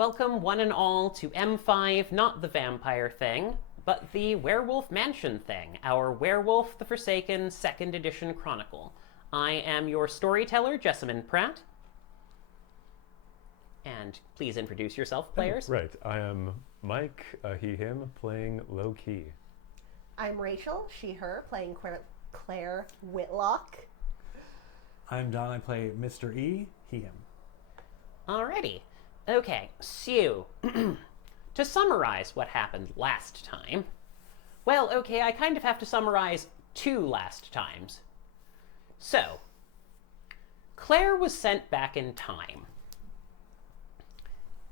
Welcome one and all to M5, not the vampire thing, but the Werewolf Mansion thing, our Werewolf the Forsaken 2nd edition chronicle. I am your storyteller, Jessamine Pratt. And please introduce yourself, players. Right, I am Mike, he, him, playing low key. I'm Rachel, she, her, playing Claire Whitlock. I'm Don, I play Mr. E, he, him. Alrighty. Okay, so, to summarize what happened last time, well, okay, I kind of have to summarize 2 last times. So, Claire was sent back in time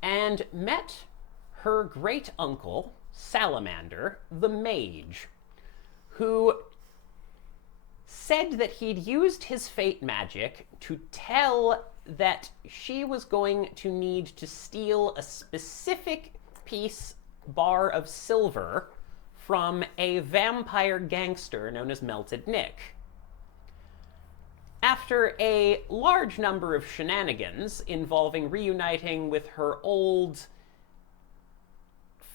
and met her great uncle, Salamander, the mage, who said that he'd used his fate magic to tell that she was going to need to steal a specific bar of silver from a vampire gangster known as Melted Nick. After a large number of shenanigans involving reuniting with her old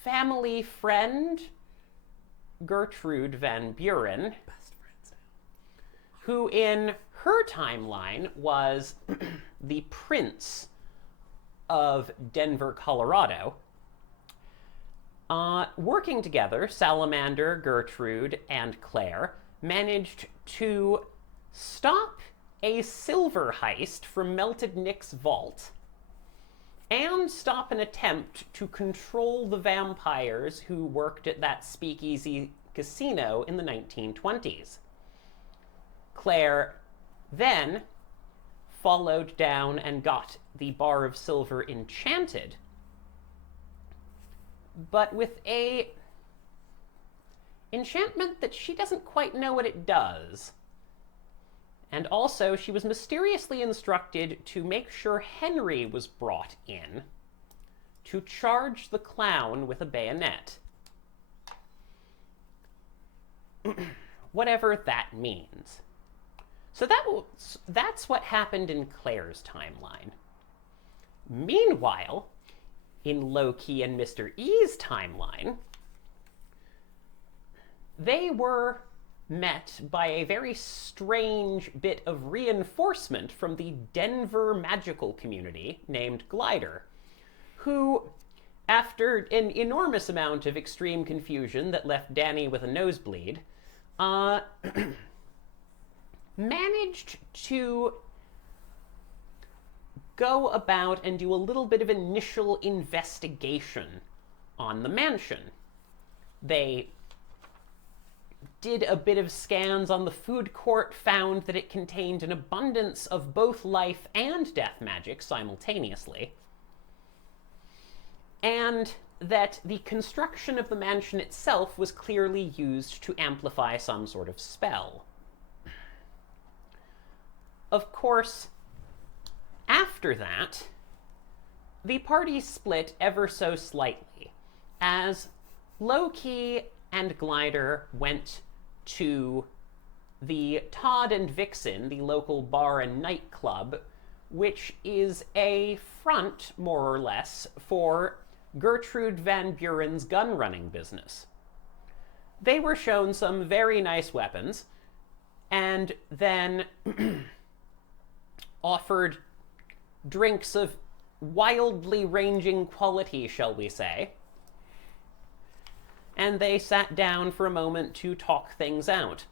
family friend, Gertrude Van Buren, who in her timeline was the prince of Denver, Colorado. Working together, Salamander, Gertrude, and Claire managed to stop a silver heist from Melted Nick's vault and stop an attempt to control the vampires who worked at that speakeasy casino in the 1920s. Claire then followed down and got the bar of silver enchanted, but with a enchantment that she doesn't quite know what it does. And also, she was mysteriously instructed to make sure Henry was brought in to charge the clown with a bayonet. Whatever that means. So that's what happened in Claire's timeline. Meanwhile, in Loki and Mr. E's timeline, they were met by a very strange bit of reinforcement from the Denver magical community named Glider, who, after an enormous amount of extreme confusion that left Danny with a nosebleed, managed to go about and do a little bit of initial investigation on the mansion. They did a bit of scans on the food court, found that it contained an abundance of both life and death magic simultaneously, and that the construction of the mansion itself was clearly used to amplify some sort of spell. Of course, after that, the party split ever so slightly, as Loki and Glider went to the Todd and Vixen, the local bar and nightclub, which is a front, more or less, for Gertrude Van Buren's gun-running business. They were shown some very nice weapons, and then offered drinks of wildly ranging quality, shall we say. And they sat down for a moment to talk things out.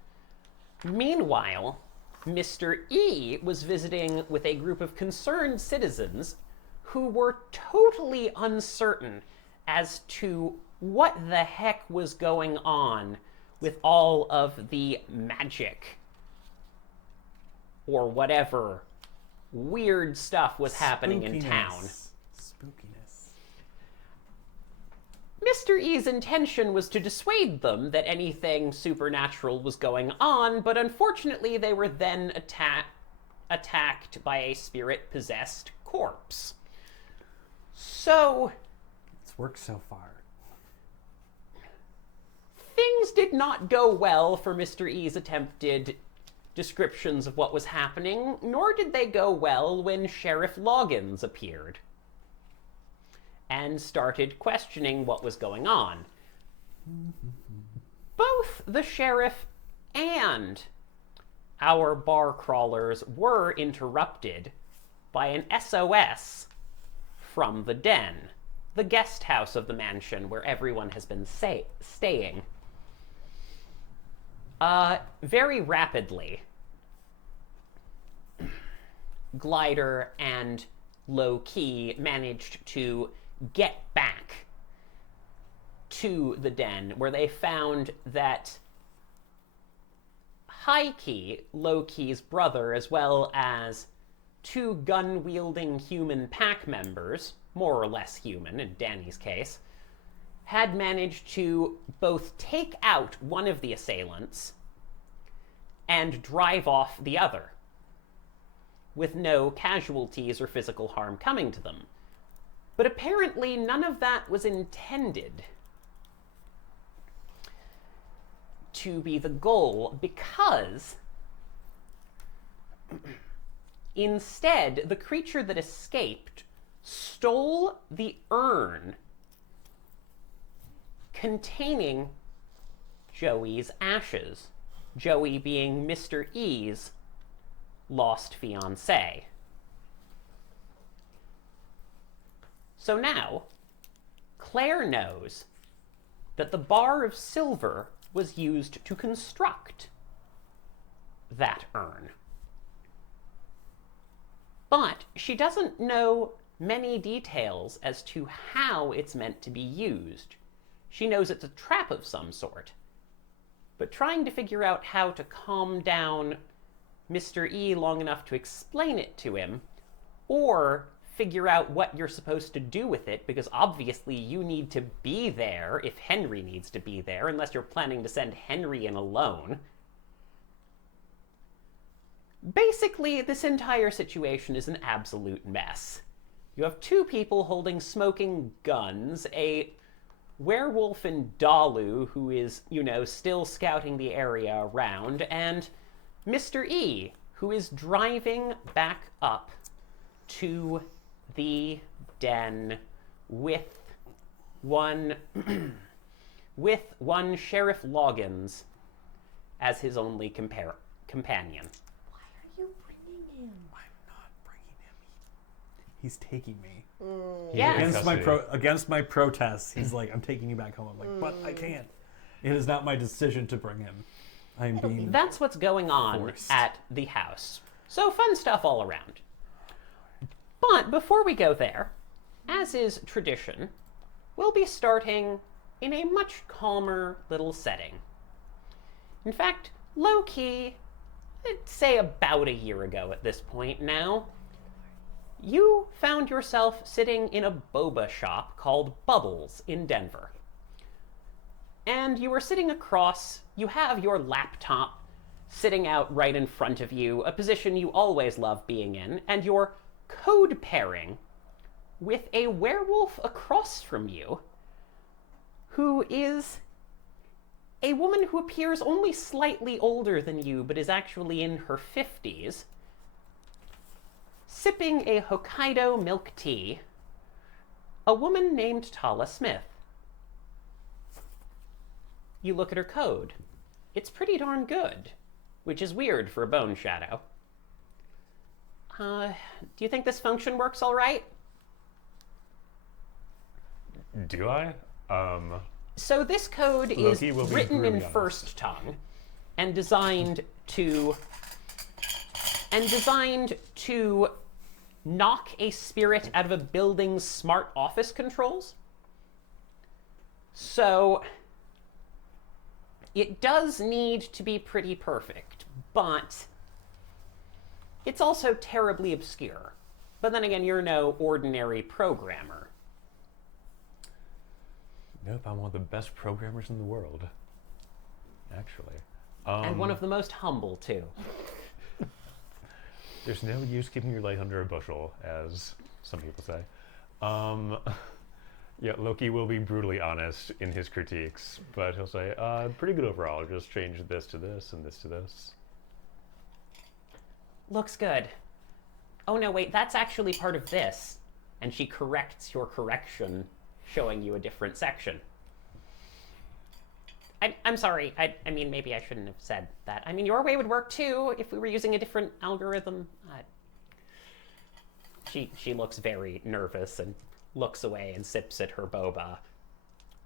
Meanwhile, Mr. E was visiting with a group of concerned citizens who were totally uncertain as to what the heck was going on with all of the magic or whatever weird stuff was happening in town. Spookiness. Mr. E's intention was to dissuade them that anything supernatural was going on, but unfortunately they were then attacked by a spirit-possessed corpse. So It's worked so far. things did not go well for Mr. E's attempted descriptions of what was happening, nor did they go well when Sheriff Loggins appeared. and started questioning what was going on. Both the sheriff and our bar crawlers were interrupted by an SOS from the den, the guest house of the mansion where everyone has been staying. Very rapidly, Glider and Low-Key managed to get back to the den, where they found that High-Key, Low-Key's brother, as well as 2 gun-wielding human pack members, more or less human in Danny's case, had managed to both take out one of the assailants and drive off the other, with no casualties or physical harm coming to them. But apparently none of that was intended to be the goal, because instead the creature that escaped stole the urn containing Joey's ashes, Joey being Mr. E's lost fiancé. So now, Claire knows that the bar of silver was used to construct that urn. But she doesn't know many details as to how it's meant to be used. She knows it's a trap of some sort. But trying to figure out how to calm down Mr. E long enough to explain it to him, or figure out what you're supposed to do with it, because obviously you need to be there if Henry needs to be there, unless you're planning to send Henry in alone. Basically, this entire situation is an absolute mess. You have 2 people holding smoking guns, a werewolf in Dalu who is, still scouting the area around, and Mr. E, who is driving back up to the den with one Sheriff Loggins as his only companion. Why are you bringing him? I'm not bringing him. He's taking me. Yeah. Against my protests, he's like, I'm taking you back home. I'm like, but I can't. It is not my decision to bring him. I'm being That's what's going on forced. at the house. So fun stuff all around. But before we go there, as is tradition, we'll be starting in a much calmer little setting. In fact, low-key, I'd say about a year ago at this point now, you found yourself sitting in a boba shop called Bubbles in Denver. And you were sitting across, you have your laptop sitting out right in front of you, a position you always love being in, and you're code pairing with a werewolf across from you, who is a woman who appears only slightly older than you, but is actually in her 50s, sipping a Hokkaido milk tea, a woman named Tala Smith. You look at her code. It's pretty darn good, which is weird for a bone shadow. Do you think this function works all right? Do I? So this code is Loki will be written in brutally honest. first tongue and designed to knock a spirit out of a building's smart office controls. So it does need to be pretty perfect, but it's also terribly obscure. But then again, you're no ordinary programmer. Nope, I'm one of the best programmers in the world. Actually. And one of the most humble, too. There's no use keeping your light under a bushel, as some people say. Yeah, Loki will be brutally honest in his critiques, but he'll say, pretty good overall, just change this to this and this to this. Looks good. Oh no, wait, that's actually part of this. and she corrects your correction, showing you a different section. I'm sorry. I mean, maybe I shouldn't have said that. I mean, your way would work too if we were using a different algorithm. She looks very nervous and looks away and sips at her boba,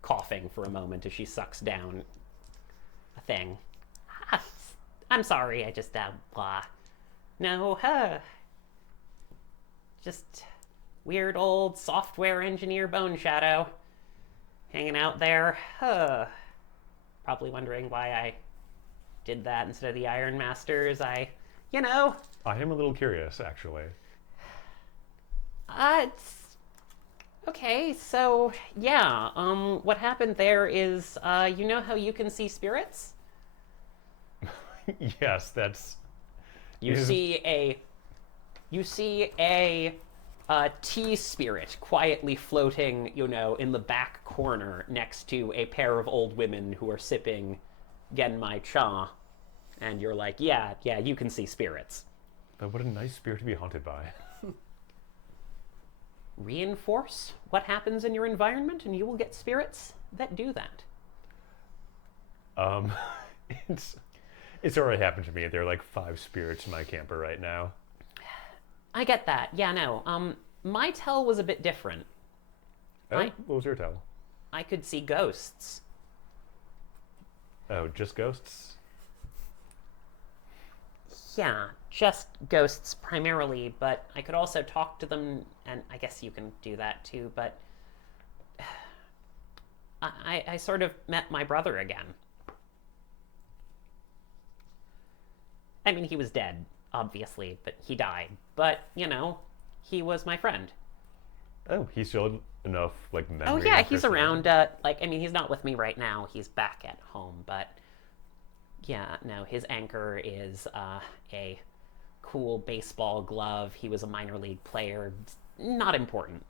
coughing for a moment as she sucks down a thing. I'm sorry. I just blah. No, just weird old software engineer Bone Shadow hanging out there. Probably wondering why I did that instead of the Iron Masters. I am a little curious, actually. It's okay. So yeah, what happened there is, you know how you can see spirits? Yes, that's. You see a tea spirit quietly floating, in the back corner next to a pair of old women who are sipping genmai cha, and you're like, yeah, you can see spirits. But what a nice spirit to be haunted by. Reinforce what happens in your environment, and you will get spirits that do that. It's already happened to me. There are like 5 spirits in my camper right now. I get that. Yeah, no. My tell was a bit different. Oh, what was your tell? I could see ghosts. Oh, just ghosts? Yeah, just ghosts primarily, but I could also talk to them, and I guess you can do that too, but I sort of met my brother again. I mean, he was dead, obviously, but he died. But, he was my friend. Oh, he's still enough, memory. Oh, yeah, he's around. He's not with me right now. He's back at home, but yeah, no, his anchor is a cool baseball glove. He was a minor league player. Not important.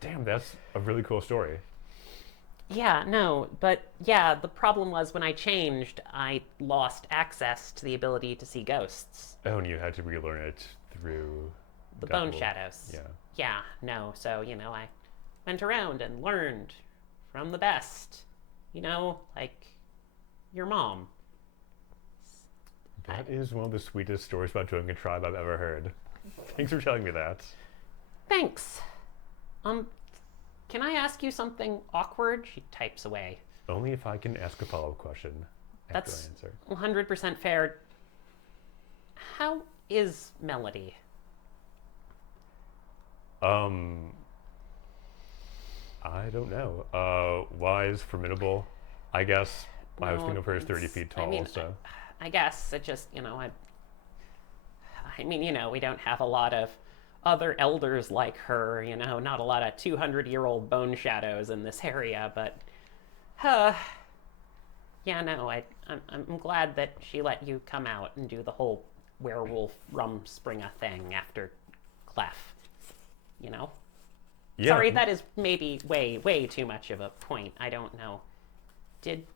Damn, that's a really cool story. Yeah, no, but yeah, the problem was when I changed, I lost access to the ability to see ghosts. Oh, and you had to relearn it through the bone shadows. Yeah. Yeah, no, so, I went around and learned from the best. Like your mom. That is one of the sweetest stories about joining a tribe I've ever heard. Thanks for telling me that. Thanks. Can I ask you something awkward? She types away. Only if I can ask a follow-up question after That's I answer. 100% fair. How is Melody? I don't know. Wise, formidable. I guess I was thinking of her as 30 feet tall, so. I guess it just, we don't have a lot of other elders like her, not a lot of 200-year-old bone shadows in this area, but, yeah, no, I'm glad that she let you come out and do the whole werewolf rumspringa thing after Clef, Yeah. Sorry, that is maybe way too much of a point. I don't know. Did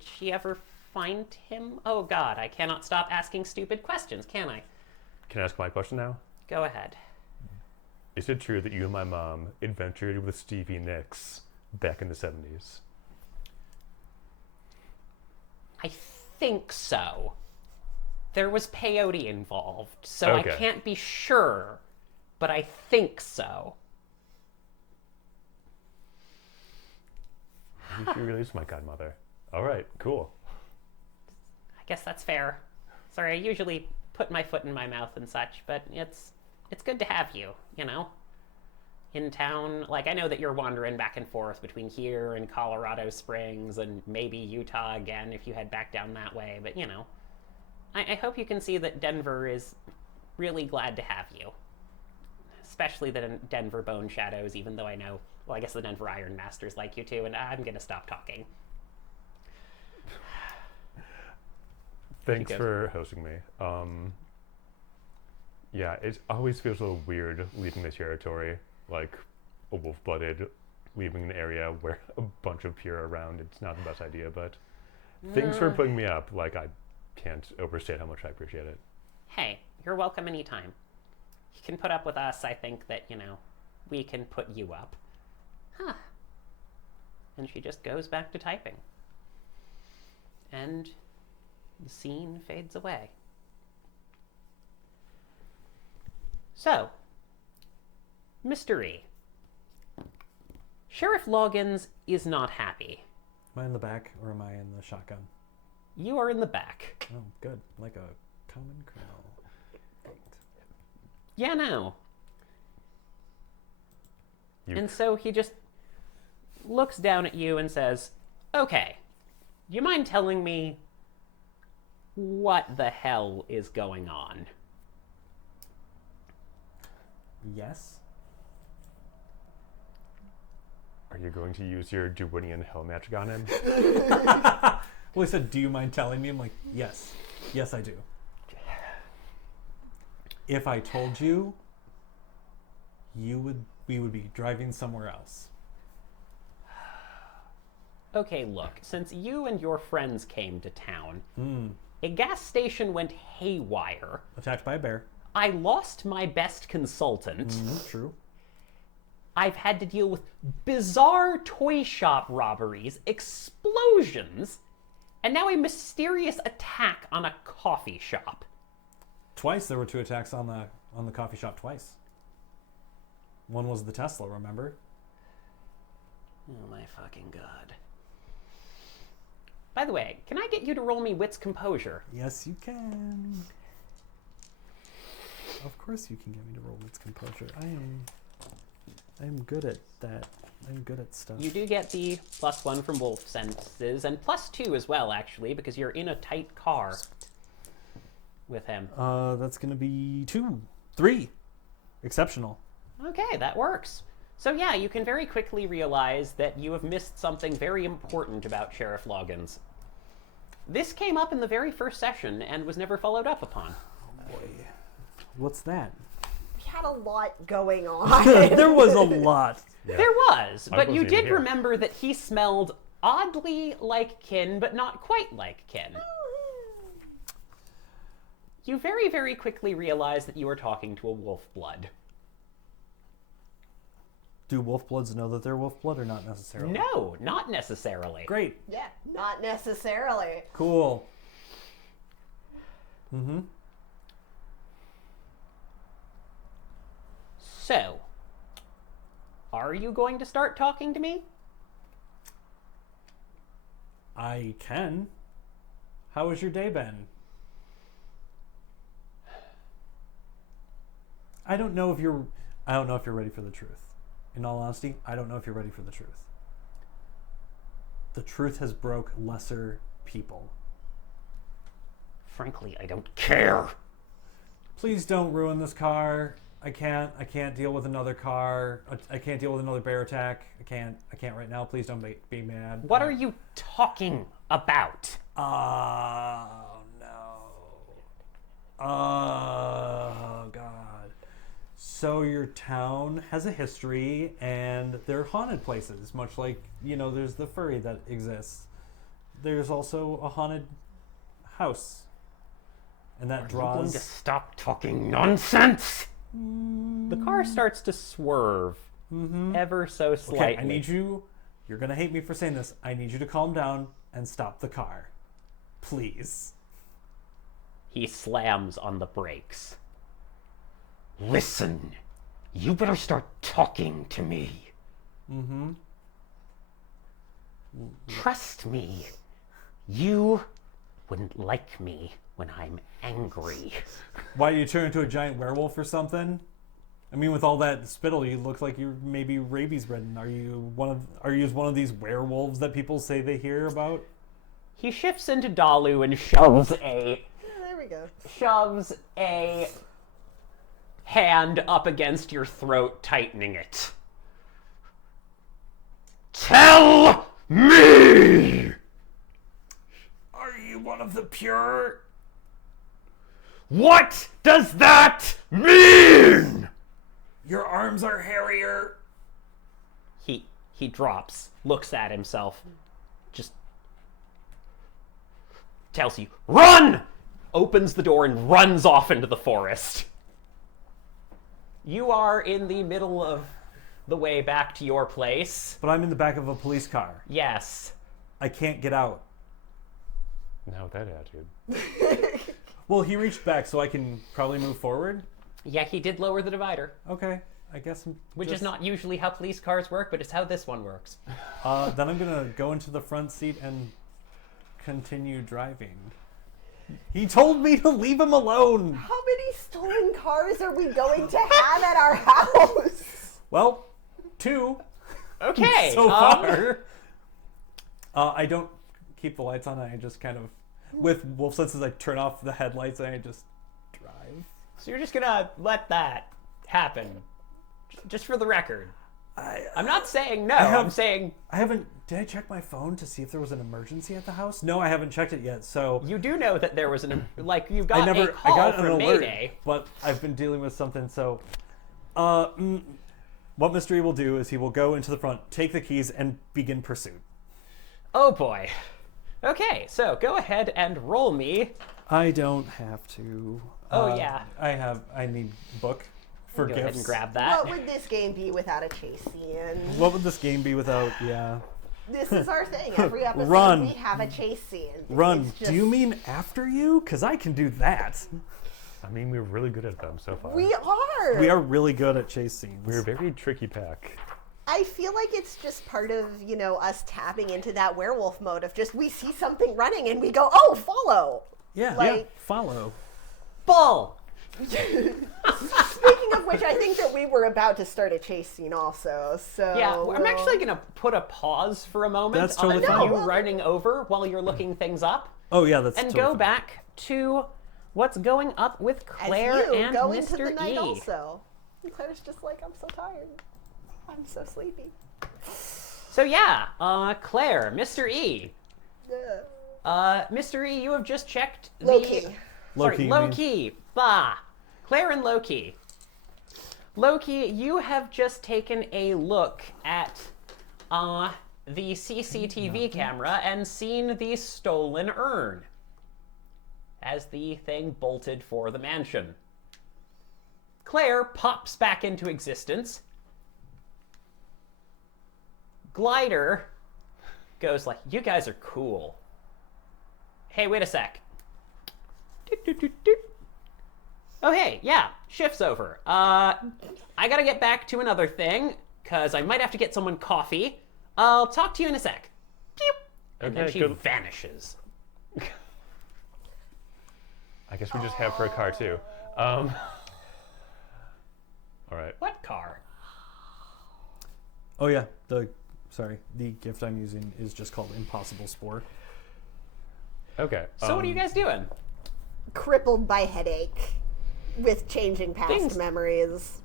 she ever find him? Oh God, I cannot stop asking stupid questions, can I? Can I ask my question now? Go ahead. Is it true that you and my mom adventured with Stevie Nicks back in the 70s? I think so. There was peyote involved, so Okay. I can't be sure, but I think so. She really is my godmother. All right, cool. I guess that's fair. Sorry, I usually put my foot in my mouth and such, but it's good to have you, in town. Like, I know that you're wandering back and forth between here and Colorado Springs and maybe Utah again if you head back down that way, but, I hope you can see that Denver is really glad to have you. Especially the Denver Bone Shadows, even though I know, well, I guess the Denver Iron Masters like you too, and I'm going to stop talking. Thanks for hosting me. Yeah, it always feels a little weird leaving the territory, like a wolf-blooded, leaving an area where a bunch of pure are around. It's not the best idea, but thanks for putting me up. Like, I can't overstate how much I appreciate it. Hey, you're welcome anytime. You can put up with us. I think that, we can put you up. Huh. And she just goes back to typing. And the scene fades away. So, mystery. Sheriff Loggins is not happy. Am I in the back or am I in the shotgun? You are in the back. Oh, good. Like a common criminal. Great. Yeah, no. You- And so he just looks down at you and says, okay, do you mind telling me what the hell is going on? Yes. Are you going to use your Duwinian hell magic on him? Well, he said, do you mind telling me? I'm like, yes. Yes, I do. If I told you, we would be driving somewhere else. Okay, look, since you and your friends came to town, a gas station went haywire. Attacked by a bear. I lost my best consultant. True. I've had to deal with bizarre toy shop robberies, explosions, and now a mysterious attack on a coffee shop. Twice there were 2 attacks on the coffee shop twice. One was the Tesla, remember? Oh my fucking god. By the way, can I get you to roll me Wits Composure? Yes, you can. Of course you can get me to roll its composure. I am good at that. I'm good at stuff. You do get the +1 from wolf senses, and +2 as well, actually, because you're in a tight car with him. That's gonna be 2. 3. Exceptional. Okay, that works. So yeah, you can very quickly realize that you have missed something very important about Sheriff Loggins. This came up in the very first session and was never followed up upon. Boy. What's that? We had a lot going on. There was a lot. Yeah. There was, I but you wasn't even did here. remember that he smelled oddly like kin, but not quite like kin. You very, very quickly realize that you are talking to a wolf blood. Do wolf bloods know that they're wolf blood or not necessarily? No, not necessarily. Great. Yeah, not necessarily. Cool. Mm-hmm. So, are you going to start talking to me? I can. How has your day been? I don't know if you're ready for the truth. In all honesty, I don't know if you're ready for the truth. The truth has broke lesser people. Frankly, I don't care. Please don't ruin this car. I can't deal with another car. I can't deal with another bear attack. I can't right now. Please don't be mad. What are you talking about? Oh no. Oh god. So your town has a history and they're haunted places, much like, there's the furry that exists. There's also a haunted house. And that Are you going to draws stop talking nonsense? The car starts to swerve ever so slightly. Okay, I need you. You're gonna hate me for saying this. I need you to calm down and stop the car. Please. He slams on the brakes. Listen, you better start talking to me. Trust me, you wouldn't like me when I'm angry. Why do you turn into a giant werewolf or something? I mean, with all that spittle, you look like you're maybe rabies ridden. Are you one of these werewolves that people say they hear about? He shifts into Dalu and shoves There we go. a hand up against your throat, tightening it. Tell me! Are you one of the pure? What does that mean? Your arms are hairier. He drops, looks at himself, just tells you, run! Opens the door and runs off into the forest. You are in the middle of the way back to your place. But I'm in the back of a police car. Yes. I can't get out. Now with that attitude. Well, he reached back, so I can probably move forward. Yeah, he did lower the divider, Okay, I guess. which is not usually how police cars work, but it's how this one works. Then I'm gonna go into the front seat and continue driving. He told me to leave him alone. How many stolen cars are we going to have at our house? Well, 2 Okay. so far. I don't keep the lights on. I just kind of, with wolf senses, I turn off the headlights and I just drive. So you're just gonna let that happen, just for the record. I'm not saying no. I'm saying I haven't. Did I check my phone to see if there was an emergency at the house? No, I haven't checked it yet. So you do know that there was you got I a call got an from alert, Mayday. but I've been dealing with something. So, what Mr. E will do is he will go into the front, take the keys, and begin pursuit. Oh boy. Okay, so go ahead and roll me. I don't have to. Oh, yeah. I need book for Go gifts. ahead and grab that. What would this game be without a chase scene? What would this game be without? Yeah. This is our thing. Every episode Run. we have a chase scene. Run. It's just- Do you mean after you? Because I can do that. I mean, we're really good at them so far. We are. We are really good at chase scenes. We're a very tricky pack. I feel like it's just part of, us tapping into that werewolf mode of just we see something running and we go, oh, follow. yeah. like- Follow. Ball. Speaking of which, I think that we were about to start a chase scene also. So Yeah, I'm actually gonna put a pause for a moment That's on totally fine. you running over while you're looking things up, Oh yeah, that's and totally go fine. back to what's going up with as Claire you and go into the Mr. night E. also. And Claire's just like, I'm so tired. I'm so sleepy. So yeah, Claire, Mr. E. Ugh. Mr. E, you have just checked Low the... key. Sorry, Low-key, you low mean. key. Bah. Claire and Loki. Loki, you have just taken a look at the CCTV camera and seen the stolen urn as the thing bolted for the mansion. Claire pops back into existence. Glider goes like, you guys are cool. Hey, wait a sec. Doot, doot, doot, doot. Oh, hey, yeah, shift's over. I gotta get back to another thing, because I might have to get someone coffee. I'll talk to you in a sec. Doop. And then Okay, she good. vanishes. I guess we just have her car too. All right. What car? Oh yeah, the gift I'm using is just called Impossible Spore. Okay. So what are you guys doing? Crippled by headache with changing past Things- memories.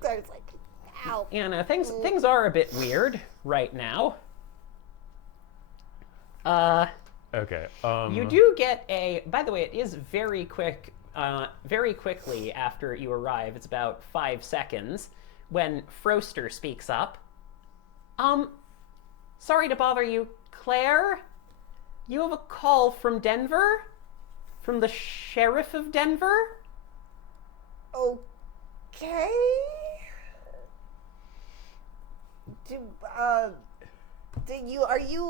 Claire's like, ow. You know, things are a bit weird right now. Okay. You do get a. By the way, it is very quick. Very quickly after you arrive, it's about 5 seconds when Froster speaks up. Sorry to bother you, Claire. You have a call from Denver, from the sheriff of Denver. Okay.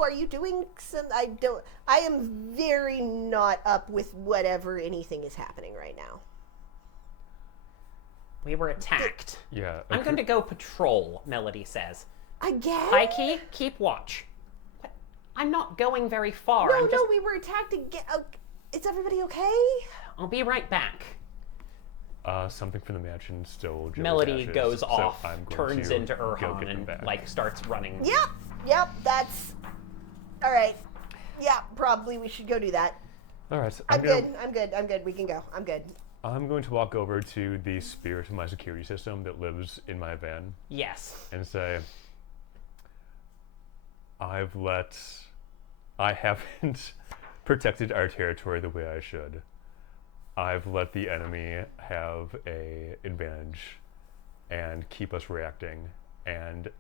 Are you doing some? I am very not up with whatever anything is happening right now. We were attacked. Yeah. I'm going to go patrol. Melody says. Again? Pikey, keep watch. What? I'm not going very far. No, I'm just. we were attacked again. Is everybody okay? I'll be right back. Something from the mansion still. Joe's Melody ashes, goes so off, I'm going turns to into go Urhan, get them and back. starts running. Yep, that's... All right. Yeah, probably we should go do that. All right. I'm good. We can go. I'm good. I'm going to walk over to the spirit of my security system that lives in my van Yes. and say, I haven't protected our territory the way I should. I've let the enemy have a advantage and keep us reacting, and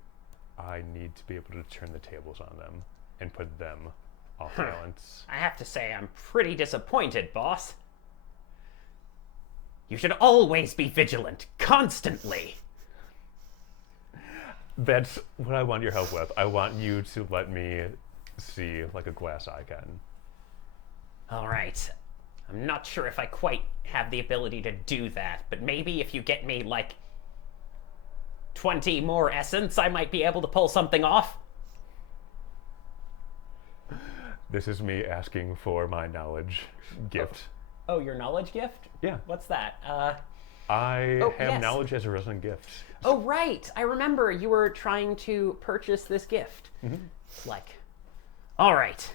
I need to be able to turn the tables on them and put them off balance. I have to say, I'm pretty disappointed, boss. You should always be vigilant, constantly. That's what I want your help with. I want you to let me see like a glass eye can. All right. I'm not sure if I quite have the ability to do that, but maybe if you get me, like, 20 more essence, I might be able to pull something off. This is me asking for my knowledge gift. Oh, your knowledge gift? Yeah. What's that? I have yes. knowledge as a resident gift. Oh, right. I remember you were trying to purchase this gift. Like, all right.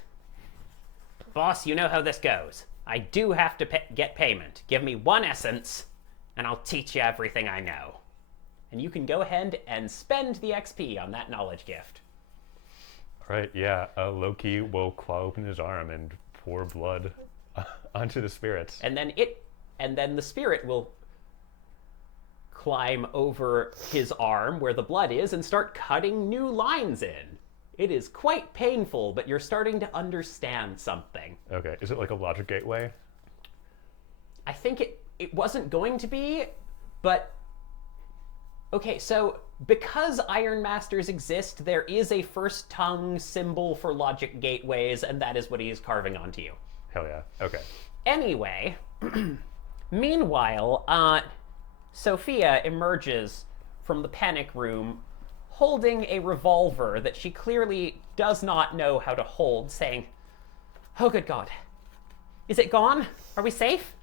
Boss, you know how this goes. I do have to get payment. Give me 1 essence, and I'll teach you everything I know. And you can go ahead and spend the XP on that knowledge gift. All right, yeah. Loki will claw open his arm and pour blood onto the spirits. And then the spirit will climb over his arm where the blood is and start cutting new lines in. It is quite painful, but you're starting to understand something. Okay, is it like a logic gateway? I think it wasn't going to be, but... Okay, so because Iron Masters exist, there is a first tongue symbol for logic gateways, and that is what he is carving onto you. Hell yeah. Okay. Anyway, meanwhile, Sophia emerges from the panic room holding a revolver that she clearly does not know how to hold, saying, "Oh, good God. Is it gone? Are we safe?"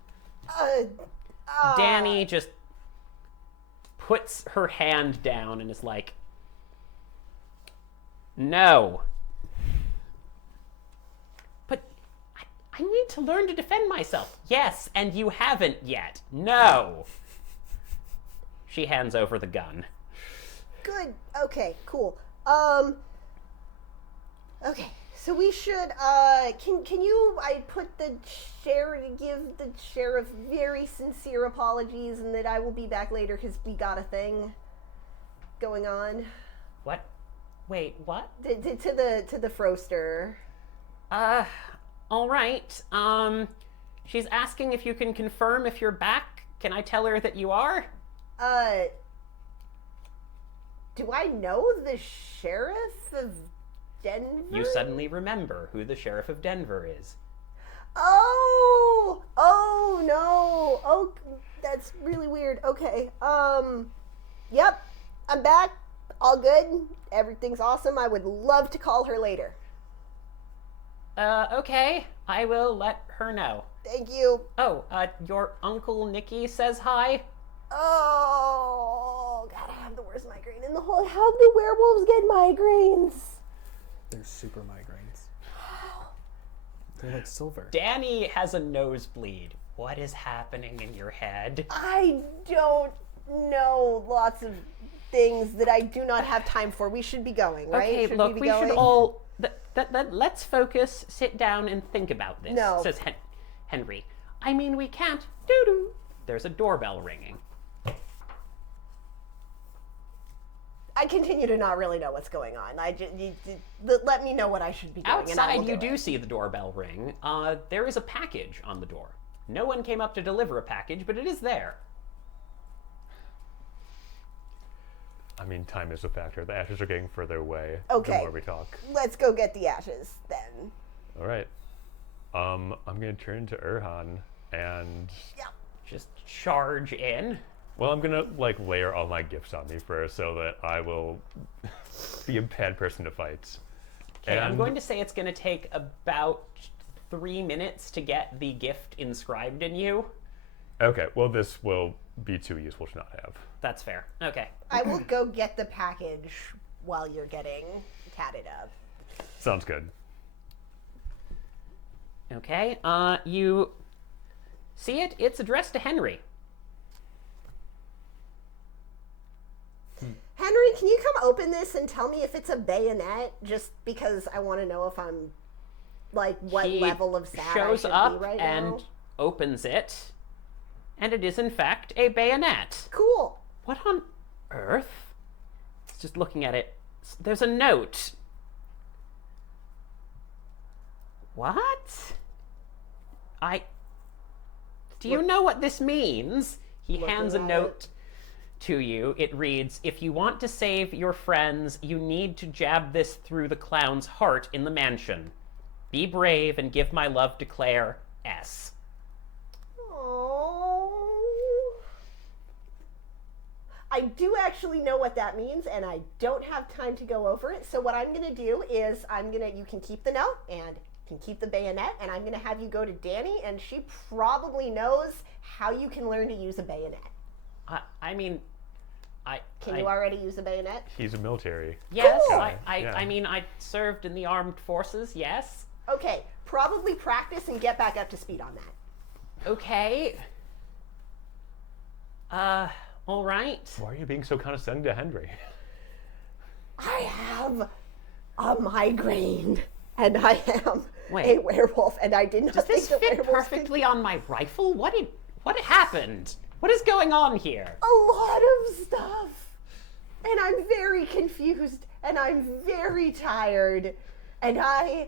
Danny just puts her hand down and is like, "No. But I need to learn to defend myself." "Yes, and you haven't yet." "No." She hands over the gun. Good. Okay, cool. Okay, so we should, can you, I put the give the sheriff very sincere apologies and that I will be back later because we got a thing going on. What? Wait, what? To the Froster. All right. She's asking if you can confirm if you're back. Can I tell her that you are? Do I know the sheriff of Denver? You suddenly remember who the sheriff of Denver is. Oh no. Oh, that's really weird. Okay. Yep. I'm back. All good. Everything's awesome. I would love to call her later. Okay. I will let her know. Thank you. Oh, your Uncle Nicky says hi. Oh, God, I have the worst migraine in the whole... How do werewolves get migraines? They're super migraines. They're like silver. Danny has a nosebleed. What is happening in your head? I don't know lots of things that I do not have time for. We should be going, right? Okay, should look, we we should all... let's focus, sit down, and think about this, No. says Henry. I mean, we can't... Doo-doo. There's a doorbell ringing. I continue to not really know what's going on. Let me know what I should be doing. and I Outside, will you do do it. see the doorbell ring. There is a package on the door. No one came up to deliver a package, but it is there. I mean, time is a factor. The ashes are getting further away Okay. the more we talk. Let's go get the ashes then. All right. I'm going to turn to Erhan and... Yeah. Just charge in. Well, I'm going to, like, layer all my gifts on me first so that I will be a bad person to fight. Okay, I'm going to say it's going to take about 3 minutes to get the gift inscribed in you. Okay, well, this will be too useful to not have. That's fair. Okay. I will go get the package while you're getting tatted up. Sounds good. Okay, you see it? It's addressed to Henry. Henry, can you come open this and tell me if it's a bayonet? Just because I want to know if I'm, like, what He level of sad shows I should up be right and now. opens it, and it is in fact a bayonet. Cool. What on earth? It's just looking at it. There's a note. What? Do you know what this means? He Looking hands a at note to you. It reads, "If you want to save your friends, you need to jab this through the clown's heart in the mansion. Be brave and give my love to Claire, S." Oh. I do actually know what that means, and I don't have time to go over it. So what I'm going to do is you can keep the note and can keep the bayonet, and I'm going to have you go to Danny, and she probably knows how you can learn to use a bayonet. Can you already use a bayonet? He's a military. Yes, Cool. I served in the armed forces, yes. Okay, probably practice and get back up to speed on that. Okay. All right. Why are you being so condescending to Henry? I have a migraine, and I am Wait. a werewolf, and I did not Does think this that fit werewolves perfectly on my rifle? What happened? What is going on here? a lot of stuff. And I'm very confused, and I'm very tired, and I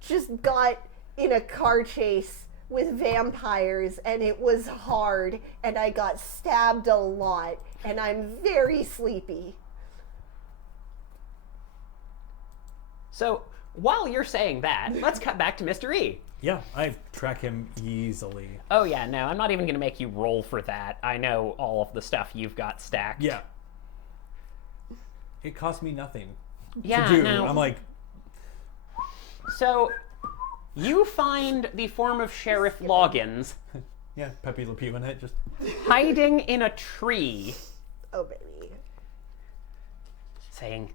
just got in a car chase with vampires, and it was hard, and I got stabbed a lot, and I'm very sleepy. So, while you're saying that, let's cut back to Mr. E. Yeah, I track him easily. Oh yeah, no, I'm not even going to make you roll for that. I know all of the stuff you've got stacked. Yeah. It cost me nothing Yeah, to do. no. I'm like, So, you find the form of Sheriff Loggins yeah, Pepe Le Pew in it, just hiding in a tree, Oh, baby. saying,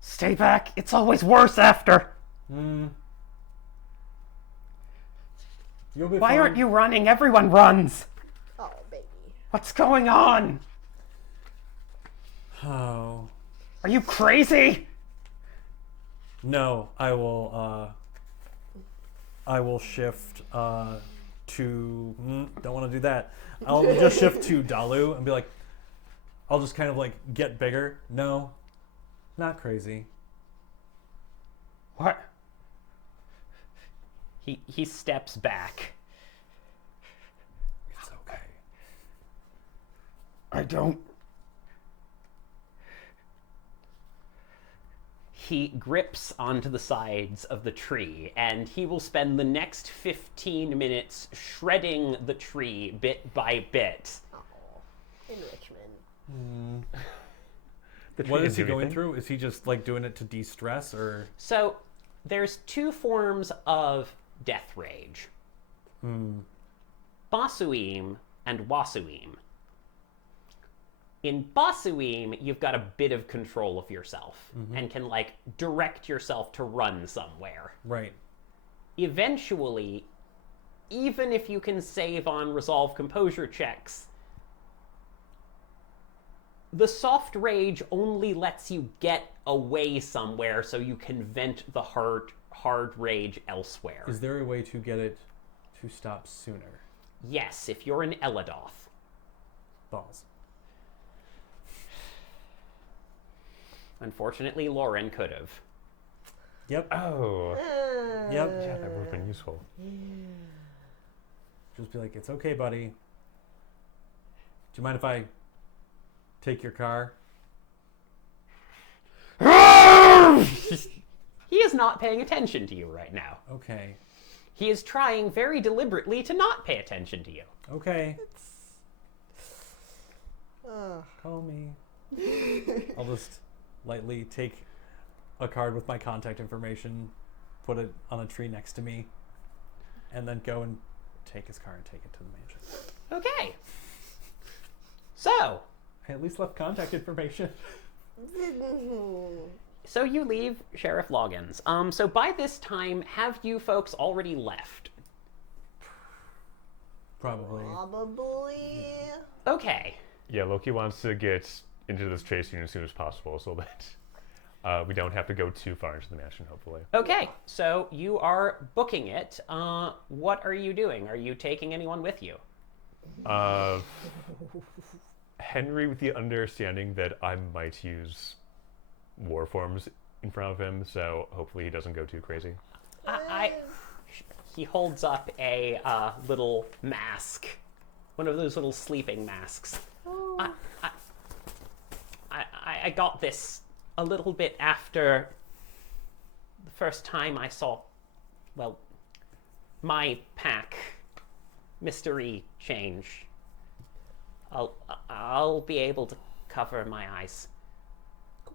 "Stay back, it's always worse after. you'll be Why fine. aren't you running? Everyone runs. Oh, baby. What's going on? Oh. Are you crazy?" No, I will shift to don't want to do that. I'll just shift to Dalu and be like, I'll just kind of like get bigger. No, not crazy. What? He steps back. It's okay. I don't. He grips onto the sides of the tree, and he will spend the next 15 minutes shredding the tree bit by bit. Oh, enrichment. What is he going through? Is he just like doing it to de-stress or? So, there's two forms of death rage. Basuim and Wasuim. In Basuim, you've got a bit of control of yourself and can, like, direct yourself to run somewhere. Right. Eventually, even if you can save on resolve composure checks, the soft rage only lets you get away somewhere so you can vent the hard rage elsewhere. Is there a way to get it to stop sooner? Yes, if you're an Eladoth. Balls. Unfortunately, Lauren could have. Yep. Oh. Yep. Yeah, that would have been useful. Just be like, it's okay, buddy. Do you mind if I take your car? He is not paying attention to you right now. Okay. He is trying very deliberately to not pay attention to you. Okay. Ugh. Call me. I'll just lightly take a card with my contact information, put it on a tree next to me, and then go and take his car and take it to the mansion. Okay. So, I at least left contact information. so you leave Sheriff Loggins. So by this time, have you folks already left? Probably. Probably. Okay. Yeah, Loki wants to get into this chase scene as soon as possible so that we don't have to go too far into the mansion, hopefully. Okay, so you are booking it. What are you doing? Are you taking anyone with you? Henry, with the understanding that I might use war forms in front of him, so hopefully he doesn't go too crazy. He holds up a little mask. One of those little sleeping masks. I got this a little bit after the first time I saw, well, my pack mystery change. I'll be able to cover my eyes.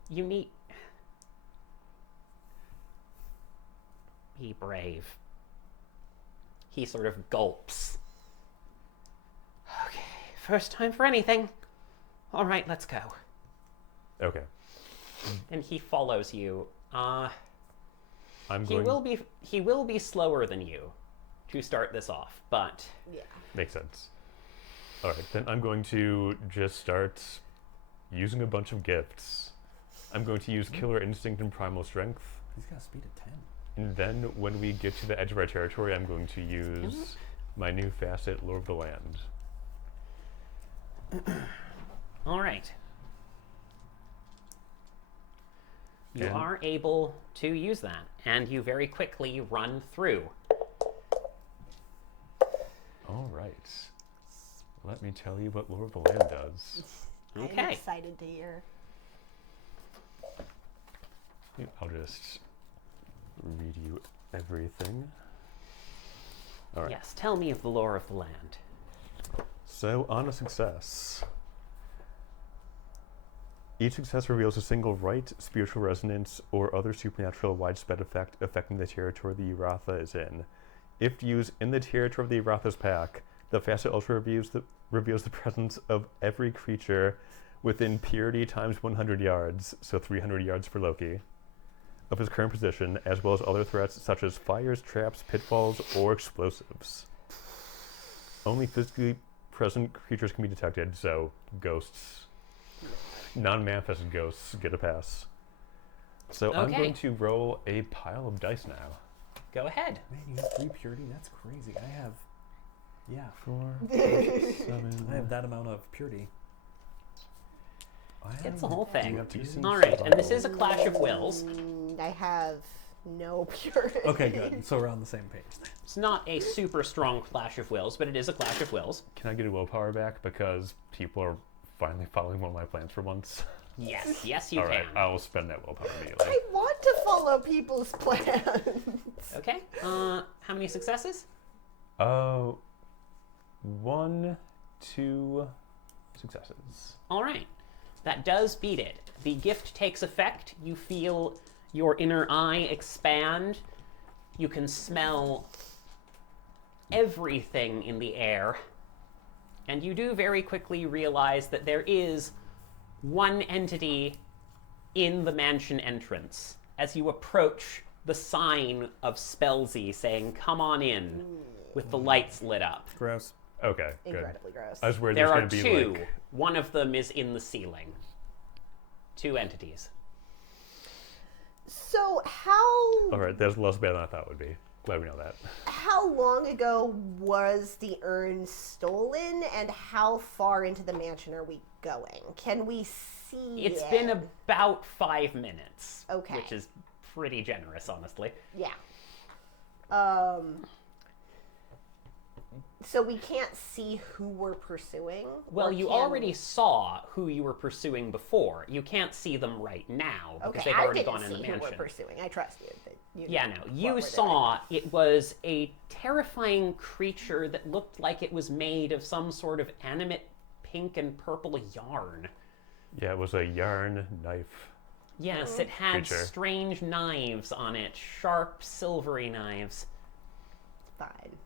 You need... Be brave. He sort of gulps. Okay, first time for anything. All right, let's go. Okay. And he follows you. I'm He going... will be slower than you to start this off, but Yeah. Makes sense. All right, then I'm going to just start using a bunch of gifts. I'm going to use Killer Instinct and Primal Strength. He's got a speed of 10. And then when we get to the edge of our territory, I'm going to use my new facet, Lord of the Land. all right. You And- are able to use that, and you very quickly run through. All right. Let me tell you what Lord of the Land does. I'm Okay. excited to hear. I'll just read you everything. All right. Yes, tell me of the lore of the land. So, on a success, each success reveals a single right, spiritual resonance, or other supernatural widespread effect affecting the territory the Uratha is in. If used in the territory of the Uratha's pack, the facet also reveals the presence of every creature within purity times 100 yards, so 300 yards for Loki, of his current position, as well as other threats such as fires, traps, pitfalls, or explosives. Only physically present creatures can be detected, so ghosts, non-manifested ghosts get a pass. So I'm Okay. going to roll a pile of dice now. Go ahead. Man, you have 3 purity? That's crazy. I have... Yeah. 4, 7. I have that amount of purity. It's the whole thing. decent All right, and this is a survival. clash of wills. I have no purity. Okay, good. So we're on the same page. It's not a super strong clash of wills, but it is a clash of wills. Can I get a willpower back because people are finally following one of my plans for once? Yes, yes, you All right, can. I will spend that willpower immediately. I want to follow people's plans. Okay. How many successes? 1, 2 successes. All right. That does beat it. The gift takes effect. You feel your inner eye expand. You can smell everything in the air. And you do very quickly realize that there is one entity in the mansion entrance as you approach the sign of Spellsy saying, "Come on in," with the lights lit up. Gross. Okay, good. Incredibly gross. I was worried There there's are going to be two. like... One of them is in the ceiling. 2 entities. So how All right, that's less bad than I thought it would be. Glad we know that. how long ago was the urn stolen, and how far into the mansion are we going? Can we see It's it? been about 5 minutes. Okay. Which is pretty generous, honestly. Yeah. So we can't see who we're pursuing? Well, or you can already we? saw who you were pursuing before. You can't see them right now because Okay, they've I already didn't gone in the see who we're mansion. pursuing. I trust you. That you Yeah, know no. what You we're saw it was a terrifying creature that looked like it was made of some sort of animate pink and purple yarn. Yeah, it was a yarn knife. Yes, it had Creature. strange knives on it, sharp, silvery knives. doing. Fine.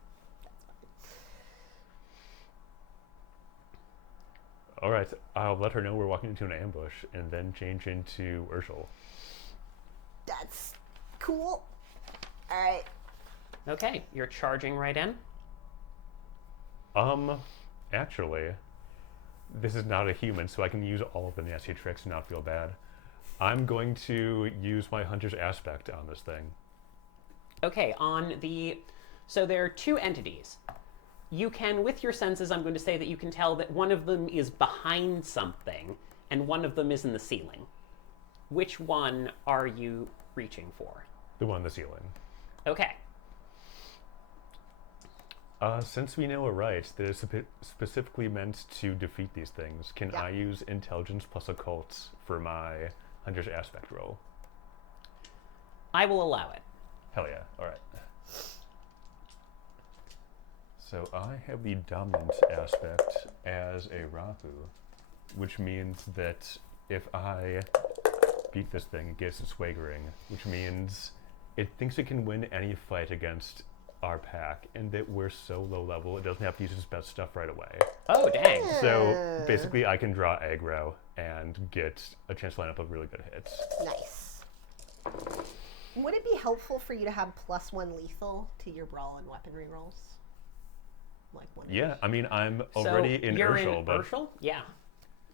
All right, I'll let her know we're walking into an ambush and then change into Urshel. That's cool. All right. Okay, you're charging right in. Actually, this is not a human, so I can use all of the nasty tricks and not feel bad. I'm going to use my hunter's aspect on this thing. Okay, so there are 2 entities. You can, with your senses, I'm going to say that you can tell that one of them is behind something and one of them is in the ceiling. Which one are you reaching for? The one on the ceiling. Okay. Since we know a right that is specifically meant to defeat these things, can Yeah. I use intelligence plus occult for my hunter's aspect roll? I will allow it. Hell yeah. All right. So I have the dominant aspect as a Rahu, which means that if I beat this thing, it gets swaggering, which means it thinks it can win any fight against our pack, and that we're so low level, it doesn't have to use its best stuff right away. Oh, dang. So basically, I can draw aggro and get a chance to line up a really good hits. Nice. Would it be helpful for you to have +1 lethal to your brawl and weaponry rolls? Like one. Yeah, I mean, I'm already so in you're Urshel, in but Urshel? Yeah.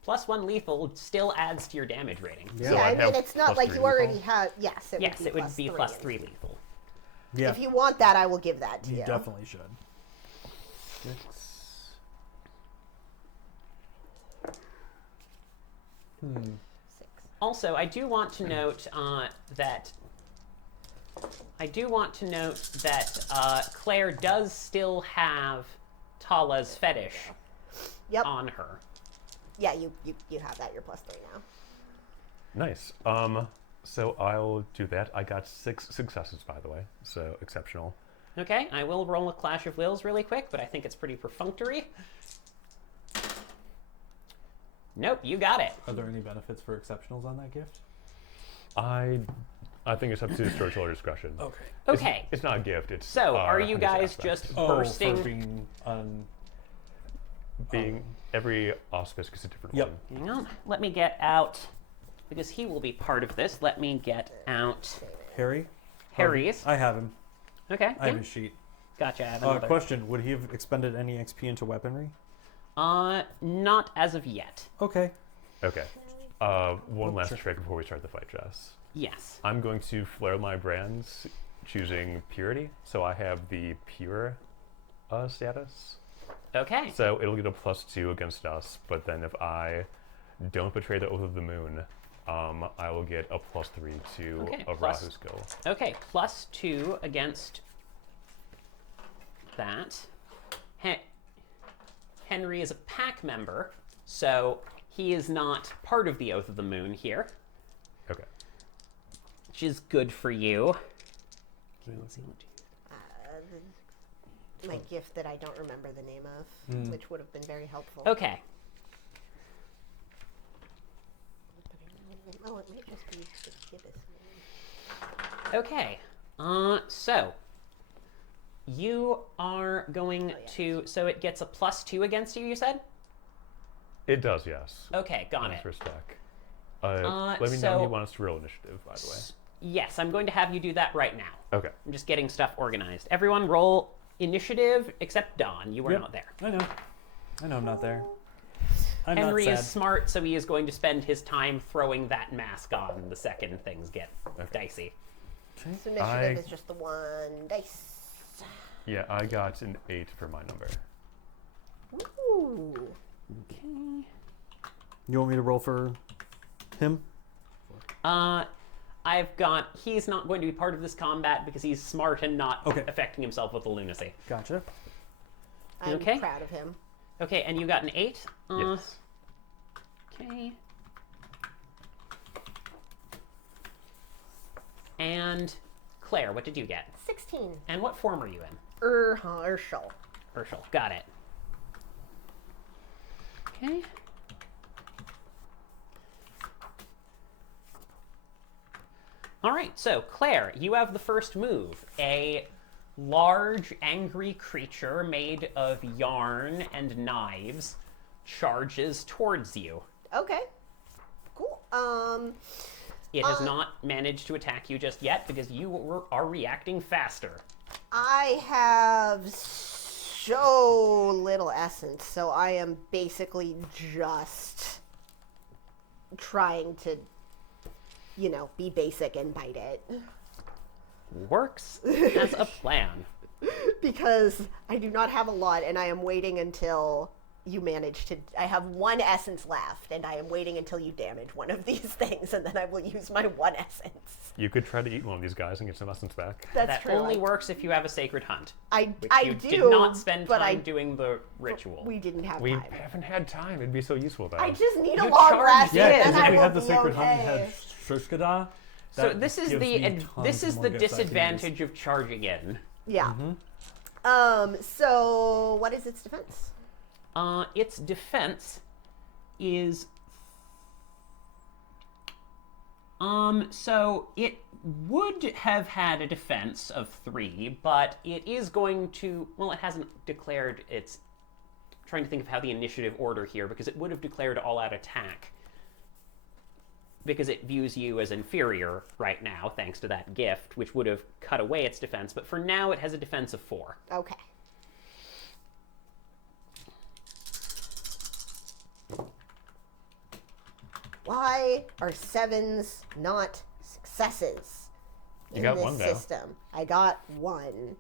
+1 lethal still adds to your damage rating. Yeah. So Yeah, I I mean, have it's not +3 like you already lethal? have. Yes, it Yes, would be it would be +3 and- lethal. Yeah, If you want that, I will give that to you. you definitely should. 6. 6. Also, I do want to note that Claire does still have Tala's fetish Yep. on her. Yeah, you have that. You're +3 now. Nice. So I'll do that. I got 6 successes, by the way, so exceptional. Okay, I will roll a Clash of Wills really quick, but I think it's pretty perfunctory. Nope, you got it. Are there any benefits for exceptionals on that gift? I think it's up to storyteller discretion. Okay. Okay, It's not a gift. It's so are you hunter's guys aspect. just Oh, bursting? for being being every auspice is a different Yep. one. Hang on, let me get out, because he will be part of this. Let me get out Harry? Harry's. I have him. Okay, I have yeah, his sheet. gotcha. I have another. Question: would he have expended any XP into weaponry? Not as of yet. Okay. Okay. One last trick before we start the fight, Jess. Yes. I'm going to flare my brands, choosing purity, so I have the pure status. Okay. So it'll get a +2 against us, but then if I don't betray the Oath of the Moon, I will get a +3 to Okay, a plus- Rahu skill. Okay, +2 against that. Henry is a pack member, so he is not part of the Oath of the Moon here, Okay. which is good for you. My gift that I don't remember the name of, which would have been very helpful. Okay. Oh, it might just be the gibbous name. Okay. So you are going to. So it gets a +2 against you. You said. It does, yes. Okay, got On it. first stack. Let me know so- if you want us to roll initiative, by the way. Yes, I'm going to have you do that right now. Okay. I'm just getting stuff organized. Everyone, roll initiative except Dawn. You were Yep. not there. I know. I'm not there. I'm Henry not is sad. smart, so he is going to spend his time throwing that mask on the second things get dicey. So initiative is just the 1 dice. Yeah, I got an 8 for my number. Ooh. Okay. You want me to roll for him? He's not going to be part of this combat because he's smart and not Okay. affecting himself with the lunacy. Gotcha. I'm Okay. proud of him. Okay, and you got an 8? Yes. Okay. And Claire, what did you get? 16. And what form are you in? Urshel. Urshel. Got it. Okay. All right, so Claire, you have the first move. A large, angry creature made of yarn and knives charges towards you. Okay. Cool. It has not managed to attack you just yet because you are reacting faster. I have so little essence, so I am basically just trying to, be basic and bite it. Works as a plan. Because I do not have a lot, and I am waiting until, you manage to. I have 1 essence left, and I am waiting until you damage one of these things, and then I will use my 1 essence. You could try to eat one of these guys and get some essence back. That's That true. only works if you have a sacred hunt. I You do. did not spend but time doing the ritual. We didn't have We time. haven't had time. It'd be so useful though. I just need a You long charge rest, it. Yeah, and because then if I we will had the be sacred hunt and okay. had Shushkada, So that this is gives the me tons this is more the gifts I can use. disadvantage of charging in. Yeah. So what is its defense? Its defense is so it would have had a defense of 3, but it is going to, well, it hasn't declared its, trying to think of how the initiative order here, because it would have declared all-out attack because it views you as inferior right now thanks to that gift, which would have cut away its defense, but for now it has a defense of 4. Okay. Why are 7s not successes in got this 1 though. system? I got 1.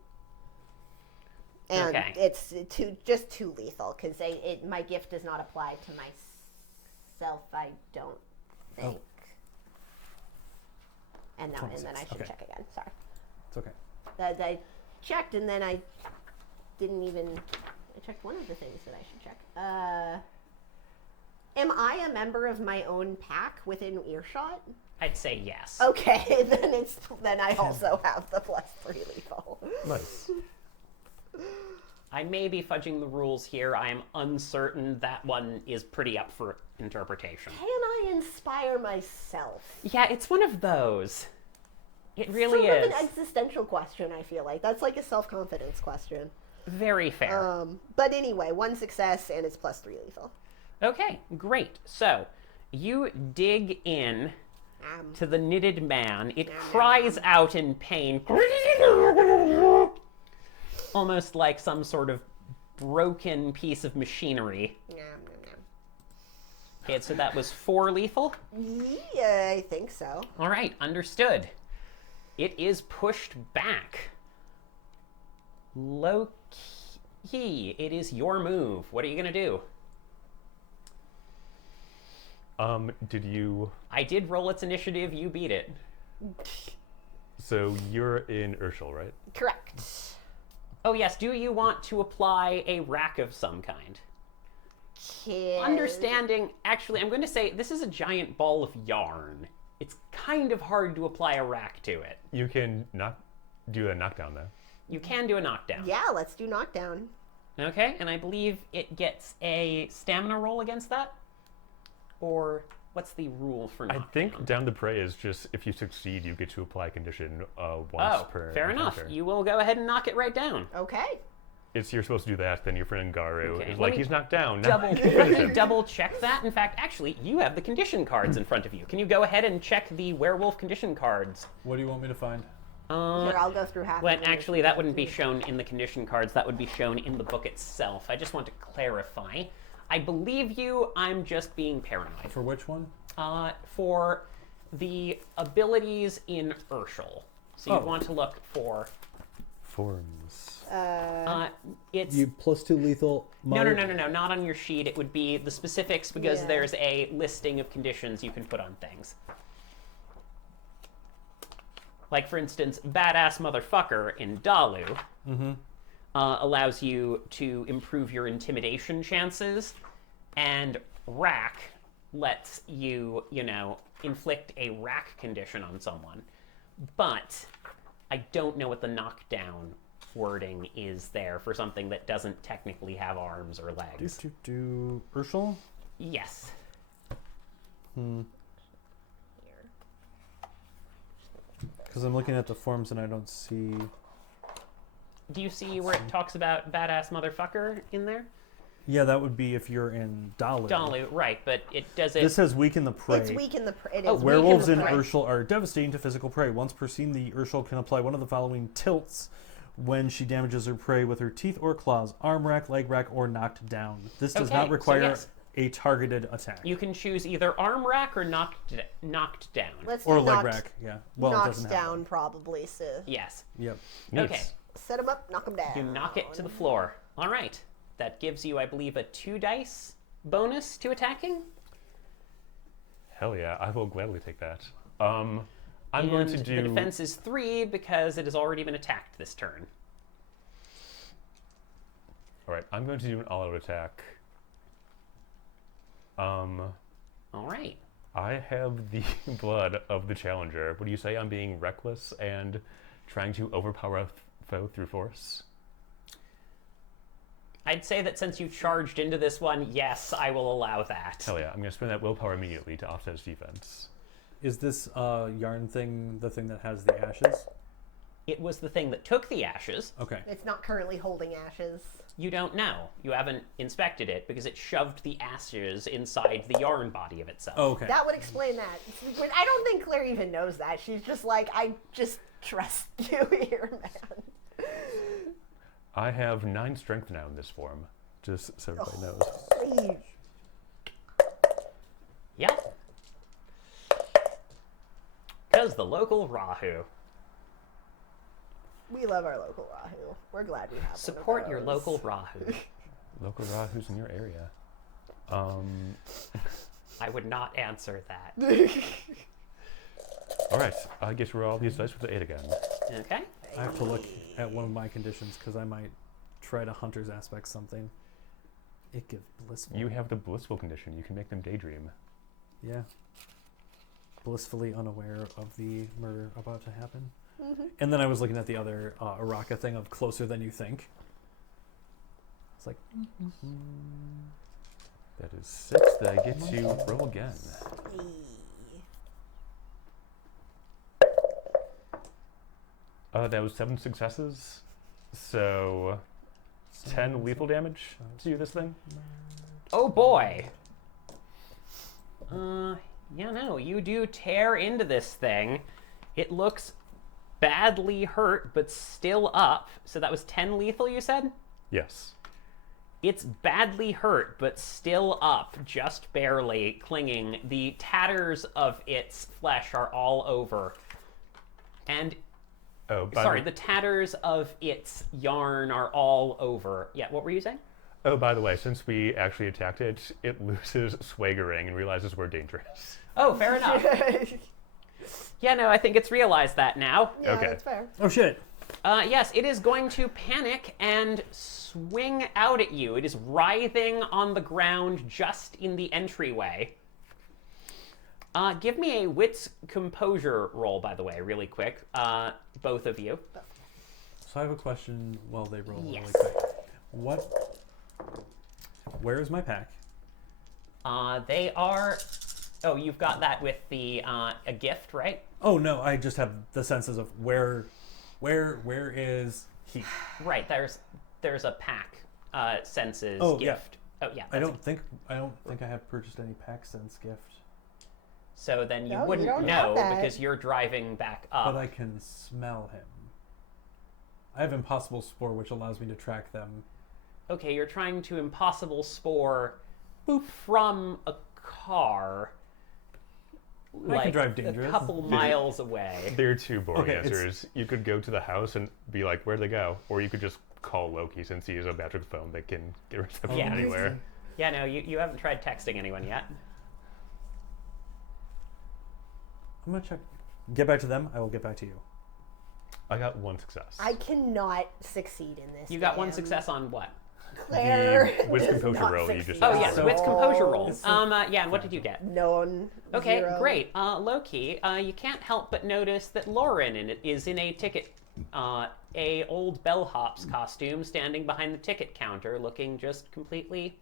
And Okay. it's just too lethal because my gift does not apply to myself, I don't think. And then I should Okay. check again. Sorry. It's okay. I checked and then I didn't even. I checked one of the things that I should check. Am I a member of my own pack within earshot? I'd say yes. Okay, then I also have the +3 lethal. Nice. I may be fudging the rules here. I am uncertain. That one is pretty up for interpretation. Can I inspire myself? Yeah, it's one of those. It really Sort of is. an existential question, I feel like. That's like a self-confidence question. Very fair. But anyway, 1 success and it's +3 lethal. Okay, great. So, you dig in to the knitted man. It cries out in pain. Almost like some sort of broken piece of machinery. Okay, so that was 4 lethal. Yeah, I think so. All right, understood. It is pushed back. Low key, it is your move. What are you going to do? Did you... I did roll its initiative. You beat it. So you're in Urshel, right? Correct. Oh, yes. Do you want to apply a rack of some kind? Understanding, actually, I'm going to say this is a giant ball of yarn. It's kind of hard to apply a rack to it. You can do a knockdown though. You can do a knockdown. Yeah, let's do knockdown. Okay, and I believe it gets a stamina roll against that? Or what's the rule for knockdown? I think down the prey is just if you succeed, you get to apply a condition once per fair enough. encounter. You will go ahead and knock it right down. Okay. You're supposed to do that, then your friend Garu Okay, is let like, me he's knocked down. Now Double, finish let me him. double check that. In fact, actually, you have the condition cards in front of you. Can you go ahead and check the werewolf condition cards? What do you want me to find? Here, I'll go through half Well, of them. actually, that wouldn't be shown in the condition cards. That would be shown in the book itself. I just want to clarify. I believe you. I'm just being paranoid. For which one? For the abilities in Urshel. So you Oh. want to look for... Forms. it's... You +2 lethal. No, not on your sheet. It would be the specifics because Yeah. there's a listing of conditions you can put on things. Like, for instance, Badass Motherfucker in Dalu allows you to improve your intimidation chances, and Rack lets you, inflict a rack condition on someone. But I don't know what the knockdown wording is there for something that doesn't technically have arms or legs. Urshel? Yes. Because I'm looking at the forms and I don't see... Do you see where it talks about Badass Motherfucker in there? Yeah, that would be if you're in Dalu. Dalu, right, but it does it... This says weaken the prey. It's weak in the prey. Werewolves in prey. Urshel are devastating to physical prey. Once per scene, the Urshel can apply one of the following tilts when she damages her prey with her teeth or claws: arm rack, leg rack, or knocked down. This does Okay, not so require yes. a targeted attack. You can choose either arm rack or knocked down. Let's Or do leg knocked, rack, yeah. Well, it knocked doesn't have down, one. probably. So Yes. Yep. Okay. set him up, knock him down. You knock it to the floor. All right. that gives you, I believe, a 2 dice bonus to attacking. Hell yeah, I will gladly take that. I'm going to And do... the defense is 3 because it has already been attacked this turn. All right, I'm going to do an all-out attack. All right. I have the blood of the challenger. Would you say I'm being reckless and trying to overpower a foe through force? I'd say that since you charged into this one, yes, I will allow that. Hell yeah, I'm going to spend that willpower immediately to offset his defense. Is this yarn thing the thing that has the ashes? It was the thing that took the ashes. Okay. It's not currently holding ashes. You don't know. You haven't inspected it because it shoved the ashes inside the yarn body of itself. Oh, okay. That would explain that. I don't think Claire even knows that. She's just like, I just trust you here, man. I have 9 strength now in this form, just so everybody knows. Please. Yeah. Because the local Rahu. We love our local Rahu. We're glad we have Support one your of those. local Rahu. Local Rahu's in your area. I would not answer that. All right, I get to roll all these dice with the 8 again. Okay. I have to look at one of my conditions because I might try to hunter's aspect something. It gives blissful. You have the blissful condition. You can make them daydream. Yeah. Blissfully unaware of the murder about to happen. And then I was looking at the other Araka thing of closer than you think. It's like, That is 6 that I get to roll again. That was 7 successes. So 10 lethal damage to this thing. Oh boy. Yeah, no, you do tear into this thing. It looks badly hurt, but still up. So that was 10 lethal, you said? Yes. It's badly hurt, but still up, just barely clinging. The tatters of its flesh are all over. And, Oh, sorry, the tatters of its yarn are all over. Yeah, what were you saying? Oh, by the way, since we actually attacked it, it loses swaggering and realizes we're dangerous. Oh, fair enough. Yeah, no, I think it's realized that now. Yeah, Okay. that's fair. oh shit. Yes, it is going to panic and swing out at you. It is writhing on the ground just in the entryway. Give me a wits composure roll, by the way, really quick. Both of you. So I have a question while they roll Yes. really quick. Where is my pack? They are... Oh, you've got that with the a gift, right? Oh no, I just have the senses of where is he? Right, there's a pack senses Oh, yeah. gift. Oh, yeah. I that's don't think I have purchased any pack sense gift. So then you No, you wouldn't don't know have that. because you're driving back up. But I can smell him. I have impossible spore, which allows me to track them. Okay, you're trying to impossible spore from a car. I can drive dangerous. A couple miles away. There are 2 boring Okay, it's- answers. You could go to the house and be like, where'd they go? Or you could just call Loki since he is a magic phone that can get reception Yeah. anywhere. Yeah, no, you haven't tried texting anyone yet. I'm gonna check. Get back to them. I will get back to you. I got 1 success. I cannot succeed in this. You got one game. success on what? Claire. The with does composure not roll you succeed. just Oh, Yeah, yes, so- wits composure roll. It's so- Yeah, and what did you get? None. Okay, 0. great. Loki, you can't help but notice that Lauren is in a ticket, a old bellhop's costume, standing behind the ticket counter, looking just completely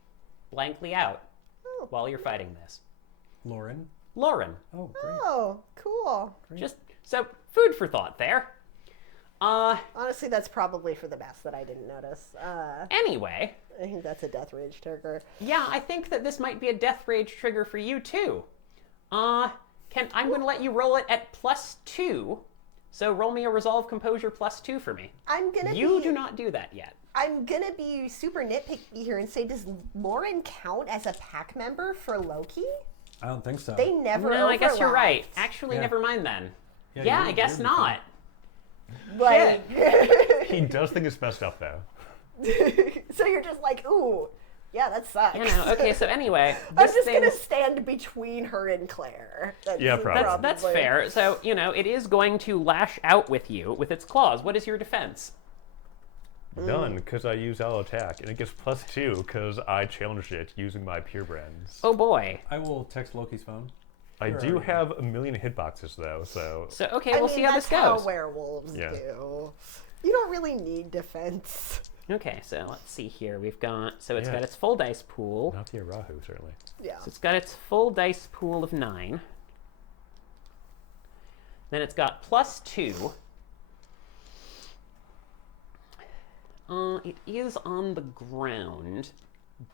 blankly out Oh. while you're fighting this. Lauren. Lauren, Oh, great. Oh, cool. just so food for thought there. Honestly, that's probably for the best that I didn't notice. Anyway, I think that's a death rage trigger. yeah, I think that this might be a death rage trigger for you too. I'm going to let you roll it at +2. So roll me a resolve composure +2 for me. I'm gonna You be, do not do that yet. I'm gonna be super nitpicky here and say, does Lauren count as a pack member for Loki? I don't think so. They never. No, I guess you're right. overlapped. Actually, Yeah. never mind then. Yeah, Yeah, you're- I guess you're not. Like, He does think it's messed up, though. So you're just like, ooh, yeah, that sucks. You know, okay, so anyway, I'm this just thing, gonna stand between her and Claire. Yeah, probably. that's fair. So, you know, it is going to lash out with you with its claws. What is your defense? None, because I use I'll attack, and it gets +2 because I challenged it using my pure brands. Oh boy. I will text Loki's phone. I Where do are you? have a million hitboxes though, so So, okay, I we'll mean, see how that's this goes. how werewolves Yeah. do. You don't really need defense. Okay, so let's see here. We've got, so it's Yeah. got its full dice pool. not the Arahu certainly. Yeah. So it's got its full dice pool of 9. Then it's got +2. It is on the ground.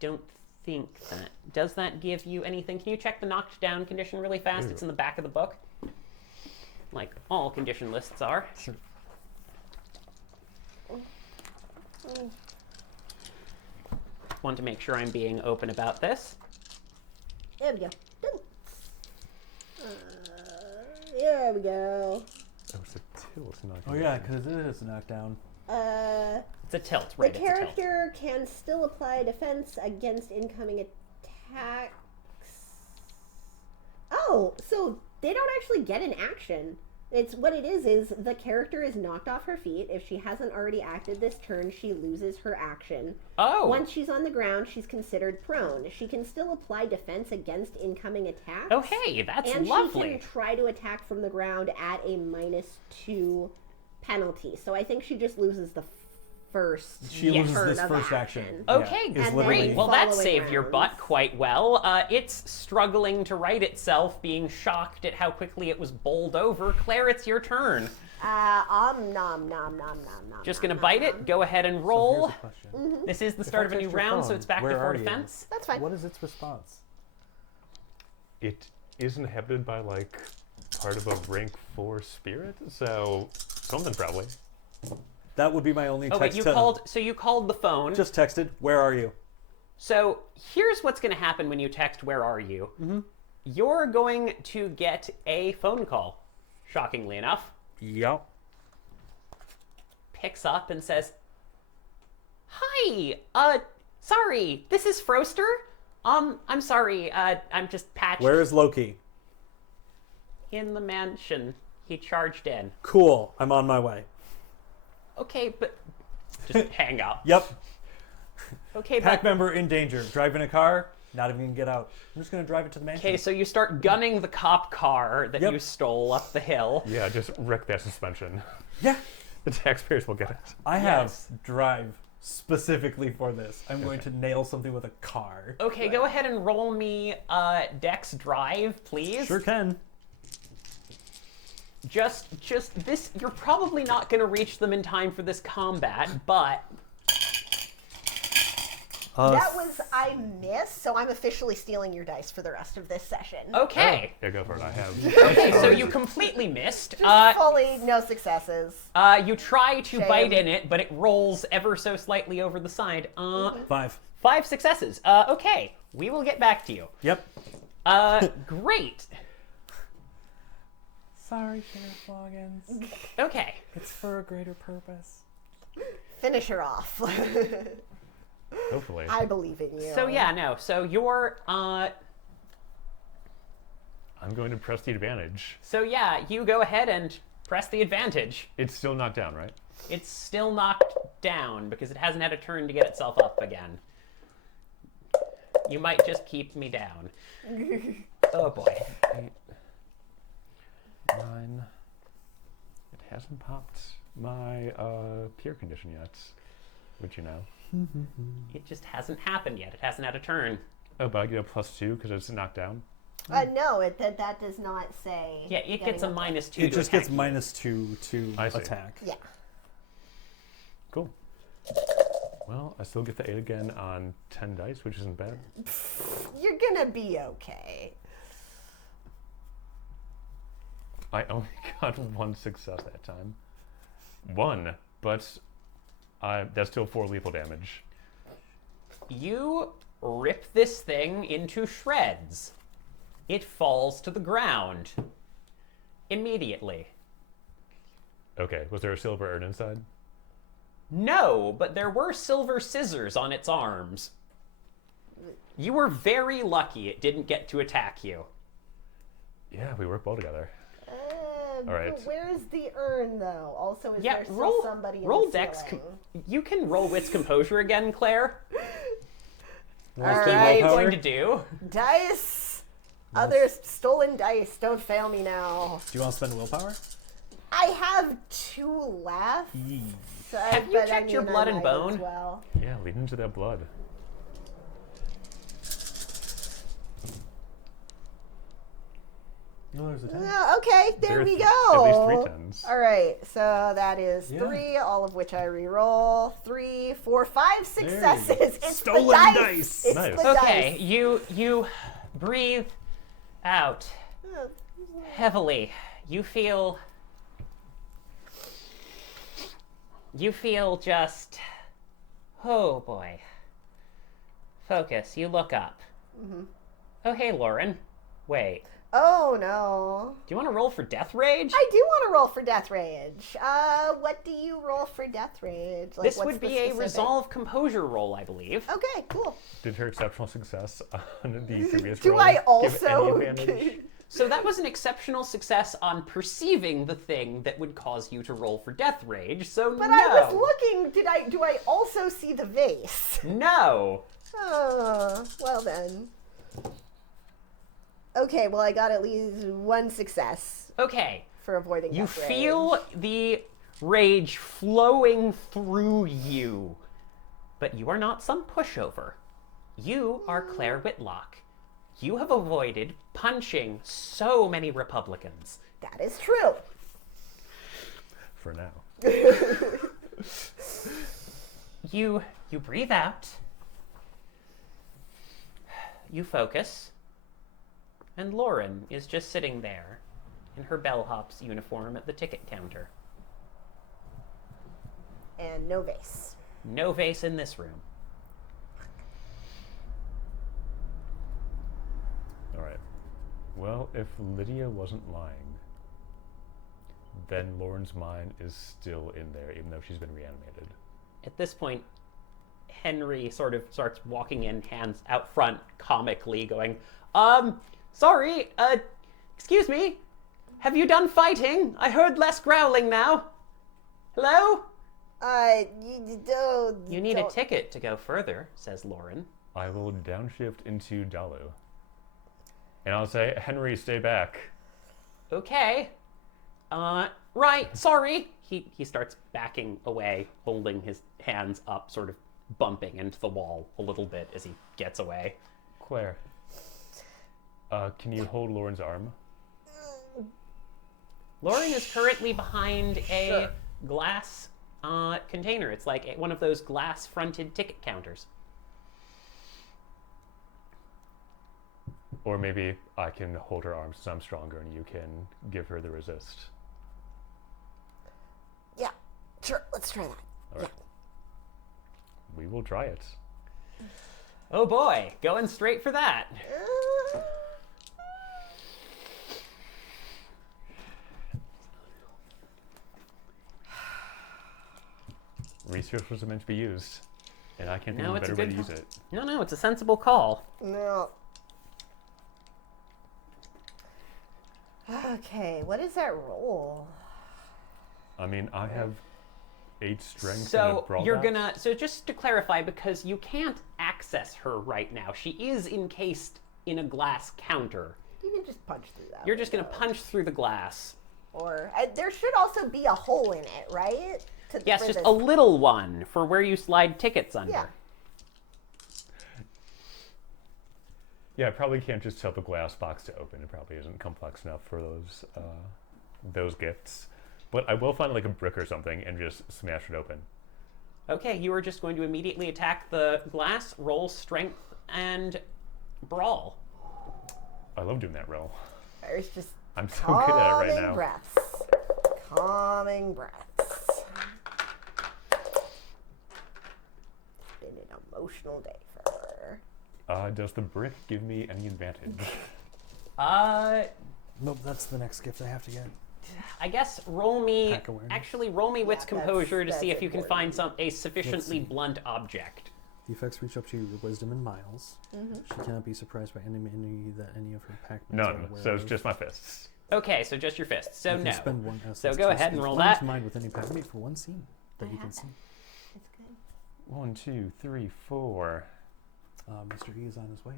Don't think that. Does that give you anything? Can you check the knocked down condition really fast? It's in the back of the book. Like all condition lists are. Sure. Want to make sure I'm being open about this. There we go. Done. There we go. Oh, it's a tilt, not Oh yeah, because it is a knockdown. It's a tilt, The right? It's a tilt. character can still apply defense against incoming attacks. Oh, so they don't actually get an action. It's what it is the character is knocked off her feet. If she hasn't already acted this turn, she loses her action. Oh! Once she's on the ground, she's considered prone. She can still apply defense against incoming attacks. Oh, hey, that's And lovely. she can try to attack from the ground at a -2 penalty. So I think she just loses the first She Yes. loses turn this of first action. action. Okay, Yeah, is And literally- then- Well, that following saved your rounds. butt quite well. It's struggling to right itself, being shocked at how quickly it was bowled over. Claire, it's your turn. Nom nom nom nom nom. Just nom, gonna nom, bite nom. it. Go ahead and So roll. here's a question. Mm-hmm. This is the If start I of a new text your round, so phone, it's back to where 4 are you? defense. That's fine. What is its response? It is inhabited by like part of a rank 4 spirit, so something probably. That would be my only Oh text wait, to him. you called the phone. Just texted, where are you? So here's what's gonna happen when you text "Where are you?" Mm-hmm. You're going to get a phone call. Shockingly enough, Yep. picks up and says, "Hi, sorry, this is Froster. I'm sorry, I'm just patched Where is Loki? in the mansion. He charged in. Cool, I'm on my way. Okay, but just hang up. Yep. Okay, Pack but member in danger. Driving a car, not even gonna get out. I'm just gonna drive it to the mansion. okay, so you start gunning the cop car that Yep. you stole up the hill. Yeah, just wreck that suspension. Yeah. The taxpayers will get it. I have Yes. drive specifically for this. I'm going to nail something with a car. Okay, go ahead and roll me Dex Drive, please. Sure can. Just this. You're probably not going to reach them in time for this combat, but That was I missed, so I'm officially stealing your dice for the rest of this session. okay. Yeah, go for it. I have. Okay, so you completely missed. Fully no successes. You try to Shame. bite in it, but it rolls ever so slightly over the side. 5. 5 successes. Okay, we will get back to you. Yep. Great. Sorry, Sheriff Loggins. Okay. It's for a greater purpose. Finish her off. Hopefully. I believe in you. So yeah, no. So you're I'm going to press the advantage. So yeah, you go ahead and press the advantage. It's still knocked down, right? It's still knocked down because it hasn't had a turn to get itself up again. You might just keep me down. Oh boy. 8, 9. It hasn't popped my peer condition yet, which you know. It just hasn't happened yet. It hasn't had a turn. Oh, but I get a +2 because it's knocked down. No, that does not say. Yeah, it getting gets a up there. -2 It to just attack gets you. -2 to I see. attack. Yeah. Cool. Well, I still get the 8 again on 10 dice, which isn't bad. You're gonna be okay. I only got 1 success that time. 1, but that's still 4 lethal damage. You rip this thing into shreds. It falls to the ground. Immediately. Okay, was there a silver urn inside? No, but there were silver scissors on its arms. You were very lucky it didn't get to attack you. Yeah, we work well together. All right. Where is the urn, though? Also, is Yeah, there still roll, somebody in roll the Dex. ceiling? You can roll Wits Composure again, Claire. All What are right. you going to do? Dice. Other stolen dice. Don't fail me now. Do you want to spend willpower? I have 2 left. Have you checked your blood and bone? Well. Yeah, lead into that blood. No, there's a 10. Okay, there There's we at least go. 3 tens. All right, so that is Yeah. 3, all of which I re-roll. 3, 4, 5 successes. It's Stolen the dice. dice. It's Nice. the Okay, dice. you breathe out heavily. You feel just, oh boy. Focus, you look up. Oh, hey, Lauren. Wait, Oh no. do you want to roll for Death Rage? I do want to roll for Death Rage. What do you roll for Death Rage? Like, This what's would the be a specific? Resolve Composure roll, I believe. Okay, cool. Did her exceptional success on the previous Do roll I give also? any advantage? So that was an exceptional success on perceiving the thing that would cause you to roll for Death Rage, so But no. I was looking. Do I also see the vase? No. Well then. Okay, well I got at least 1 success Okay. for avoiding You Death Rage. feel the rage flowing through you, but you are not some pushover. You are Claire Whitlock. You have avoided punching so many Republicans. That is true. For now. You breathe out. You focus. And Lauren is just sitting there in her bellhop's uniform at the ticket counter. And no vase. No vase in this room. All right. Well, if Lydia wasn't lying, then Lauren's mind is still in there, even though she's been reanimated. At this point, Henry sort of starts walking in, hands out front, comically going, sorry, excuse me, have you done fighting? I heard less growling now. Hello? You You need a don't- ticket to go further, says Lauren. I will downshift into Dalu. And I'll say, Henry, stay back. Okay. Right, sorry. He starts backing away, holding his hands up, sort of bumping into the wall a little bit as he gets away. Claire, can you hold Lauren's arm? Lauren is currently behind a Sure. glass container. It's like one of those glass-fronted ticket counters. Or maybe I can hold her arm since I'm stronger and you can give her the resist. Yeah, sure. Let's try that. All right. We will try it. Oh boy, going straight for that. Yeah. Resources are meant to be used, and I can't think No, of a it's a better way good to use it. No, it's a sensible call. No. Okay, what is that roll? I mean, I have 8 strength and a So brawl you're back. gonna. So just to clarify, because you can't access her right now, she is encased in a glass counter. You can just punch through that. You're just gonna window. punch through the glass. Or there should also be a hole in it, right? Yes, for just the- a little one for where you slide tickets under. Yeah. Yeah, I probably can't just tell the glass box to open. It probably isn't complex enough for those gifts. But I will find like a brick or something and just smash it open. Okay, you are just going to immediately attack the glass, roll strength, and brawl. I love doing that roll. There's just I'm so good at it right calming now. breaths. Calming breaths. It's been an emotional day for her. Does the brick give me any advantage? Uh, Nope, that's the next gift I have to get. I guess roll me. Pack awareness. Actually, roll me wits that's- composure to see that's if you can important. find a sufficiently see. blunt object. The effects reach up to your wisdom in miles. She cannot be surprised by any enemy that any of her pack mates are None. aware So it's of. just my fists. Okay, so just your fists. So You can no. spend one essence So go to ahead and speak roll one that. to mind with any pack mate for one scene that you can see. It's good. 1, 2, 3, 4, Mr. E is on his way.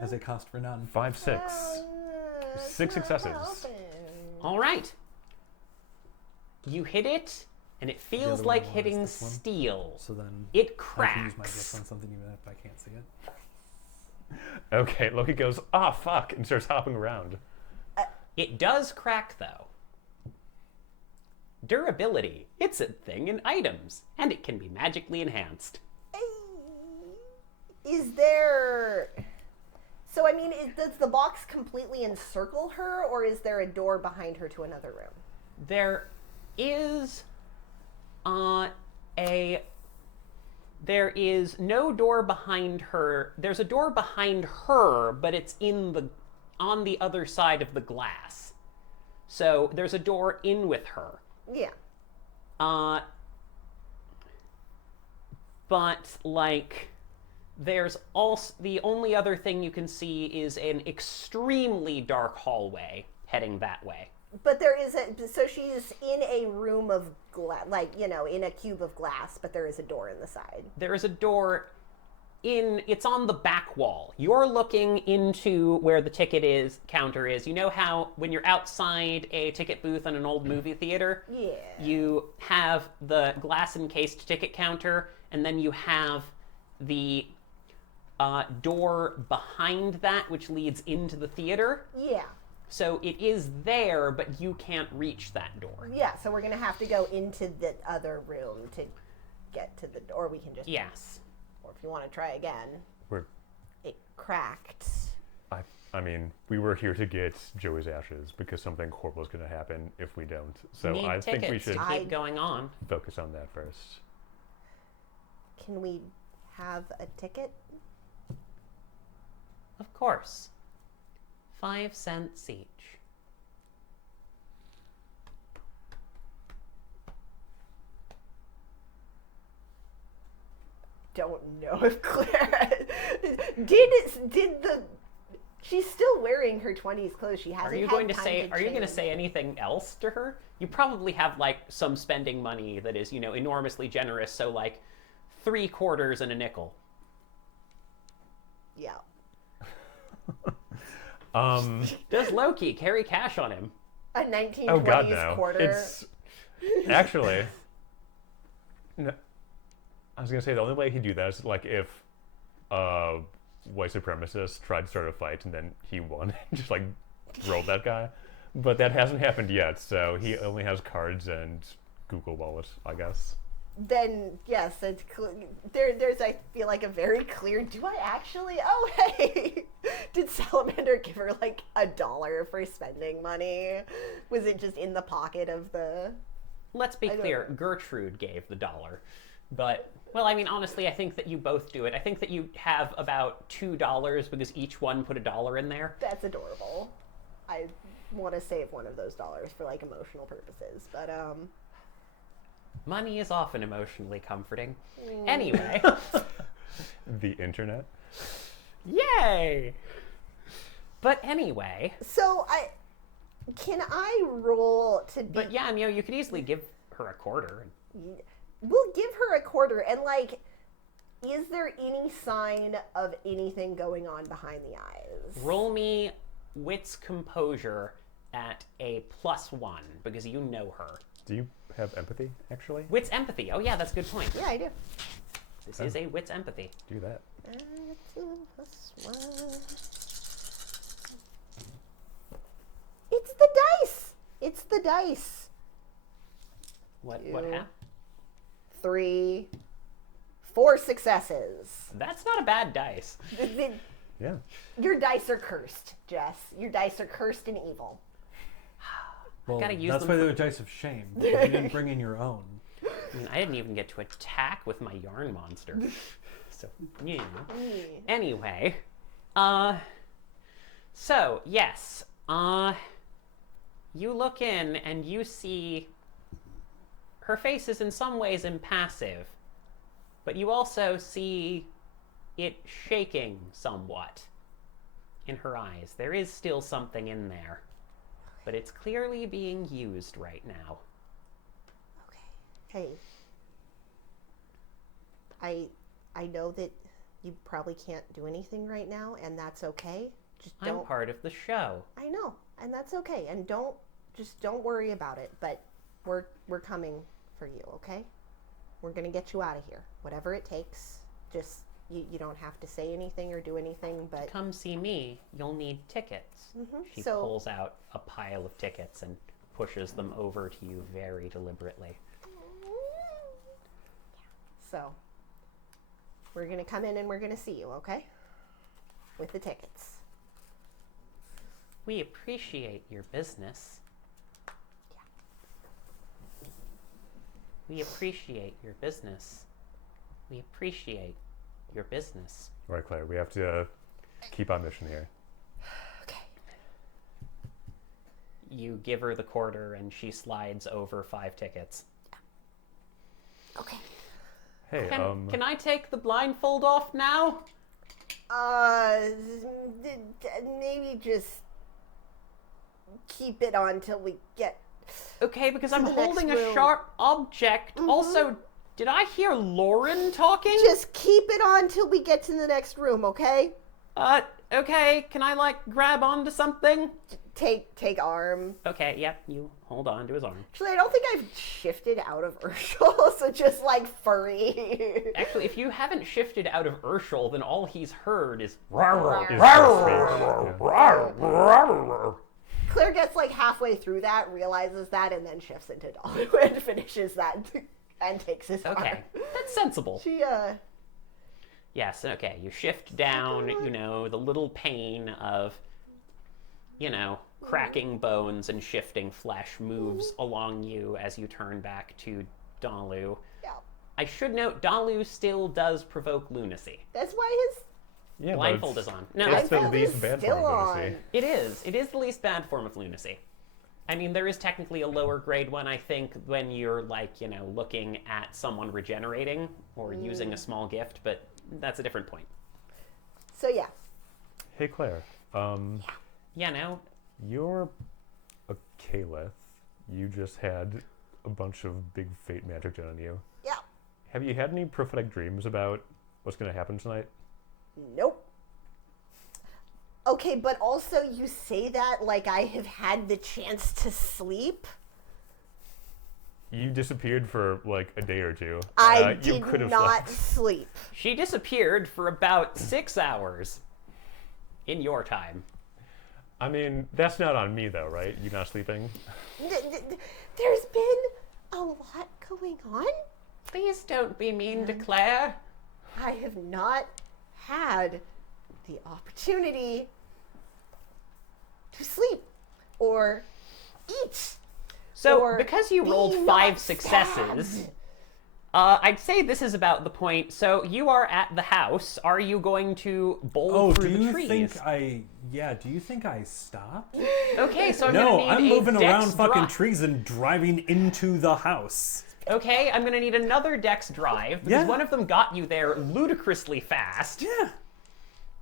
As a cost for none. 5, 6. It's 6 not successes. helping. All right. You hit it, and it feels other like one was hitting this one. steel. So then It I can use my cracks. grip on something even if I can't see it. Okay, Loki goes, ah, fuck, and starts hopping around. It does crack, though. Durability. It's a thing in items, and it can be magically enhanced. Is there... So, I mean, does the box completely encircle her, or is there a door behind her to another room? There is there is no door behind her. There's a door behind her, but it's on the other side of the glass. So there's a door in with her. Yeah. But like there's also the only other thing you can see is an extremely dark hallway heading that way. But there is so she's in a room of glass, like, you know, in a cube of glass, but there is a door in the side. There is a door it's on the back wall. You're looking into where the counter is. You know how when you're outside a ticket booth in an old movie theater, Yeah. you have the glass encased ticket counter, and then you have the door behind that, which leads into the theater. Yeah. So it is there, but you can't reach that door. Yeah, so we're going to have to go into the other room to get to the door. Or we can just... Yes. Or if you want to try again. It cracked. I mean, we were here to get Joey's ashes because something horrible is going to happen if we don't. So Need I think we tickets should to keep going on. focus on that first. Can we have a ticket? Of course. 5 cents each. Don't know if Claire did the. She's still wearing her 20s clothes. She hasn't. Are you going to say anything else to her? You probably have like some spending money that is, enormously generous, so like 3 quarters and a nickel. Yeah. Does Loki carry cash on him? A 1920s Oh god, no. quarter. It's actually no. I was gonna say the only way he'd do that is like if white supremacist tried to start a fight and then he won and just like rolled that guy. But that hasn't happened yet, so he only has cards and Google Wallet, I guess. Then yes, it's there's I feel like a very clear. Do I actually? Oh hey, did Salamander give her like $1 for spending money? Was it just in the pocket of the? Let's be don't clear, know. Gertrude gave the $1. But, well, I mean, honestly, I think that you both do it. I think that you have about $2 because each one put $1 in there. That's adorable. I want to save one of those dollars for like emotional purposes, but Money is often emotionally comforting. Anyway. The internet. Yay! But anyway. So can I roll to be? But yeah, you could easily give her a quarter. We'll give her a quarter, and like, is there any sign of anything going on behind the eyes? Roll me wits composure at a +1 because you know her. Do you have empathy, actually? Wits empathy. Oh yeah, that's a good point. Yeah, I do. This is a wits empathy. Do that. 2 + 1. It's the dice. It's the dice. What Two. happened? 3, 4 successes. That's not a bad dice. Yeah. Your dice are cursed, Jess. Your dice are cursed and evil. Well, gotta use that's them why for- they're dice of shame. Because you didn't bring in your own. I mean, I didn't even get to attack with my yarn monster. So, yeah. Anyway, so yes, you look in and you see her face is in some ways impassive, but you also see it shaking somewhat in her eyes. There is still something in there, but it's clearly being used right now. Okay. Hey, I know that you probably can't do anything right now, and that's okay. Just don't. I'm part of the show. I know, and that's okay. And don't worry about it. But we're coming for you, okay? We're gonna get you out of here, whatever it takes. Just you don't have to say anything or do anything, but Come see me. You'll need tickets. She So- pulls out a pile of tickets and pushes them over to you very deliberately. so we're gonna come in and we're gonna see you, okay? With the tickets. We appreciate your business. We appreciate your business. We appreciate your business. Right, Claire, we have to keep on mission here. Okay. You give her the quarter and she slides over 5 tickets. Okay. Hey, Can I take the blindfold off now? Maybe just keep it on till we get. Okay, because I'm the next holding a room. sharp object. Also, did I hear Lauren talking? Just keep it on till we get to the next room, okay? Okay, can I, like, grab onto something? Take arm. Okay, yep, you hold on to his arm. Actually, I don't think I've shifted out of Urshel, so just like furry. Actually, if you haven't shifted out of Urshel, then all he's heard is... is her speech. Claire gets like halfway through that, realizes that, and then shifts into Dolly and finishes that and takes his arm. Okay, that's sensible. She, Yes, okay, you shift down, you know, the little pain of, you know, cracking bones and shifting flesh moves along you as you turn back to Dalu. yeah. I should note, Dalu still does provoke lunacy. That's why his Yeah, but Blindfold is on. No, it's the blindfold least is bad still form of on. lunacy. it is. It is the least bad form of lunacy. I mean, there is technically a lower grade one, I think, when you're, like, you know, looking at someone regenerating or using a small gift, but that's a different point. So yeah. Hey, Claire, Yeah, no, you're a Caliph. You just had a bunch of big fate magic done on you. Yeah. Have you had any prophetic dreams about what's going to happen tonight? Nope. Okay, but also you say that like I have had the chance to sleep. You disappeared for like a day or two. I you did could have not slept. sleep. she disappeared for about 6 hours in your time. I mean, that's not on me though, right? You not sleeping? There's been a lot going on. Please don't be mean to Claire. I have not had the opportunity to sleep or eat. So, Or because you be rolled not 5 successes, stabbed. I'd say this is about the point. So, you are at the house. Are you going to bowl Do through the you trees? think I? Yeah. Do you think I stopped? Okay, so I'm No, gonna need I'm a moving dex around fucking drive. trees and driving into the house. Okay, I'm gonna need another dex drive because Yeah. one of them got you there ludicrously fast. Yeah.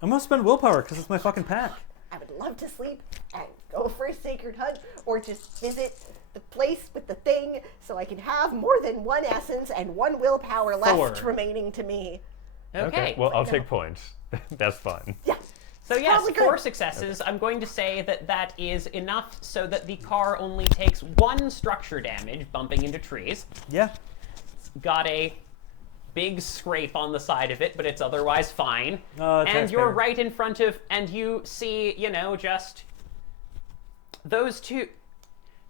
I'm gonna spend willpower because it's my fucking pack. I would love to sleep and go for a sacred hunt or just visit the place with the thing so I can have more than one essence and one willpower left 4. remaining to me. Okay. Well, I'll take points. That's fun. Yeah. So yes, Probably 4 good. successes. I'm going to say that that is enough so that the car only takes 1 structure damage, bumping into trees. Yeah. Got a big scrape on the side of it, but it's otherwise fine. That's And you're fair. right in front of, and you see, you know, just those two.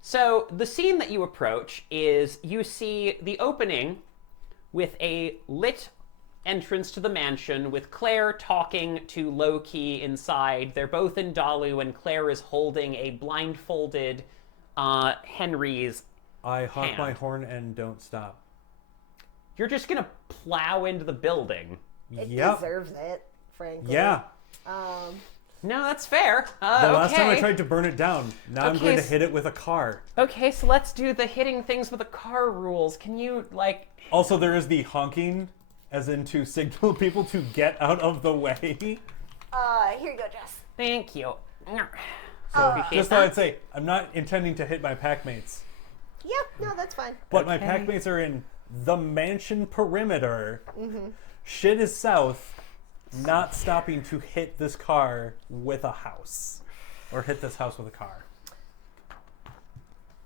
So the scene that you approach is you see the opening with a lit entrance to the mansion with Claire talking to Loki inside. They're both in Dalu, and Claire is holding a blindfolded Henry's. I honk my Hand. horn and don't stop. You're just gonna plow into the building. It Yep. deserves it, frankly. Yeah. No, that's fair. The last time I Okay. tried to burn it down. Now I'm Okay, going to s- hit it with a car. Okay, so let's do the hitting things with a car rules. Can you, like... Also, there is the honking, as in to signal people to get out of the way. Here you go, Jess. Thank you. Just thought I'd say, I'm not intending to hit my pack mates. Yep, no, that's fine. But my Okay. pack mates are in the mansion perimeter. Shit is south. Not stopping to hit this car with a house. Or hit this house with a car.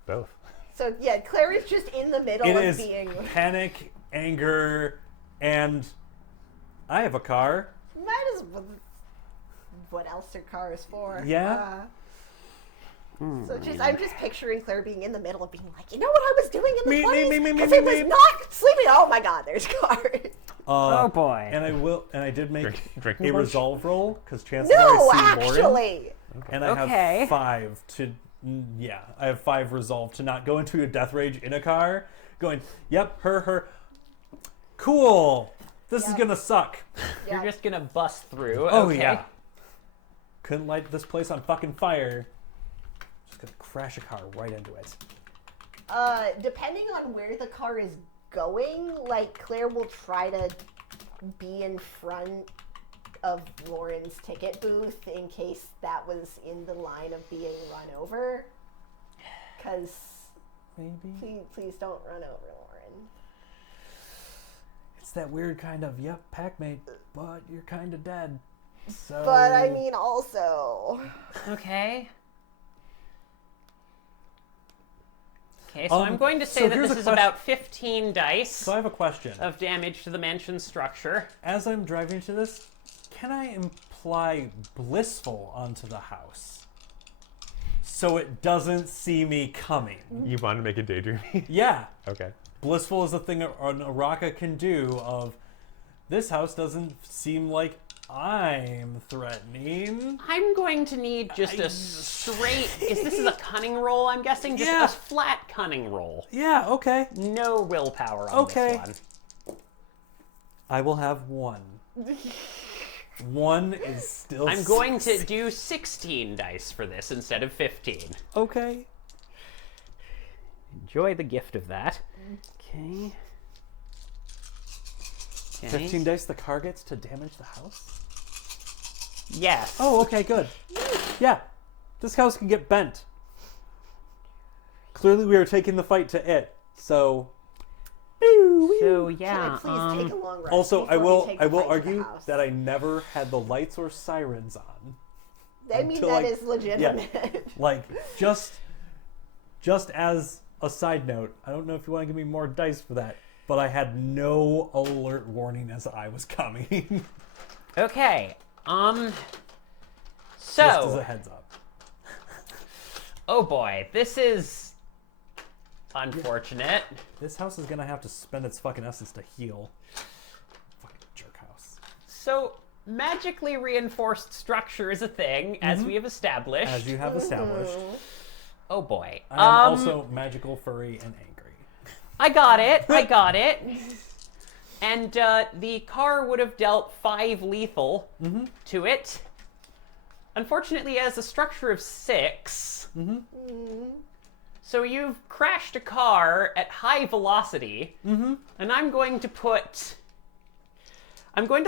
Both. So, yeah, Claire is just in the middle It of is being... panic, anger, and I have a car. Might as well... What else are cars for? Yeah. So I'm just picturing Claire being in the middle of being like, you know what I was doing in the Me, 20s? me, Because I was me. not sleeping. Oh my god, there's cars. Oh, boy. And I did make Drinking a a bunch? resolve roll because chances No, are I see Lauren, actually. and I Okay. have 5 to I have 5 resolve to not go into a death rage in a car. Going, yep, her. Cool. This is Yep. gonna suck. Yeah. You're just gonna bust through. Oh okay. yeah. Couldn't light this place on fucking fire. Just gonna crash a car right into it. Depending on where the car is going, like Claire will try to be in front of Lauren's ticket booth in case that was in the line of being run over. Because Maybe. please don't run over Lauren. It's that weird kind of, yep, packmate, but you're kind of dead. So. But I mean, also. Okay. Okay, so I'm going to say so that here's this a is question- about 15 dice So I have a question. of damage to the mansion structure. As I'm driving to this, can I imply blissful onto the house? So it doesn't see me coming. You want to make it daydreamy? Yeah. Okay. Blissful is the thing an Araka can do of, this house doesn't seem like I'm threatening. I'm going to need just a straight... Is this a cunning roll, I'm guessing? Just Yeah. a flat cunning roll. Yeah, okay. No willpower on Okay. this one. I will have 1. 1 is still I'm going to do 16 dice for this instead of 15. Okay. Enjoy the gift of that. Okay. 15 dice the car gets to damage the house? Yes. Oh, okay, good. Yeah, this house can get bent. Clearly we are taking the fight to it, so... So Can yeah. I please take a long rest Also, before we take I the will fight to the argue house? that I never had the lights or sirens on. I mean, until that I- is legitimate. Like, just as a side note, I don't know if you want to give me more dice for that, but I had no alert warning as I was coming. Okay. Just as a So, heads up. oh boy, this is unfortunate. This house is gonna have to spend its fucking essence to heal. Fucking jerk house. So, magically reinforced structure is a thing, as we have established. As you have established, Oh boy. I am also magical, furry, and angry. I got it. I got it. And the car would have dealt 5 lethal to it. Unfortunately, it has a structure of 6. So you've crashed a car at high velocity, and I'm going to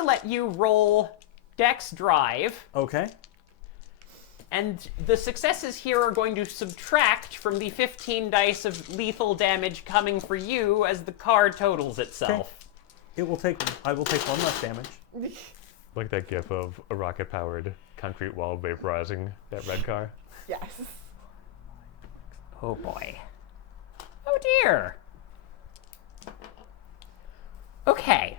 let you roll Dex Drive, Okay. and the successes here are going to subtract from the 15 dice of lethal damage coming for you as the car totals itself. I will take 1 less damage. Like that gif of a rocket-powered concrete wall vaporizing that red car. Yes. Oh boy. Oh dear. Okay.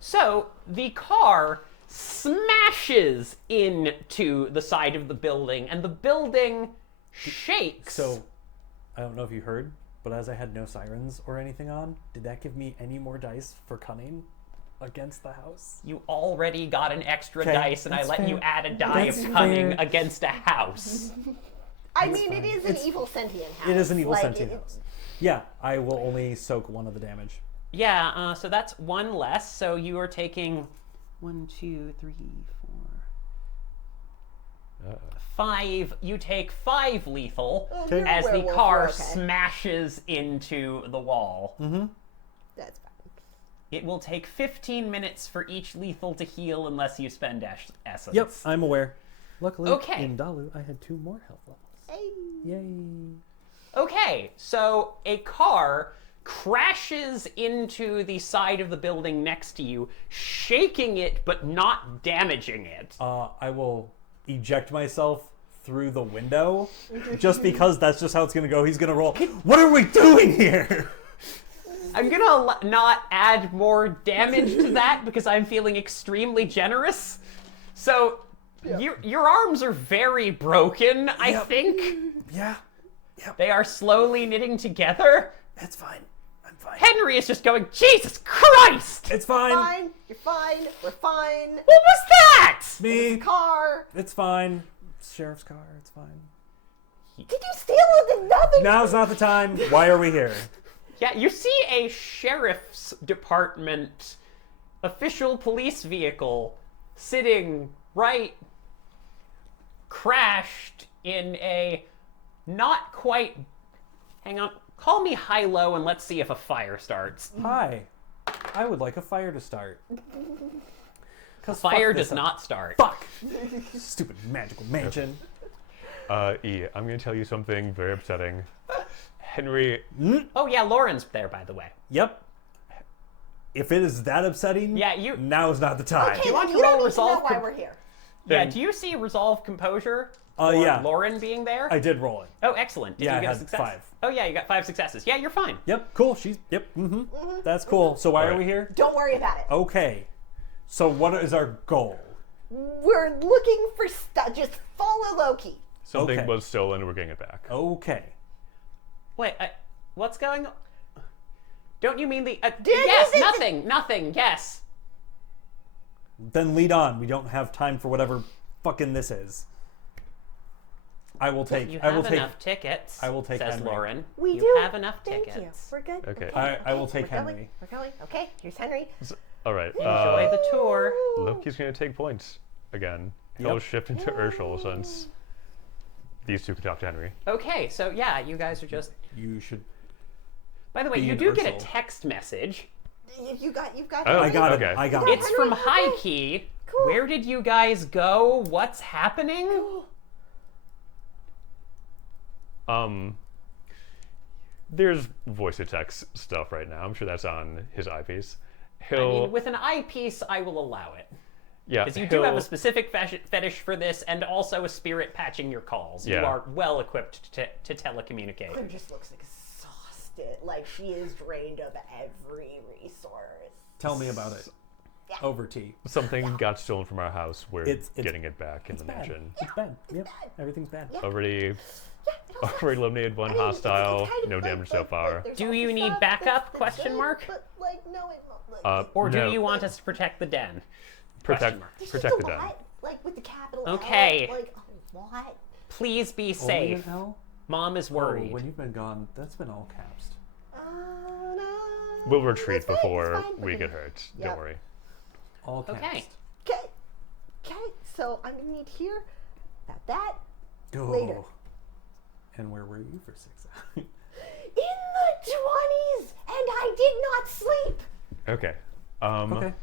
So the car smashes into the side of the building, and the building shakes. So, I don't know if you heard, but as I had no sirens or anything on, did that give me any more dice for cunning against the house? You already got an extra Okay, dice, and I that's let you fair. add a die That's of cunning fair. against a house. I mean, it is an evil sentient house. It is an evil Like, sentient it- house. Yeah, I will only soak 1 of the damage. Yeah, so that's 1 less. So you are taking 1, 2, 3, 4, 5. You take 5 lethal you're a as the werewolf, car we're okay. smashes into the wall. That's fine. It will take 15 minutes for each lethal to heal unless you spend essence. Yep, I'm aware. Luckily, Okay. in Dalu, I had 2 more health levels. Hey. Yay. Okay, so a car crashes into the side of the building next to you, shaking it but not damaging it. I will eject myself through the window, just because that's just how it's going to go. He's going to roll. What are we doing here? I'm gonna not add more damage to that because I'm feeling extremely generous. So, your arms are very broken, I Yep. think. Yeah, They are slowly knitting together. that's fine. I'm fine. Henry is just going, Jesus Christ! It's fine. Fine. You're fine. We're fine. What was that? Me. Car. It's fine. It's Sheriff's car. It's fine. Did you steal another? Now's not the time. Why are we here? Yeah, you see a sheriff's department official police vehicle sitting right crashed in a not quite. Hang on. Call me high-low and let's see if a fire starts. Hi. I would like a fire to start. Fire does not start. Fuck. Stupid magical mansion. E, I'm going to tell you something very upsetting. Henry, Oh yeah, Lauren's there, by the way. Yep. If it is that upsetting, Yeah, you- now is not the time. Okay, want then to you roll don't need to resolve know why com- we're here. Yeah, Then- do you see resolve composure for Yeah. Lauren being there? I did roll it. Oh, excellent. Did Yeah, you I get a had success? 5. Oh yeah, you got 5 successes. Yeah, you're fine. Yep, cool. Yep, That's cool. So why are Alright. we here? Don't worry about it. Okay. So what is our goal? We're looking for stuff. Just follow Loki. something Okay. was stolen, we're getting it back. Okay. Wait, what's going on? Don't you mean the... Did yes, you- nothing, yes. Then lead on. We don't have time for whatever fucking this is. I will take. You I will have take. enough tickets, I will take says Henry. Lauren. We you do. have enough Thank tickets. you. We're good. Okay. I will take we're Henry. Going. We're going. Okay. Here's Henry. All right. Enjoy the tour. Loki's going to take points again. He'll Yep. shift into Urshel since these two can talk to Henry. Okay, so yeah, you guys are just... You should. By the way, Be you an do get a Ursel. text message. You've got. Oh, I got okay. it. I got It's it. from Henry, High okay. Key. Cool. Where did you guys go? What's happening? There's voice to text stuff right now. I'm sure that's on his eyepiece. I He'll, mean, with an eyepiece, I will allow it. yeah, Because you do have a he'll- specific fetish for this, and also a spirit patching your calls. You Yeah. are well equipped to telecommunicate. Claire just looks exhausted. Like she is drained of every resource. Tell me about it. Yeah. Over tea. something got stolen from our house. We're It's- getting it back in the Bad. mansion. It's bad. Yep. Everything's bad. Already, Yeah, it also- already eliminated one I mean, it's hostile. kind of No like- damage so far. there's Do also you need stuff backup? that's Question good, mark? But like, no, it won't. Or do No. you want us to protect the den? protect Question mark. There's protect the just a den? lot, like with the capital L, Okay. like a lot. Please be Only safe. an L? Mom is Oh, worried. when you've been gone, that's been all caps. No, We'll retreat it's fine, before it's fine. we Okay. get hurt. Yep. Don't worry. All caps. Okay. Okay, so I'm gonna need to hear about that Go. Later. And where were you for 6 hours? in the 20s, and I did not sleep. Okay. Okay.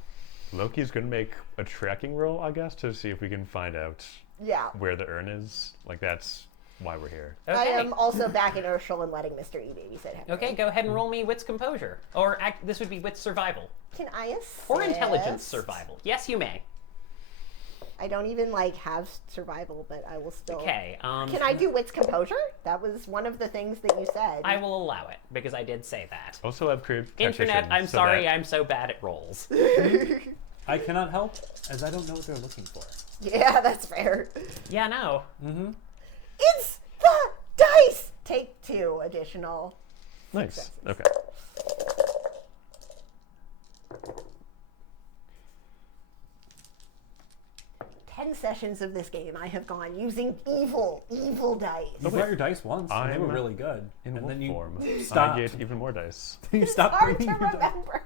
Loki's gonna make a tracking roll, I guess, to see if we can find out Yeah. where the urn is. Like that's why we're here. I Okay. am also back in Urshel and letting Mr. E babysit him. Okay, go ahead and roll me wits composure. Or this would be wits survival. Can I assist? Or intelligence survival. Yes, you may. I don't even like have survival, but I will still. Okay. Can I do wits composure? That was one of the things that you said. I will allow it because I did say that. Also have creative Internet, tactician, I'm so sorry, that- I'm so bad at rolls. I cannot help, as I don't know what they're looking for. Yeah, that's fair. Yeah, no. It's the dice. Take 2 additional. Nice. Okay. Ten sessions of this game I have gone using evil dice. You brought your dice once, and they were I'm really good. In and wolf then you form. stopped. I get even more dice. you It's stopped hard to bringing your dice. remember.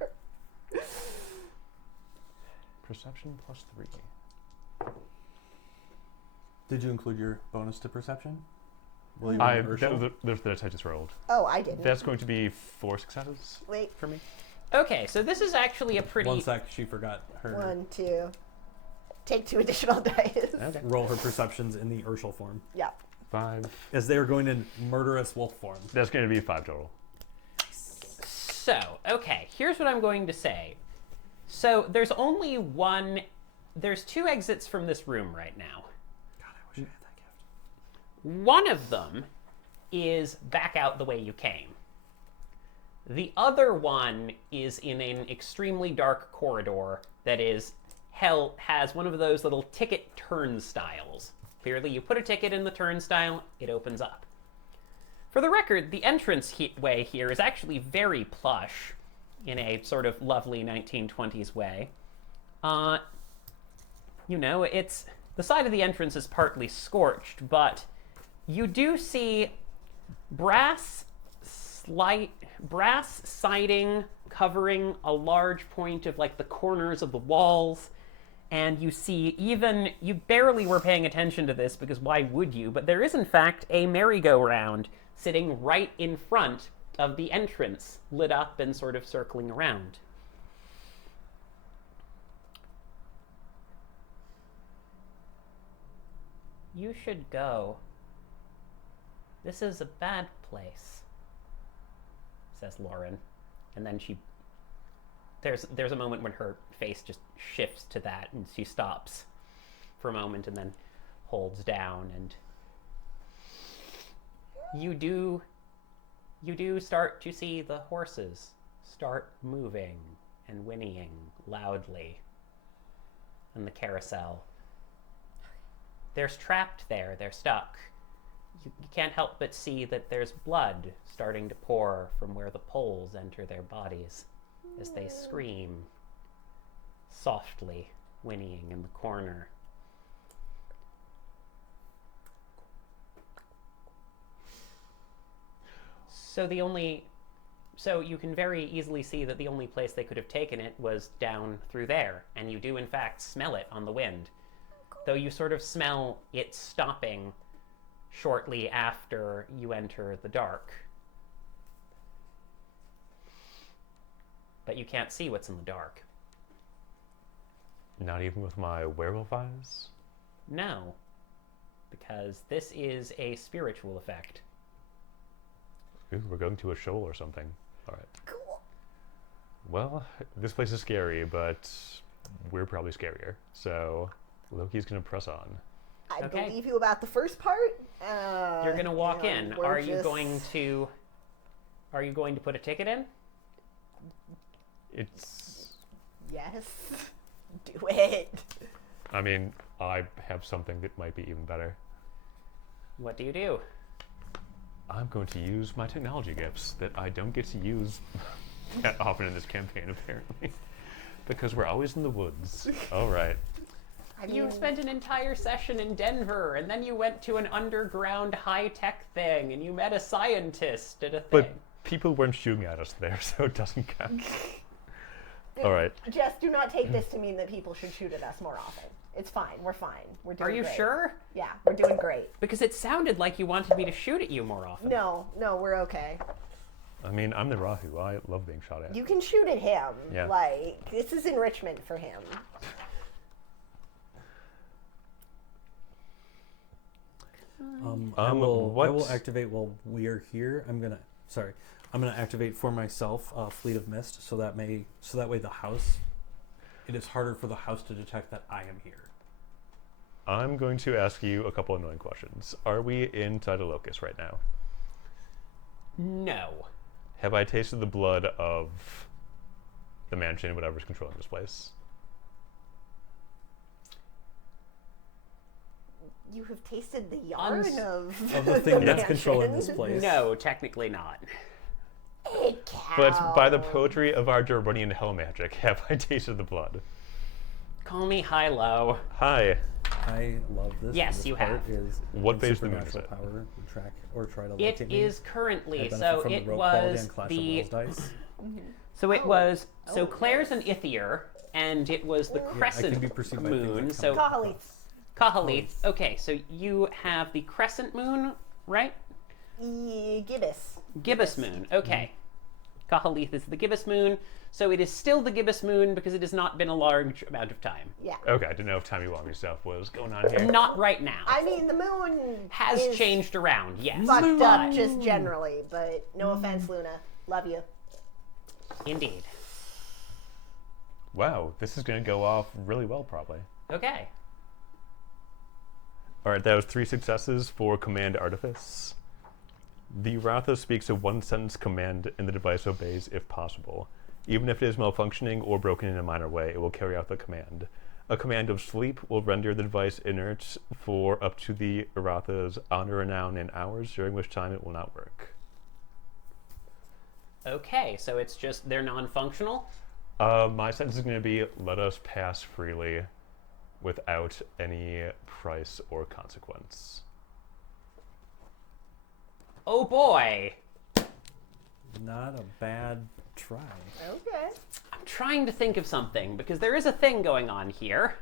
Perception +3. Did you include your bonus to perception? Will you There's the I just rolled. Oh, I didn't. That's going to be 4 successes Wait. for me. Okay, so this is actually a pretty... 1 sec, she forgot her. 1, 2. Take 2 additional dice. Okay. Roll her perceptions in the Urshel form. Yeah. 5. As they are going in murderous wolf form. That's going to be 5 total. So, okay, here's what I'm going to say. So, there's only one... There's 2 exits from this room right now. God, I wish I had that gift. One of them is back out the way you came. The other one is in an extremely dark corridor that has one of those little ticket turnstiles. Clearly, you put a ticket in the turnstile, it opens up. For the record, the entrance way here is actually very plush in a sort of lovely 1920s way. It's the side of the entrance is partly scorched, but you do see brass siding covering a large point of like the corners of the walls. And you see you barely were paying attention to this because why would you? But there is in fact a merry-go-round sitting right in front of the entrance, lit up and sort of circling around. You should go. This is a bad place, says Lauren. And then there's a moment when her face just shifts to that and she stops for a moment and then holds down, and you do start to see the horses start moving and whinnying loudly in the carousel. They're trapped there, they're stuck. You can't help but see that there's blood starting to pour from where the poles enter their bodies as they scream, softly whinnying in the corner. So you can very easily see that the only place they could have taken it was down through there, and you do in fact smell it on the wind. Though you sort of smell it stopping shortly after you enter the dark. But you can't see what's in the dark. Not even with my werewolf eyes? No, because this is a spiritual effect. Ooh, we're going to a shoal or something. All right. Cool. Well, this place is scary, but we're probably scarier. So Loki's going to press on. I Okay. believe you about the first part. You're going to walk and in. we're Are you just- going to put a ticket in? It's... Yes. Do it. I mean, I have something that might be even better. What do you do? I'm going to use my technology gifts that I don't get to use that often in this campaign, apparently. Because we're always in the woods. All right. You spent an entire session in Denver, and then you went to an underground high-tech thing, and you met a scientist at a thing. But people weren't shooting at us there, so it doesn't count. All right. Jess, do not take this to mean that people should shoot at us more often. It's fine. We're fine. We're doing Are you great. sure? Yeah, we're doing great. Because it sounded like you wanted me to shoot at you more often. No, we're okay. I mean, I'm the Rahu. I love being shot at. You can shoot at him. Yeah. Like, this is enrichment for him. I what? will activate while we are here. I'm gonna activate for myself Fleet of Mist, so that way the house, it is harder for the house to detect that I am here. I'm going to ask you a couple annoying questions. Are we inside a locust right now? No. Have I tasted the blood of the mansion, whatever's controlling this place? You have tasted the yarn of the thing that's mansion. controlling this place. No, technically not. It counts. But by the poetry of our Durranian hell magic, have I tasted the blood? Call me high-low. Hi. I love this. Yes, this you part have. Is What phase of the moon is supernatural it? power to track or try to It locate me. is currently, I benefit so from the it rogue quality was on Clash of the... Wills dice. So it Oh. was, so Oh, Claire's yes. an Ithier, and it was the Yeah, I can crescent be perceived by things moon, that so come Golly. Kahalith. Okay, so you have the crescent moon, right? Gibbous. Gibbous moon. Okay. Kahalith is the gibbous moon, so it is still the gibbous moon because it has not been a large amount of time. Yeah. Okay, I didn't know if timey-wimey stuff was going on here. Not right now. I mean, the moon Has is changed around, yes. fucked up just generally, but no offense, Luna. Love you. Indeed. Wow, this is going to go off really well, probably. Okay. All right, that was 3 successes for Command Artifice. The Ratha speaks a one-sentence command and the device obeys if possible. Even if it is malfunctioning or broken in a minor way, it will carry out the command. A command of sleep will render the device inert for up to the Ratha's honor, renown, and hours, during which time it will not work. Okay, so it's just they're non-functional? My sentence is going to be, let us pass freely without any price or consequence. Oh boy! Not a bad try. Okay. I'm trying to think of something, because there is a thing going on here.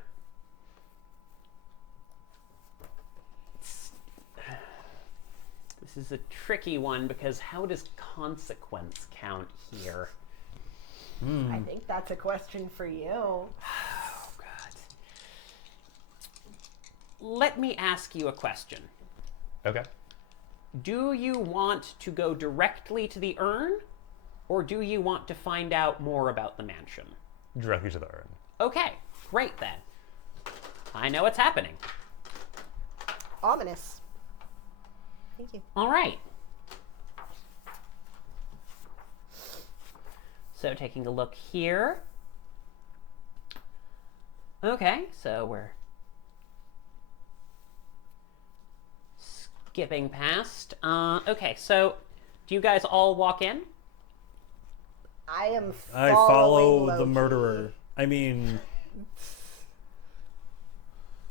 This is a tricky one, because how does consequence count here? I think that's a question for you. Oh, God. Let me ask you a question. Okay. Do you want to go directly to the urn, or do you want to find out more about the mansion? Directly to the urn. Okay, great then. I know what's happening. Ominous. Thank you. All right. So taking a look here. Okay, so we're skipping past. Okay, so do you guys all walk in? I am I following follow the Loki. murderer. I mean,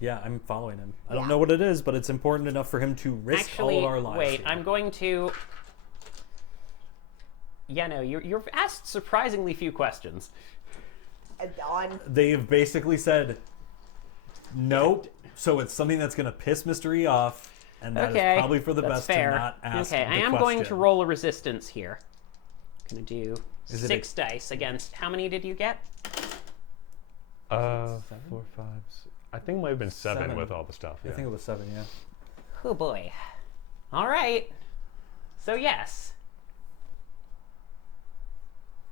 yeah, I'm following him. I don't Yeah. know what it is, but it's important enough for him to risk Actually, all of our lives. wait, here. I'm going to... Yeah, no, you've asked surprisingly few questions. On They've basically said nope, so it's something that's going to piss Mystery off, and that is Okay, probably for the that's best fair. to not ask Okay, the I am going to question. roll a resistance here. Gonna do Is it 6 dice against... How many did you get? 4, 5. I think it might have been 7 7. with all the stuff. I Yeah. think it was 7, yeah. Oh boy. All right. So yes.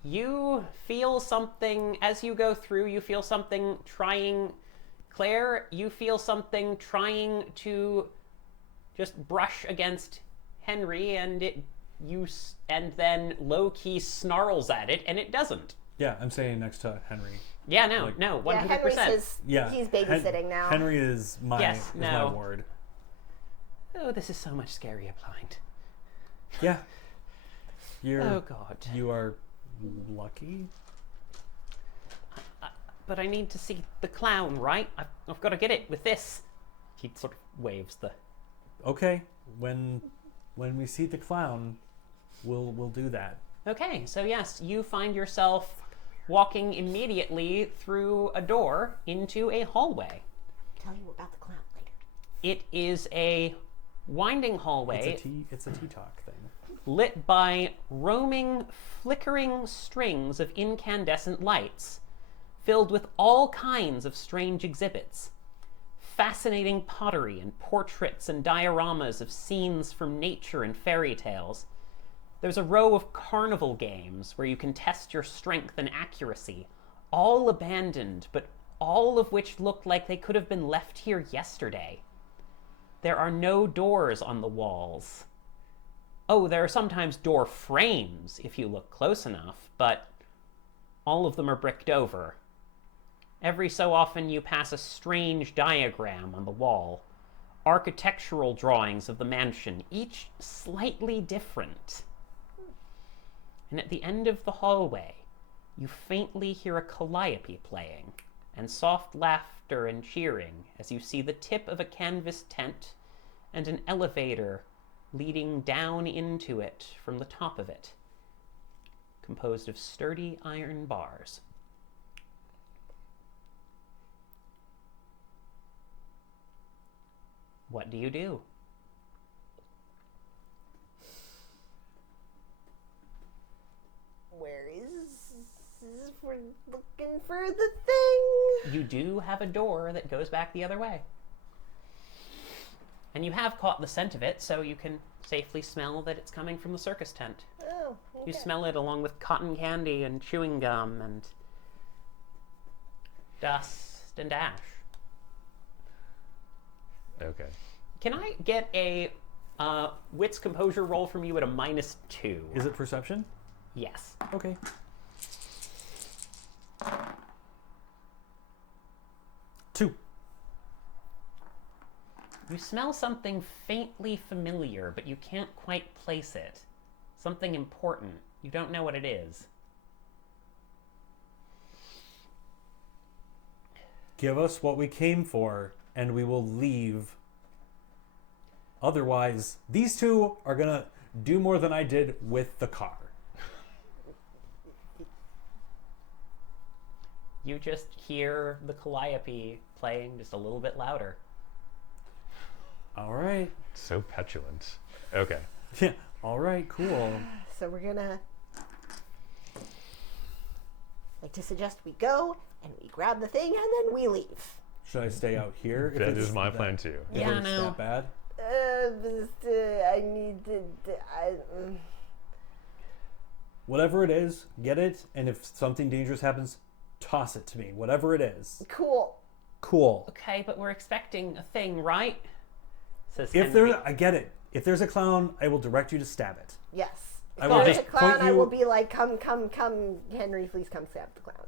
You feel something as you go through, you feel something trying... Claire, you feel something trying to just brush against Henry, and and then low-key snarls at it, and it doesn't. Yeah, I'm saying next to Henry. Yeah, no, Like- no, 100%. yeah, Henry says Yeah, he's babysitting now. Henry is my Yes, is my no. ward. Oh, this is so much scarier blind. Yeah, you're Oh, God. you are lucky. But I need to see the clown, right? I've got to get it with this. He sort of waves the... Okay, when we see the clown, we'll do that. Okay, so yes, you find yourself walking immediately through a door into a hallway. Tell you about the clown later. It is a winding hallway It's a tea talk thing. lit by roaming, flickering strings of incandescent lights, filled with all kinds of strange exhibits. Fascinating pottery and portraits and dioramas of scenes from nature and fairy tales. There's a row of carnival games where you can test your strength and accuracy, all abandoned, but all of which look like they could have been left here yesterday. There are no doors on the walls. Oh, there are sometimes door frames if you look close enough, but all of them are bricked over. Every so often you pass a strange diagram on the wall, architectural drawings of the mansion, each slightly different. And at the end of the hallway, you faintly hear a calliope playing, and soft laughter and cheering as you see the tip of a canvas tent and an elevator leading down into it from the top of it, composed of sturdy iron bars. What do you do? Where is... We're looking for the thing. You do have a door that goes back the other way. And you have caught the scent of it, so you can safely smell that it's coming from the circus tent. Oh, okay. You smell it along with cotton candy and chewing gum and dust and ash. Okay. Can I get a wits composure roll from you at a -2? Is it perception? Yes. Okay. 2. You smell something faintly familiar, but you can't quite place it. Something important. You don't know what it is. Give us what we came for, and we will leave. Otherwise, these two are gonna do more than I did with the car. You just hear the calliope playing just a little bit louder. All right. So petulant. Okay. Yeah. All right. Cool. So we're gonna... like to suggest we go, and we grab the thing, and then we leave. Should I stay out here? if That it's is my that- plan too. if Yeah, it's no. that bad? I need to... Whatever it is, get it, and if something dangerous happens, toss it to me. Whatever it is. Cool. Cool. Okay, but we're expecting a thing, right? Says If Henry. there, I get it. If there's a clown, I will direct you to stab it. Yes. If I will there's just a clown, point I you- will be like, come, Henry, please come stab the clown.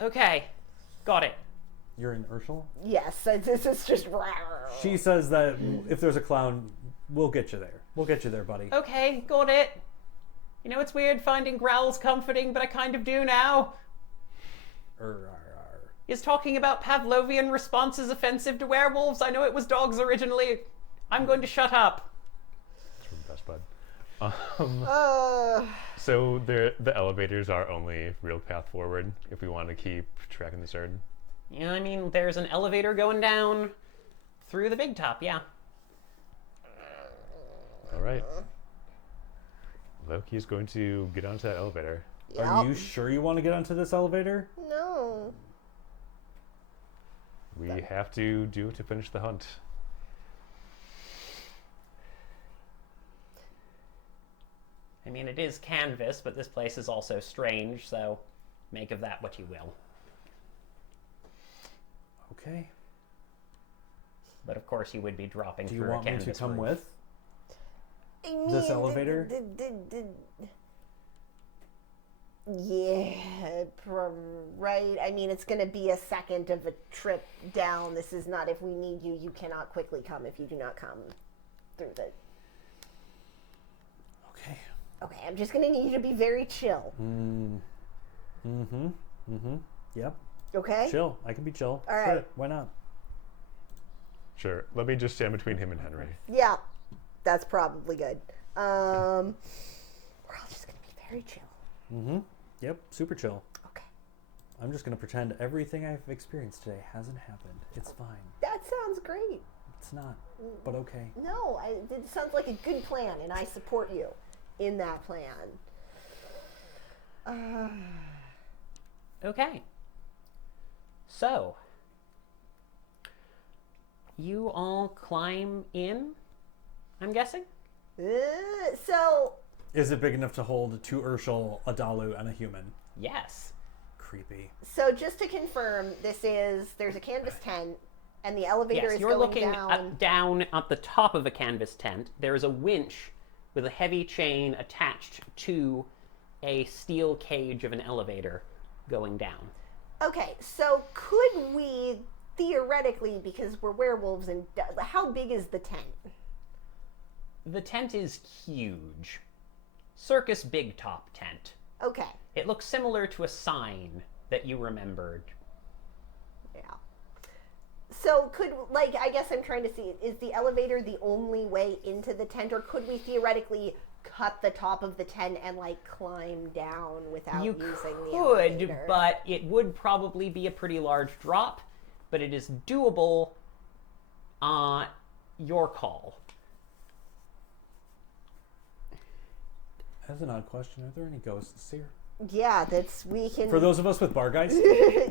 Okay, got it. You're in Urshel? Yes, this is just... She says that if there's a clown, we'll get you there. We'll get you there, buddy. Okay, got it. You know, it's weird finding growls comforting, but I kind of do now. Is talking about Pavlovian responses offensive to werewolves? I know it was dogs originally. I'm going to shut up. That's from Best Bud. So the elevators are only real path forward if we want to keep tracking the Zerd. Yeah, I mean, there's an elevator going down through the big top, yeah. All right. Loki's going to get onto that elevator. Are you sure you want to get onto this elevator? No. We have to do it to finish the hunt. I mean, it is canvas, but this place is also strange, so make of that what you will. Okay. But of course, you would be dropping Do you through want a me canvas to come roof. with this elevator? Yeah, right. I mean, it's going to be a second of a trip down. This is not, if we need you, you cannot quickly come if you do not come through the... Okay. Okay, I'm just going to need you to be very chill. Yep. Okay? Chill. I can be chill. All Sure. right. Why not? Sure. Let me just stand between him and Henry. Yeah, that's probably good. We're all just going to be very chill. Yep. Super chill. Okay. I'm just going to pretend everything I've experienced today hasn't happened. It's fine. That sounds great. It's not. But okay. No, it sounds like a good plan, and I support you in that plan. Okay. So, you all climb in, I'm guessing? So, Is it big enough to hold 2 Urshel, a Dalu, and a human? Yes. Creepy. so just to confirm, there's a canvas tent, and the elevator Yes, is you're going looking down. down at the top of a canvas tent. There is a winch with a heavy chain attached to a steel cage of an elevator going down. Okay, so could we theoretically, because we're werewolves, and how big is the tent? The tent is huge. Circus big top tent. Okay, It looks similar to a sign that you remembered. yeah. So could, like, I guess I'm trying to see, is the elevator the only way into the tent, or could we theoretically cut the top of the tent and, like, climb down without You using the could, elevator? but it would probably be a pretty large drop, but it is doable your call. As an odd question, are there any ghosts here? Yeah, we can. For those of us with bar guys,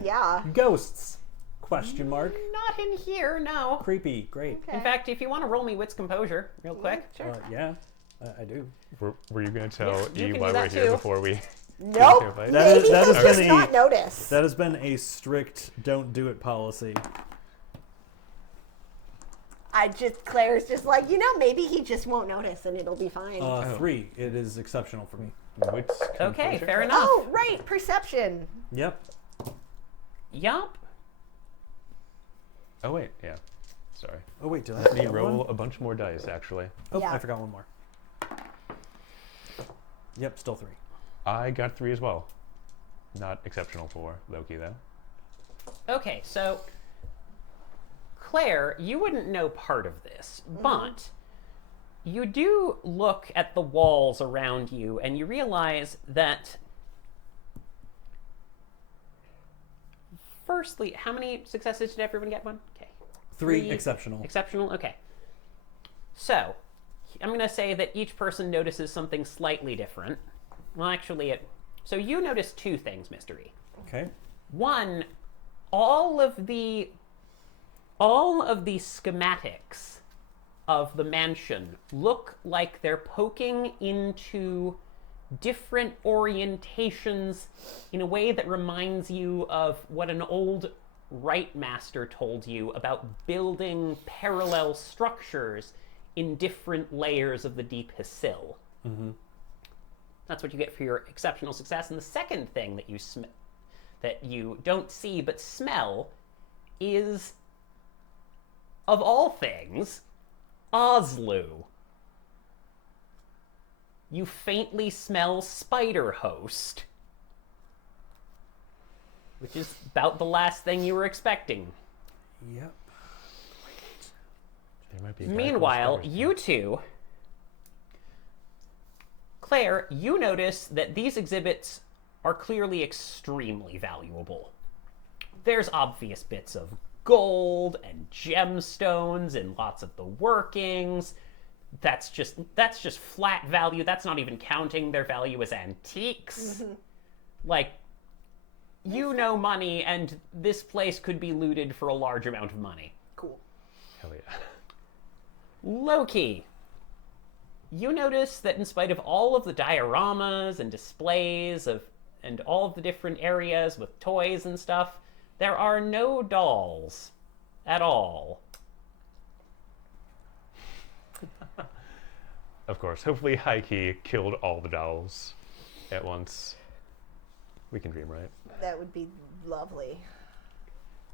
yeah. ghosts? Question mark. Not in here, no. Creepy. Great. Okay. In fact, if you want to roll me wits composure real quick. Sure. Yeah, I do. Were you going to tell Yes, you E can why do we're that here too. before we... Nope. That That is- Maybe that he'll has just been not notice. That has been a strict don't do it policy. Claire's just like, maybe he just won't notice and it'll be fine. 3. It is exceptional for me. Wits Okay, composure? fair enough. Oh, right, perception. Yep. Yup. Oh, wait, yeah. Sorry. Oh wait, did I Let me forget roll one? a bunch more dice, actually. Oh, Yeah. I forgot one more. Yep, still 3. I got 3 as well. Not exceptional for Loki, though. Okay, so Claire, you wouldn't know part of this, but you do look at the walls around you and you realize that firstly, how many successes did everyone get? One? Okay. 3 exceptional. Exceptional? Okay. So, I'm going to say that each person notices something slightly different. Well, actually, so you notice 2 things, Mystery. Okay. One, all of the schematics of the mansion look like they're poking into different orientations in a way that reminds you of what an old Rite Master told you about building parallel structures in different layers of the deep Hysil. Mm-hmm. That's what you get for your exceptional success. And the second thing that you don't see but smell is, of all things, Oslu. You faintly smell Spider Host, which is about the last thing you were expecting. Yep. There might be a guy Meanwhile, called Spiders. you two, Claire, you notice that these exhibits are clearly extremely valuable. There's obvious bits of gold and gemstones in lots of the workings. That's just flat value. That's not even counting their value as antiques. Like, you know money, and this place could be looted for a large amount of money. Cool. Hell yeah. Loki, you notice that in spite of all of the dioramas and displays and all of the different areas with toys and stuff, there are no dolls at all. Of course. Hopefully Heike killed all the dolls at once. We can dream, right? That would be lovely.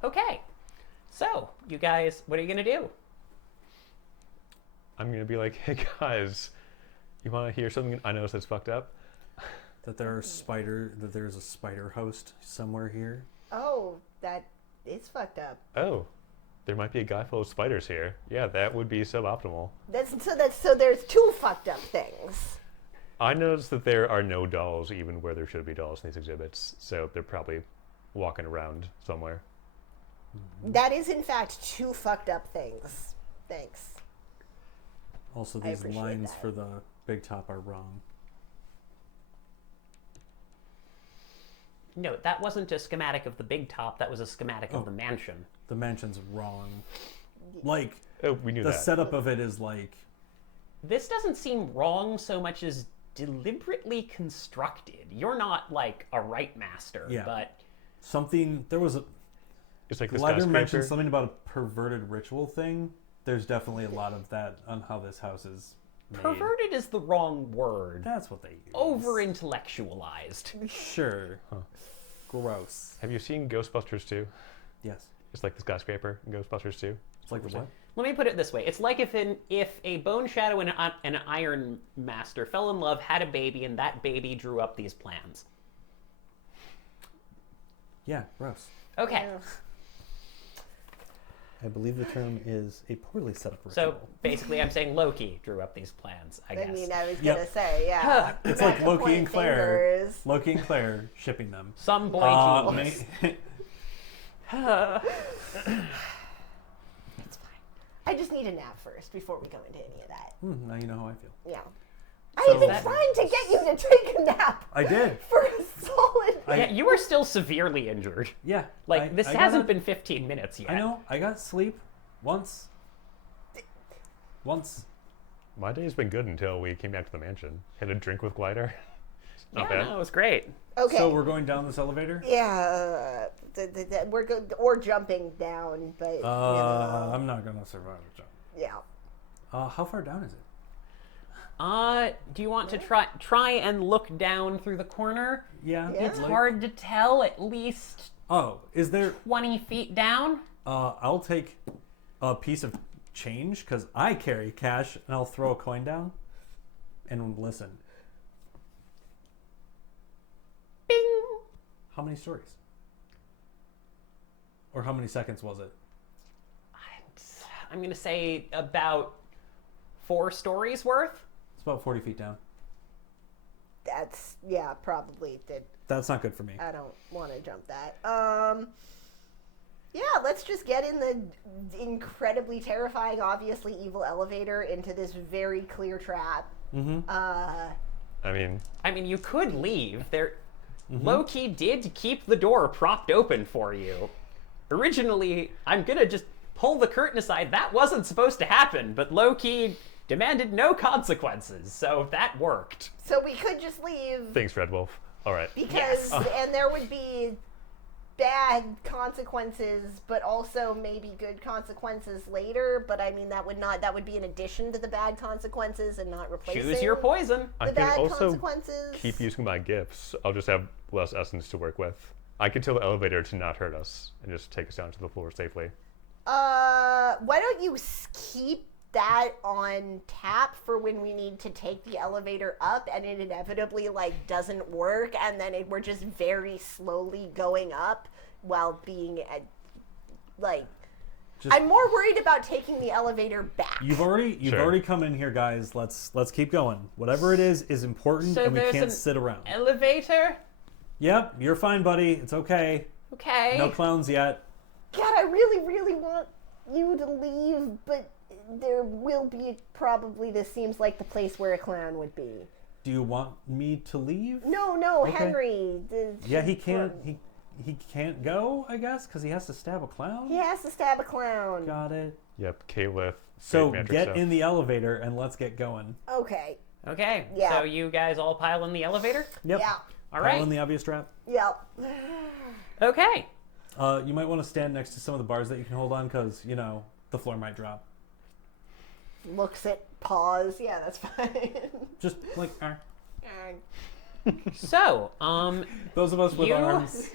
Okay, so you guys, what are you gonna do? I'm going to be like, hey guys, you want to hear something I noticed that's fucked up? That there's a spider host somewhere here. Oh, that is fucked up. Oh, there might be a guy full of spiders here. Yeah, that would be suboptimal. So there's 2 fucked up things. I noticed that there are no dolls even where there should be dolls in these exhibits, so they're probably walking around somewhere. That is in fact 2 fucked up things. Thanks. Also, I these appreciate lines that. for the big top are wrong. No, that wasn't a schematic of the big top, that was a schematic of the mansion. The mansion's wrong. Like, Oh, we knew the that. setup of it is like, This doesn't seem wrong so much as deliberately constructed. You're not like a Rite Master, Yeah. but something. There was a. It's like the Glider mentioned skyscraper. something about a perverted ritual thing. There's definitely a lot of that on how this house is made. perverted is the wrong word. That's what they use. Over intellectualized. Sure. Gross. Have you seen Ghostbusters 2? Yes. It's like the skyscraper in Ghostbusters 2. It's like the what? Let me put it this way. It's like if a Bone Shadow and an Iron Master fell in love, had a baby, and that baby drew up these plans. Yeah, gross. Okay. I believe the term is a poorly set up So ritual. basically, I'm saying Loki drew up these plans, I guess. I mean, I was Yep. gonna say, yeah. It's like Back to Loki point and Claire. fingers. Loki and Claire shipping them. Some boy genius. Many- It's fine. I just need a nap first before we go into any of that. Now you know how I feel. Yeah. So- I've been trying to get you to take a nap I did. for a solid... Yeah, you are still severely injured. Yeah. Like, this I hasn't got- been 15 minutes yet. I know. I got sleep once. My day's been good until we came back to the mansion. Had a drink with Glider. Not Yeah, bad. no, it was great. Okay. So we're going down this elevator? Yeah, we're good, or jumping down, but you know, I'm not going to survive a jump. yeah. How far down is it? Do you want to try and look down through the corner? Yeah. Yeah. It's hard to tell, at least Oh, is there... 20 feet down. I'll take a piece of change, because I carry cash, and I'll throw a coin down and listen. Bing! How many stories? Or how many seconds was it? I'm going to say about 4 stories worth. It's about 40 feet down. That's probably that. That's not good for me. I don't want to jump that. Yeah, let's just get in the incredibly terrifying, obviously evil elevator into this very clear trap. Mm-hmm. I mean, You could leave. Loki did keep the door propped open for you. Originally, I'm gonna just pull the curtain aside. That wasn't supposed to happen, but Loki demanded no consequences, so that worked. So we could just leave thanks, Red Wolf. All right. because, and there would be bad consequences, but also maybe good consequences later. But I mean, that would be in addition to the bad consequences and not replacing. Choose your poison. I The can bad also consequences. keep using my gifts. I'll just have less essence to work with. I could tell the elevator to not hurt us and just take us down to the floor safely. Why don't you keep that on tap for when we need to take the elevator up and it inevitably doesn't work and then we're just very slowly going up while being I'm more worried about taking the elevator back. You've already come in here, guys. Let's keep going. Whatever it is important, So and we there's can't an sit around. Elevator? Yep, you're fine, buddy. It's okay. Okay. No clowns yet. God, I really, really want you to leave, but there will be probably, this seems like the place where a clown would be. Do you want me to leave? No, Okay. Henry. Yeah, he can't. He can't go, I guess, because he has to stab a clown. He has to stab a clown. Got it. Yep, Caliph. So great magic get stuff. in the elevator and let's get going. Okay. Okay. Yeah. So you guys all pile in the elevator? Yep. Yeah. All Pile right. in the obvious trap. Yep. Okay. You might want to stand next to some of the bars that you can hold on, because the floor might drop. Looks at pause. Yeah, that's fine. Just like So, those of us with You- arms,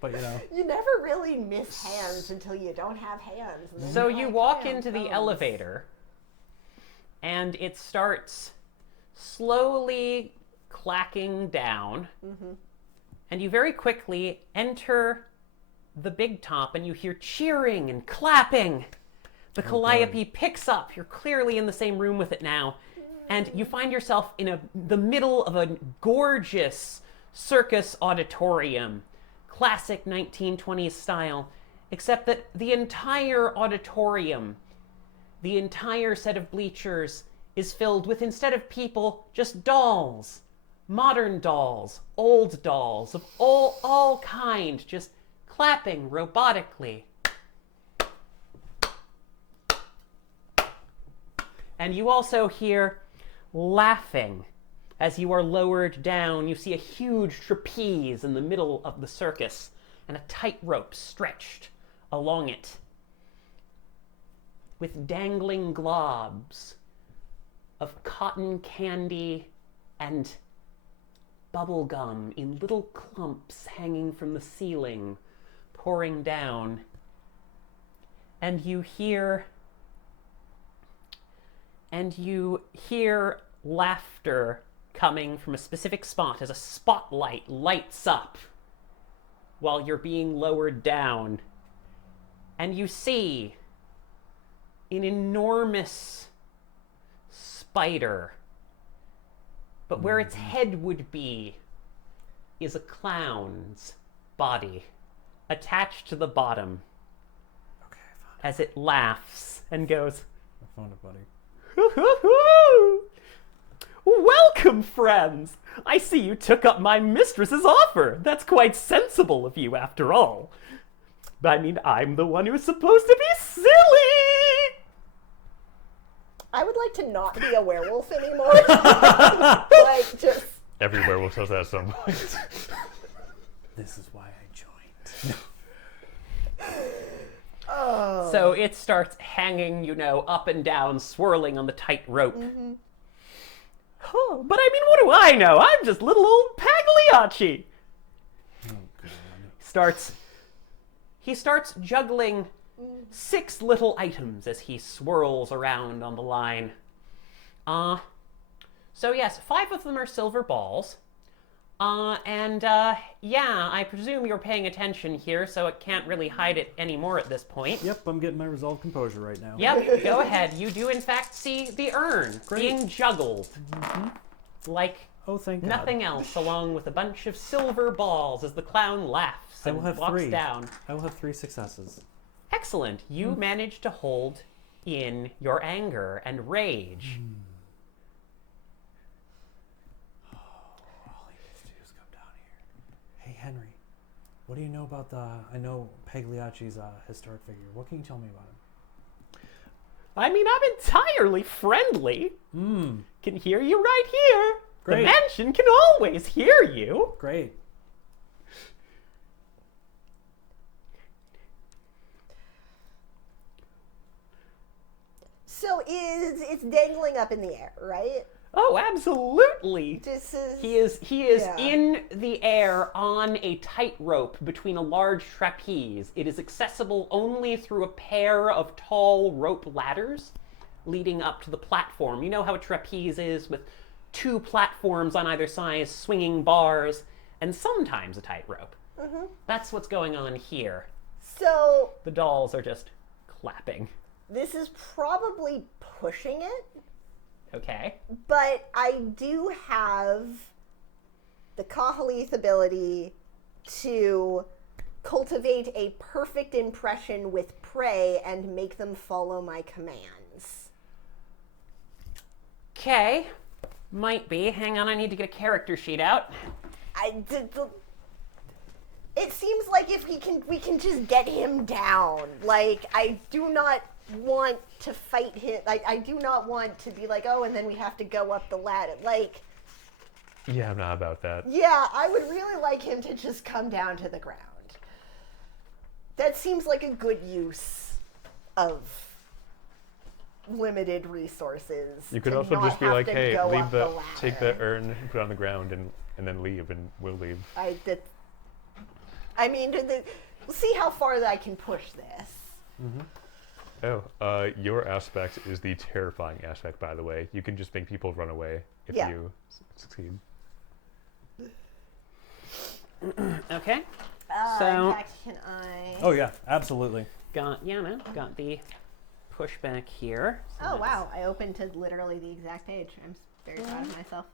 but You never really miss hands until you don't have hands. And then so you're you like, walk "Damn, into the bones." elevator, and it starts slowly clacking down, and you very quickly enter the big top, and you hear cheering and clapping. The Calliope picks up. You're clearly in the same room with it now, and you find yourself in the middle of a gorgeous circus auditorium, classic 1920s style, except that the entire auditorium, the entire set of bleachers, is filled with, instead of people, just dolls. Modern dolls, old dolls of all kind, just clapping robotically. And you also hear laughing as you are lowered down. You see a huge trapeze in the middle of the circus and a tightrope stretched along it with dangling globs of cotton candy and bubble gum in little clumps hanging from the ceiling, pouring down. And you hear laughter coming from a specific spot as a spotlight lights up while you're being lowered down. And you see an enormous spider, but where its head would be is a clown's body attached to the bottom. okay, as it laughs and goes, I found it, buddy. "Hoo-hoo-hoo! Welcome, friends! I see you took up my mistress's offer. That's quite sensible of you, after all. I mean, I'm the one who's supposed to be silly!" I would like to not be a werewolf anymore. Like, just... Every werewolf says that at some point. This is why I joined. Oh. So it starts hanging, up and down, swirling on the tight rope. Oh, but I mean, what do I know? I'm just little old Pagliacci. Oh, God. He starts juggling 6 little items as he swirls around on the line. So yes, 5 of them are silver balls. Yeah, I presume you're paying attention here, so it can't really hide it anymore at this point. Yep, I'm getting my resolve composure right now. Yep, go ahead. You do in fact see the urn being juggled. Like Oh, thank God. nothing else, along with a bunch of silver balls as the clown laughs I and will have walks 3. down. I will have 3 successes. Excellent. You manage to hold in your anger and rage. All he needs to do is come down here. Hey, Henry, what do you know about I know Pagliacci's historic figure. What can you tell me about him? I mean, I'm entirely friendly. Can hear you right here. Great. The mansion can always hear you. Great. So it's dangling up in the air, right? Oh, absolutely. This is... He is Yeah. in the air on a tightrope between a large trapeze. It is accessible only through a pair of tall rope ladders leading up to the platform. You know how a trapeze is, with 2 platforms on either side, swinging bars, and sometimes a tightrope. That's what's going on here. So The dolls are just clapping. this is probably pushing it, Okay. but I do have the Kahalith ability to cultivate a perfect impression with prey and make them follow my commands. Okay. Might be. Hang on, I need to get a character sheet out. It seems like if we can just get him down. Like, I do not want to fight him. I do not want to be like, oh, and then we have to go up the ladder. Like, Yeah, I'm not about that. yeah, I would really like him to just come down to the ground. That seems like a good use of limited resources. You could to also not just be have like, to hey, go leave up the ladder. take the urn, put it on the ground, and then leave, and we'll leave. I mean, we'll see how far that I can push this. Oh, your aspect is the terrifying aspect, by the way. You can just make people run away if Yeah. you succeed. Okay. In So- fact, can I? Oh, yeah, absolutely. Got the pushback here. So Oh that's- wow! I opened to literally the exact page. I'm very proud of myself.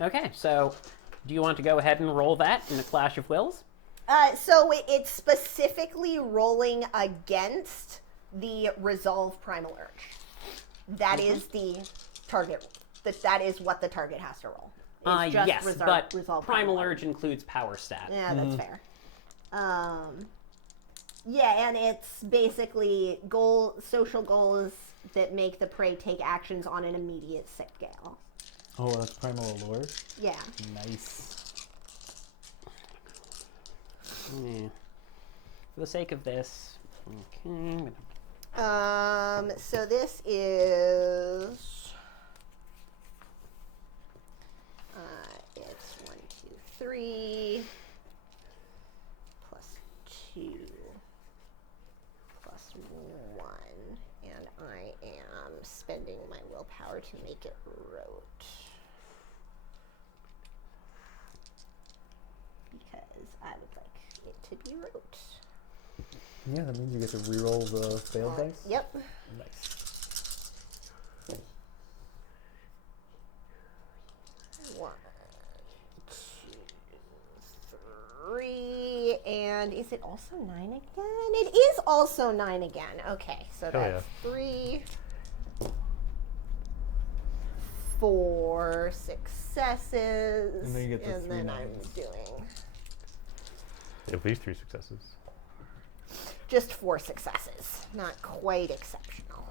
Okay, so do you want to go ahead and roll that in a clash of wills? So it's specifically rolling against the Resolve Primal Urge. That is the target. That is what the target has to roll. It's just Yes, but Resolve Primal Urge includes power stat. Yeah, that's fair. Yeah, and it's basically social goals that make the prey take actions on an immediate scale. Oh, that's Primal Allure? Yeah. Nice. Yeah. For the sake of this, okay. So this is it's 1, 2, 3 plus 2 plus 1, and I am spending my willpower to make it rote. Because I would like it to be rote. Yeah, that means you get to reroll the failed dice? Yep. Nice. 1, 2, 3, and And is it also 9 again? It is also 9 again. Okay, so Hell that's 3, 4 successes. And then you get the and 3 then nines. I'm doing At least 3 successes. just 4 successes. Not quite exceptional.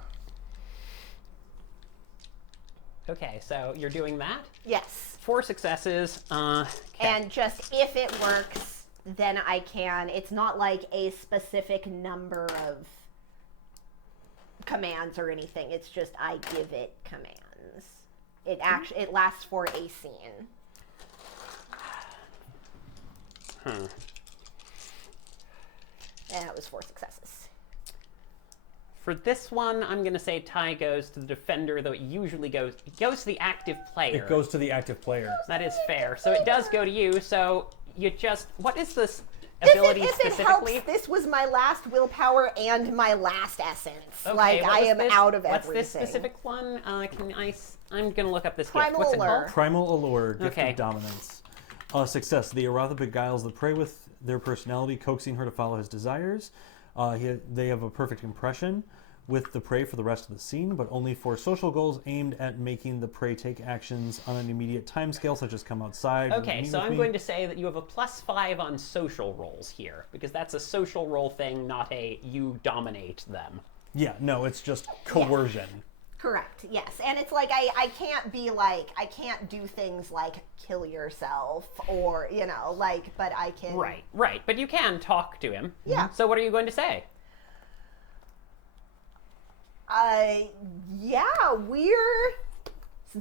Okay, so you're doing that. Yes. 4 successes. Okay. And just if it works, then I can. It's not like a specific number of commands or anything. It's just I give it commands. It lasts for a scene. And that was 4 successes. For this one, I'm going to say tie goes to the defender, though it usually goes to the active player. It goes to the active player. That is fair. So it does go to you. So you just, what is this ability If it specifically? helps, this was my last willpower and my last essence. Okay, like what I was am this? out of What's everything. this specific one? I'm going to look up this Primal gift. What's it Allure. called? Primal Allure, Gift Okay. of Dominance. Success. The Aratha beguiles the prey with their personality, coaxing her to follow his desires. They have a perfect impression with the prey for the rest of the scene, but only for social goals aimed at making the prey take actions on an immediate timescale, such as come outside. Okay, so I'm going to say that you have a +5 on social rolls here, because that's a social roll thing, not a you dominate them. Yeah, no, it's just coercion. Correct, yes. And it's like I can't be like, I can't do things like kill yourself or, but I can. Right, but you can talk to him. Yeah. So what are you going to say? Yeah, we're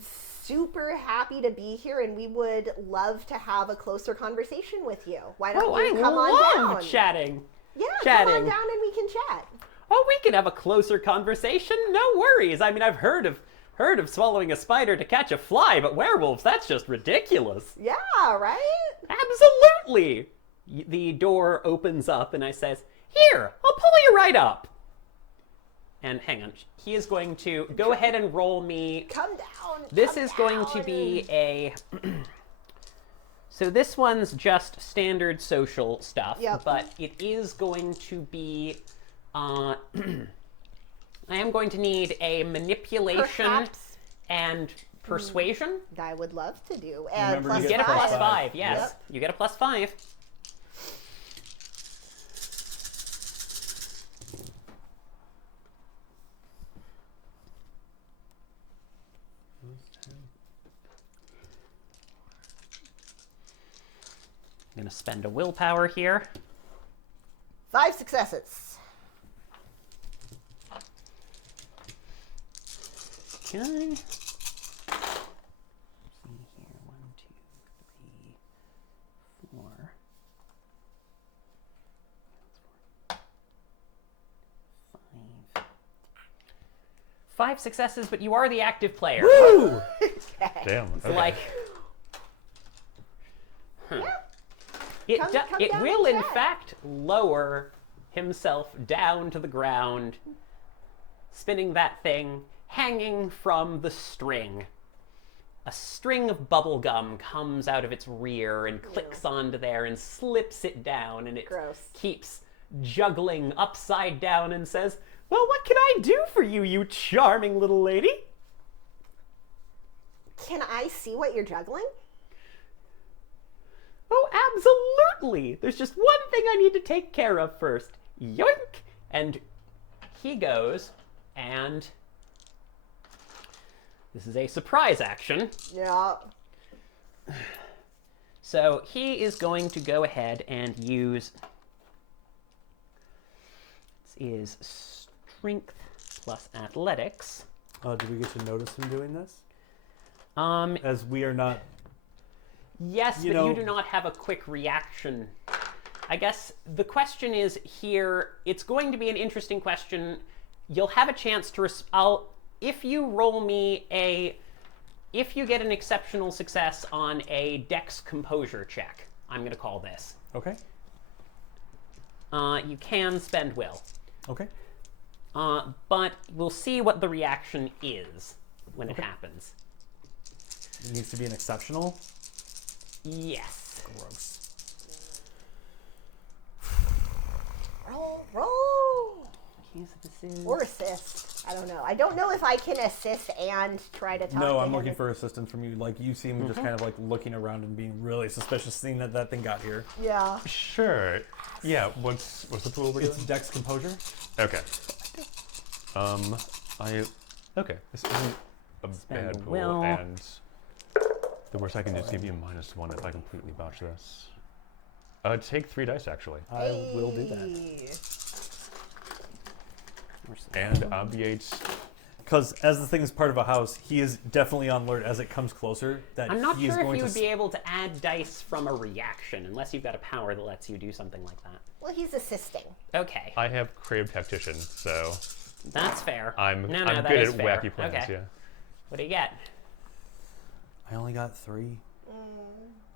super happy to be here and we would love to have a closer conversation with you. Why don't Oh, you I come on love down? chatting. Yeah, chatting. come on down and we can chat. Oh, we can have a closer conversation. No worries. I mean, I've heard of swallowing a spider to catch a fly, but werewolves, that's just ridiculous. Yeah, right? Absolutely. The door opens up and I says, "Here, I'll pull you right up." And hang on, he is going to go ahead and roll me. Come down. This come is going to down. be a. So this one's just standard social stuff, Yep. but it is going to be. I am going to need a manipulation Perhaps. and persuasion. I would love to do. And Remember, plus You get a +5. +5, yes. Yep. You get a +5. I'm going to spend a willpower here. 5 successes. Okay. Let's see here. 1, 2, 3, 4. 5. 5 successes, but you are the active player. Woo! Damn. It's Okay. like. It, Come it down will, and in chat. fact, lower himself down to the ground, spinning that thing, hanging from the string. A string of bubble gum comes out of its rear and clicks onto there and slips it down, and it Gross. keeps juggling upside down and says, "Well, what can I do for you, you charming little lady?" Can I see what you're juggling? Oh, absolutely! There's just one thing I need to take care of first. Yoink! And he goes, and this is a surprise action. Yeah. So he is going to go ahead and use, this is strength plus athletics. Do we get to notice him doing this? Um, As we are not. Yes, You but know- you do not have a quick reaction. I guess the question is here, it's going to be an interesting question. You'll have a chance to, if you roll me if you get an exceptional success on a dex composure check, I'm going to call this. Okay. You can spend will. Okay. But we'll see what the reaction is when it happens. It needs to be an exceptional. Yes. Gross. Or assist. I don't know. I don't know if I can assist and try to talk No, to I'm him. looking for assistance from you. Like, you see him just kind of like looking around and being really suspicious, seeing that that thing got here. Yeah. Sure. Yeah. What's the pool we're It's doing? Dex Composure. Okay. Okay. This isn't a Spend bad pool, will. and the worst I can do is give you a -1 if I completely botch this. Take 3 dice actually, I will do that. Hey. and obviate. Because as the thing is part of a house, he is definitely on alert as it comes closer. That I'm not he is sure if going you to would be able to add dice from a reaction, unless you've got a power that lets you do something like that. Well, he's assisting. Okay, I have Crave Tactician, so that's fair. I'm no, I'm that good is at fair. wacky plans. Okay. Yeah. What do you get? I only got 3.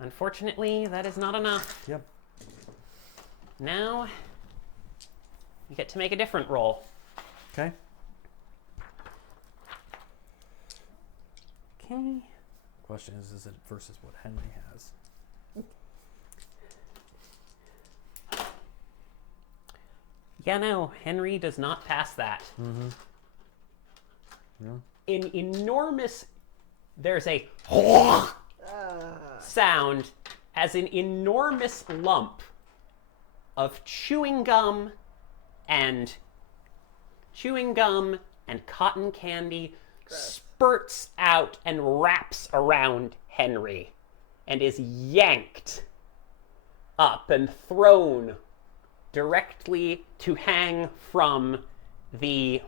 Unfortunately, that is not enough. Yep. Now, you get to make a different roll. Okay. Okay. Question is it versus what Henry has? Yeah, no, Henry does not pass that. Yeah. In enormous, there's a sound as an enormous lump of chewing gum and cotton candy spurts out and wraps around Henry and is yanked up and thrown directly to hang from the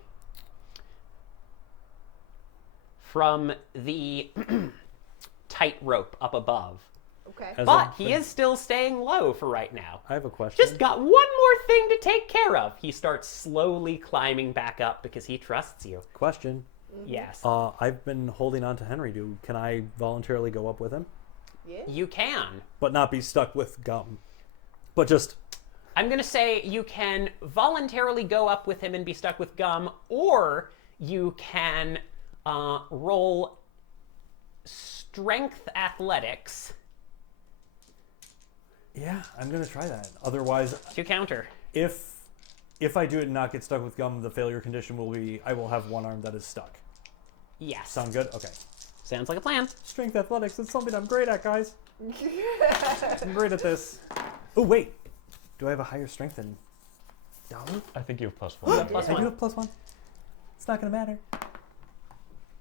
tightrope up above. Okay. As But a- he is still staying low for right now. I have a question. Just got one more thing to take care of. He starts slowly climbing back up because he trusts you. Question. Yes. I've been holding on to Henry. Can I voluntarily go up with him? Yeah. You can. But not be stuck with gum. But just I'm going to say you can voluntarily go up with him and be stuck with gum, or you can roll strength athletics yeah, I'm gonna try that. Otherwise, to counter. if I do it and not get stuck with gum, the failure condition will be I will have one arm that is stuck. Yes. Sound good? Okay. Sounds like a plan. Strength athletics, it's something I'm great at, guys. I'm great at this. Oh, wait. Do I have a higher strength than Dollar? I think you have +1. have plus I do one. have +1. It's not going to matter.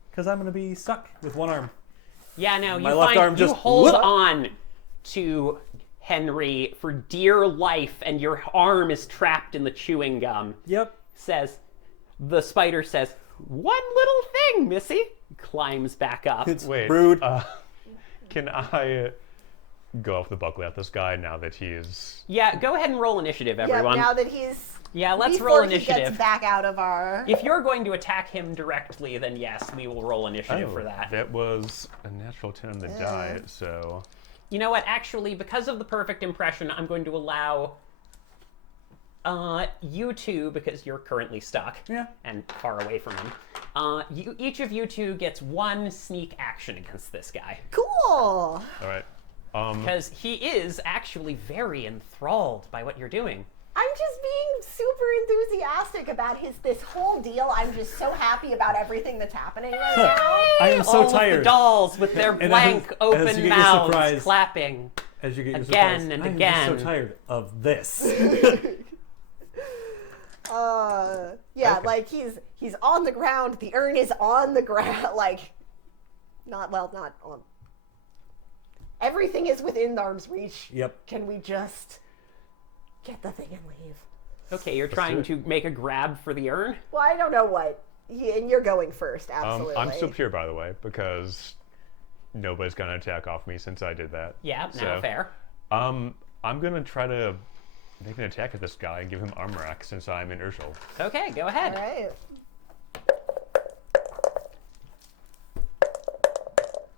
Because I'm going to be stuck with one arm. Yeah, no, you My left find arm you just hold whoop. on to Henry for dear life, and your arm is trapped in the chewing gum. Yep. The spider says, "One little thing, Missy." Climbs back up. It's Wait. rude. Can I go off the buckle at this guy now that he is? Yeah, go ahead and roll initiative, Yeah, everyone. now that he's Yeah, let's before roll he initiative. gets back out of our. If you're going to attack him directly, then yes, we will roll initiative Oh, for that. That was a natural 10 on the die, so You know what? Actually, because of the perfect impression, I'm going to allow you two, because you're currently stuck Yeah. and far away from him. Each of you two gets one sneak action against this guy. Cool. all right. Because he is actually very enthralled by what you're doing. I'm just being super enthusiastic about this whole deal. I'm just so happy about everything that's happening right now. I am so All of the tired. dolls with their And blank, as open you get your mouths surprise- clapping. As you get your Again surprise, and I am again. just so tired of this. Yeah, Okay. like he's on the ground. The urn is on the ground. Like, not on. Everything is within arm's reach. Yep. Can we just get the thing and leave? Okay, you're trying do to make a grab for the urn? Well, I don't know what. And you're going first, absolutely. I'm still pure, by the way, because nobody's gonna attack off me since I did that. Yeah, no, So, fair. I'm gonna try to make an attack at this guy and give him armor rack since I'm inertial. Okay, go All ahead. right.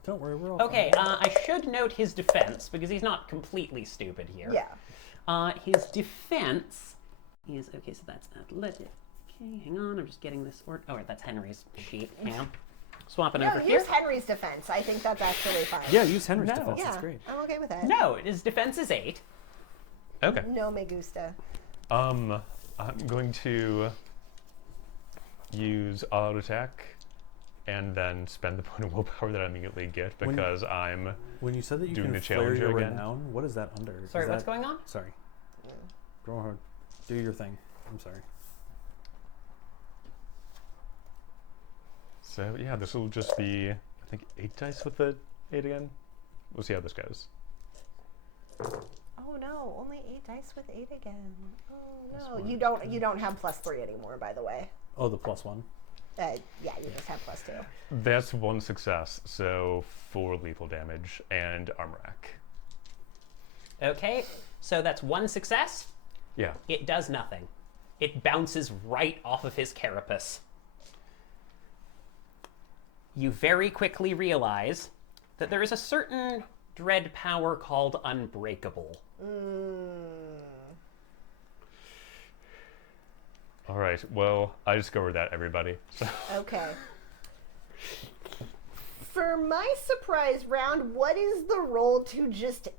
Don't worry, we're all Okay, I should note his defense, because he's not completely stupid here. Yeah. His defense is, okay, so that's athletic. Okay, hang on, I'm just getting this order. Oh, wait, that's Henry's sheet. Hang on. Swapping No, over here. here's Henry's defense. I think that's actually fine. Yeah, use Henry's No. defense. Yeah, That's great. I'm okay with that. No, his defense is 8. Okay. No me gusta. I'm going to use all-out attack, and then spend the point of willpower that I immediately get because I'm When you said that you doing can the flare challenger your again. renown, what is that under? Sorry, Is what's that- going on? Sorry. Go ahead. Do your thing. I'm sorry. So yeah, this will just be, I think, 8 dice with the 8 again. We'll see how this goes. Oh no, only 8 dice with 8 again. Oh That's no, fine. you don't have +3 anymore, by the way. Oh, the +1. Yeah, you just have +2. That's 1 success, so 4 lethal damage and armor rack. Okay, so that's 1 success. Yeah. It does nothing. It bounces right off of his carapace. You very quickly realize that there is a certain dread power called Unbreakable. All right. Well, I discovered that, everybody. So Okay. For my surprise round, what is the roll to just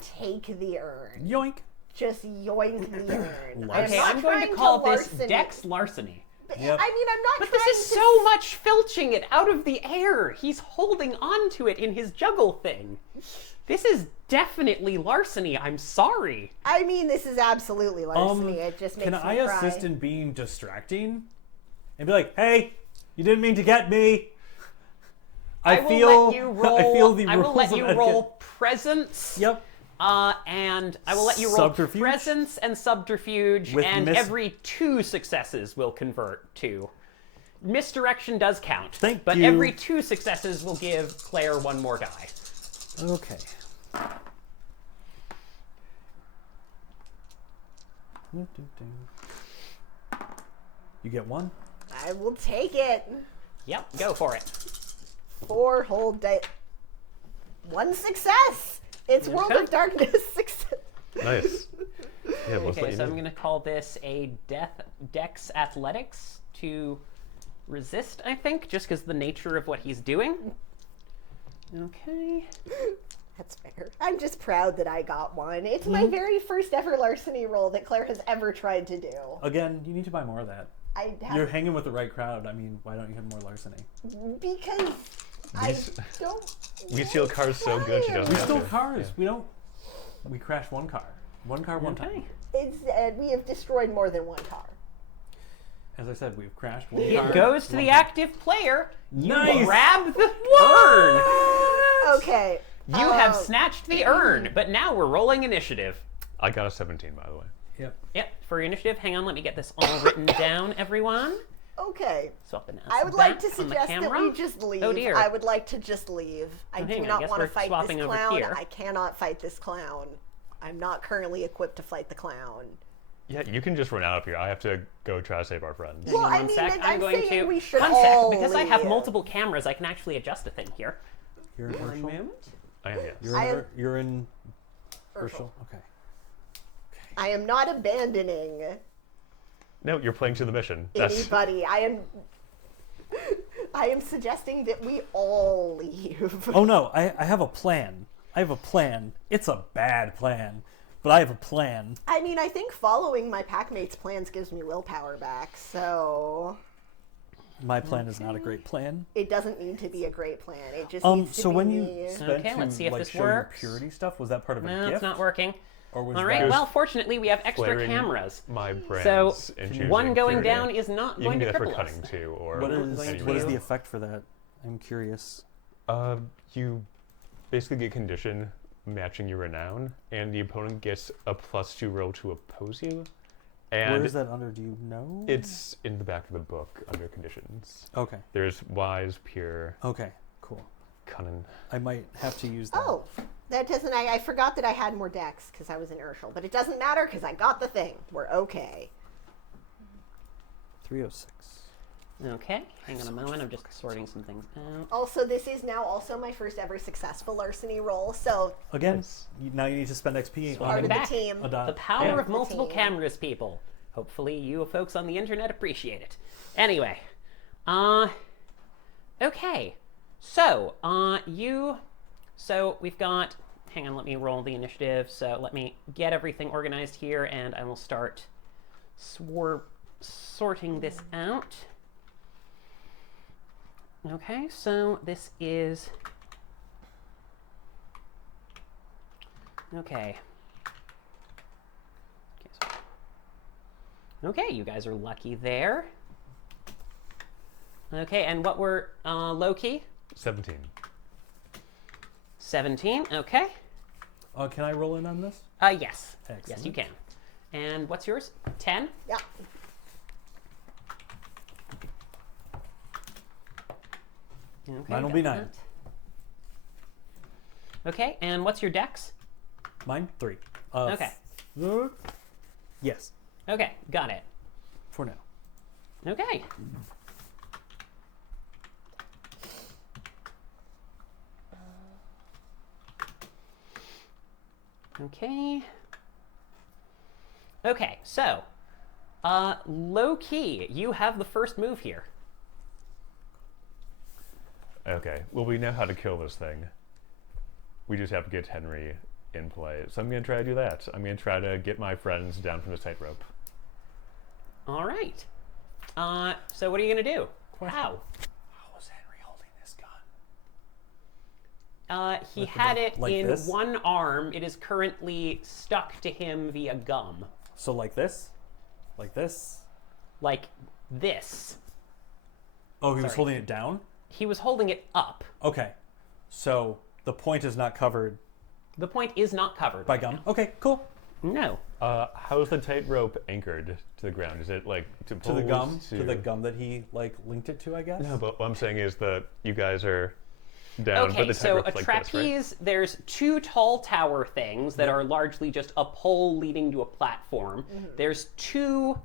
take the urn? Yoink. Just yoink the urn. Okay, not I'm going trying to call this larceny. Dex Larceny. Yep. I mean, I'm not But trying this is to so much filching it out of the air. He's holding on to it in his juggle thing. This is definitely larceny. I'm sorry. I mean, this is absolutely larceny. It just makes Can me I cry. assist in being distracting? And be like, hey, you didn't mean to get me. I will feel let you roll. I feel the I will rules let of you etiquette. roll presence. Yep. And I will let you roll Subterfuge? presence and subterfuge, With and every 2 successes will convert to. Misdirection does count. Thank but you. every 2 successes will give Claire 1 more die. Okay. You get 1. I will take it. Yep, go for it. 4 whole dice. 1 success. It's World Okay. of Darkness success. nice. Yeah. Let's Okay, let you so I'm know. going to call this a Dex Athletics to resist, I think, just because the nature of what he's doing. Okay. That's fair. I'm just proud that I got 1. It's my very first ever larceny roll that Claire has ever tried to do. Again, you need to buy more of that. I You're have hanging with the right crowd. I mean, why don't you have more larceny? because I s- don't. we steal cars so good, she doesn't We have stole to. cars. Yeah. We don't. We crashed 1 car. 1 car, 1 time. Okay. It's we have destroyed more than 1 car. As I said, we've crashed 1 It car. goes to 1 the time. active player. You Nice. grab the urn. Okay. You have snatched the urn, but now we're rolling initiative. I got a 17, by the way. Yep. Yep, for your initiative. Hang on, let me get this all written down, everyone. Okay. Swap the I would like to back on the suggest that camera. we just leave. Oh dear. I would like to just leave. I Oh, do hang on, I not guess want to we're fight swapping this over clown. here. I cannot fight this clown. I'm not currently equipped to fight the clown. Yeah, you can just run out of here. I have to go try to save our friends. Well, Hang on I one mean, sec. I'm I'm going saying to we should one sec, all because I have leave. multiple cameras. I can actually adjust a thing here. You're in One Urshel? moment. I am, yes. You're in Urshel. Urshel? Okay. I am not abandoning No, you're playing to the mission. That's anybody. I am suggesting that we all leave. Oh no, I have a plan. I have a plan. It's a bad plan, but I have a plan. I mean, I think following my packmate's plans gives me willpower back, so My plan is not a great plan. it doesn't need to be a great plan. It just needs to So be when you spent Okay, to let's see if like this show works. your purity stuff, was that part of a No, gift? it's not working. Or was All right, that well, fortunately, we have extra flaring cameras. my brands So and choosing one going purity. down is not You going can to do that for cripple us. cutting too, or what I'm is going what is to- the effect for that? I'm curious. You basically get condition matching your renown, and the opponent gets a +2 roll to oppose you. And Where is that under? Do you know? it's in the back of the book under conditions. Okay. There's wise, pure, Okay. Cool. cunning. I might have to use that. Oh, that doesn't. I forgot that I had more decks because I was in Urshel, but it doesn't matter because I got the thing. We're okay. 306. Okay, hang on a moment. I'm just sorting some things out. Also, this is now also my first ever successful larceny roll, so Again, Nice. now you need to spend XP Swap part on of the back. team. a dot. The power Yeah. of multiple team. cameras, people. Hopefully, you folks on the internet appreciate it. Anyway, okay. So, so we've got. Hang on, let me roll the initiative. So let me get everything organized here, and I will start sorting this out. Okay, so this is... Okay. Okay, you guys are lucky there. Okay, and what were low-key? 17. 17, okay. Can I roll in on this? Yes. Yes, Excellent. you can. And what's yours? 10? Yeah. Okay, Mine will got be 9. that. Okay, and what's your dex? Mine 3. Okay. Yes, Okay, got it. for now. Okay. Okay. Okay, so, low key, you have the first move here. Okay. Well, we know how to kill this thing. We just have to get Henry in play. So I'm going to try to do that. I'm going to try to get my friends down from this tightrope. All right. So what are you gonna do? How? How was Henry holding this gun? He With the had gun it like in this? one arm. It is currently stuck to him via gum. So like this? Like this? Like this. Oh, he was Sorry. holding it down? He was holding it up. Okay. So the point is not covered The point is not covered by right gum? Okay, cool. now. No. How's the tightrope anchored to the ground? Is it like To the gum? To the gum that he like linked it to, I guess? No, but what I'm saying is that you guys are down, but Okay, the so tightrope's a like trapeze, there's two tall tower things that are largely just a pole leading to a platform. There's two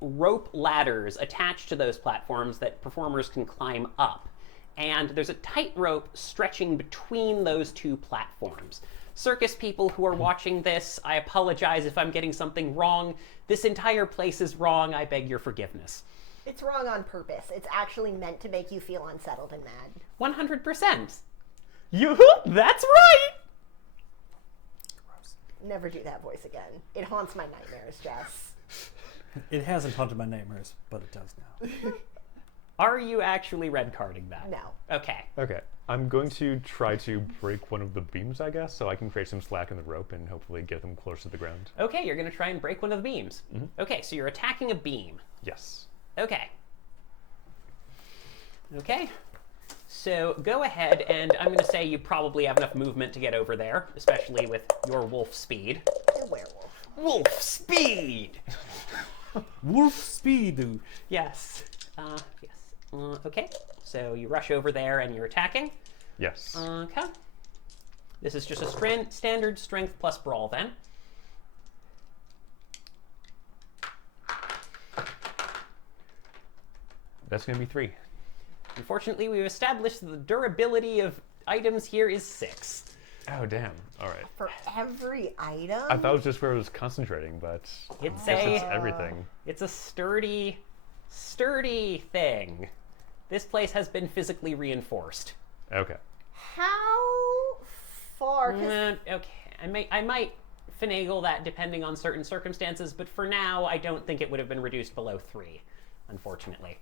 rope ladders attached to those platforms that performers can climb up. And there's a tightrope stretching between those two platforms. Circus people who are watching this, I apologize if I'm getting something wrong. This entire place is wrong. I beg your forgiveness. It's wrong on purpose. It's actually meant to make you feel unsettled and mad. 100%. That's right! Never do that voice again. It haunts my nightmares, Jess. It hasn't haunted my nightmares, but it does now. Are you actually red carding that? No. Okay. Okay. I'm going to try to break one of the beams, I guess, so I can create some slack in the rope and hopefully get them closer to the ground. Okay, you're going to try and break one of the beams. Okay, so you're attacking a beam. Yes. Okay. Okay. So go ahead, and I'm going to say you probably have enough movement to get over there, especially with your wolf speed. You're a werewolf. Wolf speed! Wolf speed. Yes. Yes. Okay, so you rush over there and you're attacking. Yes. Okay. This is just a standard strength plus brawl then. That's going to be 3. Unfortunately, we've established that the durability of items here is 6. Oh, damn. All right. For every item? I thought it was just where it was concentrating, but It's I guess a it's everything. it's a sturdy thing. This place has been physically reinforced. Okay. How far? 'Cause Okay, I might finagle that depending on certain circumstances, but for now, I don't think it would have been reduced below 3, unfortunately.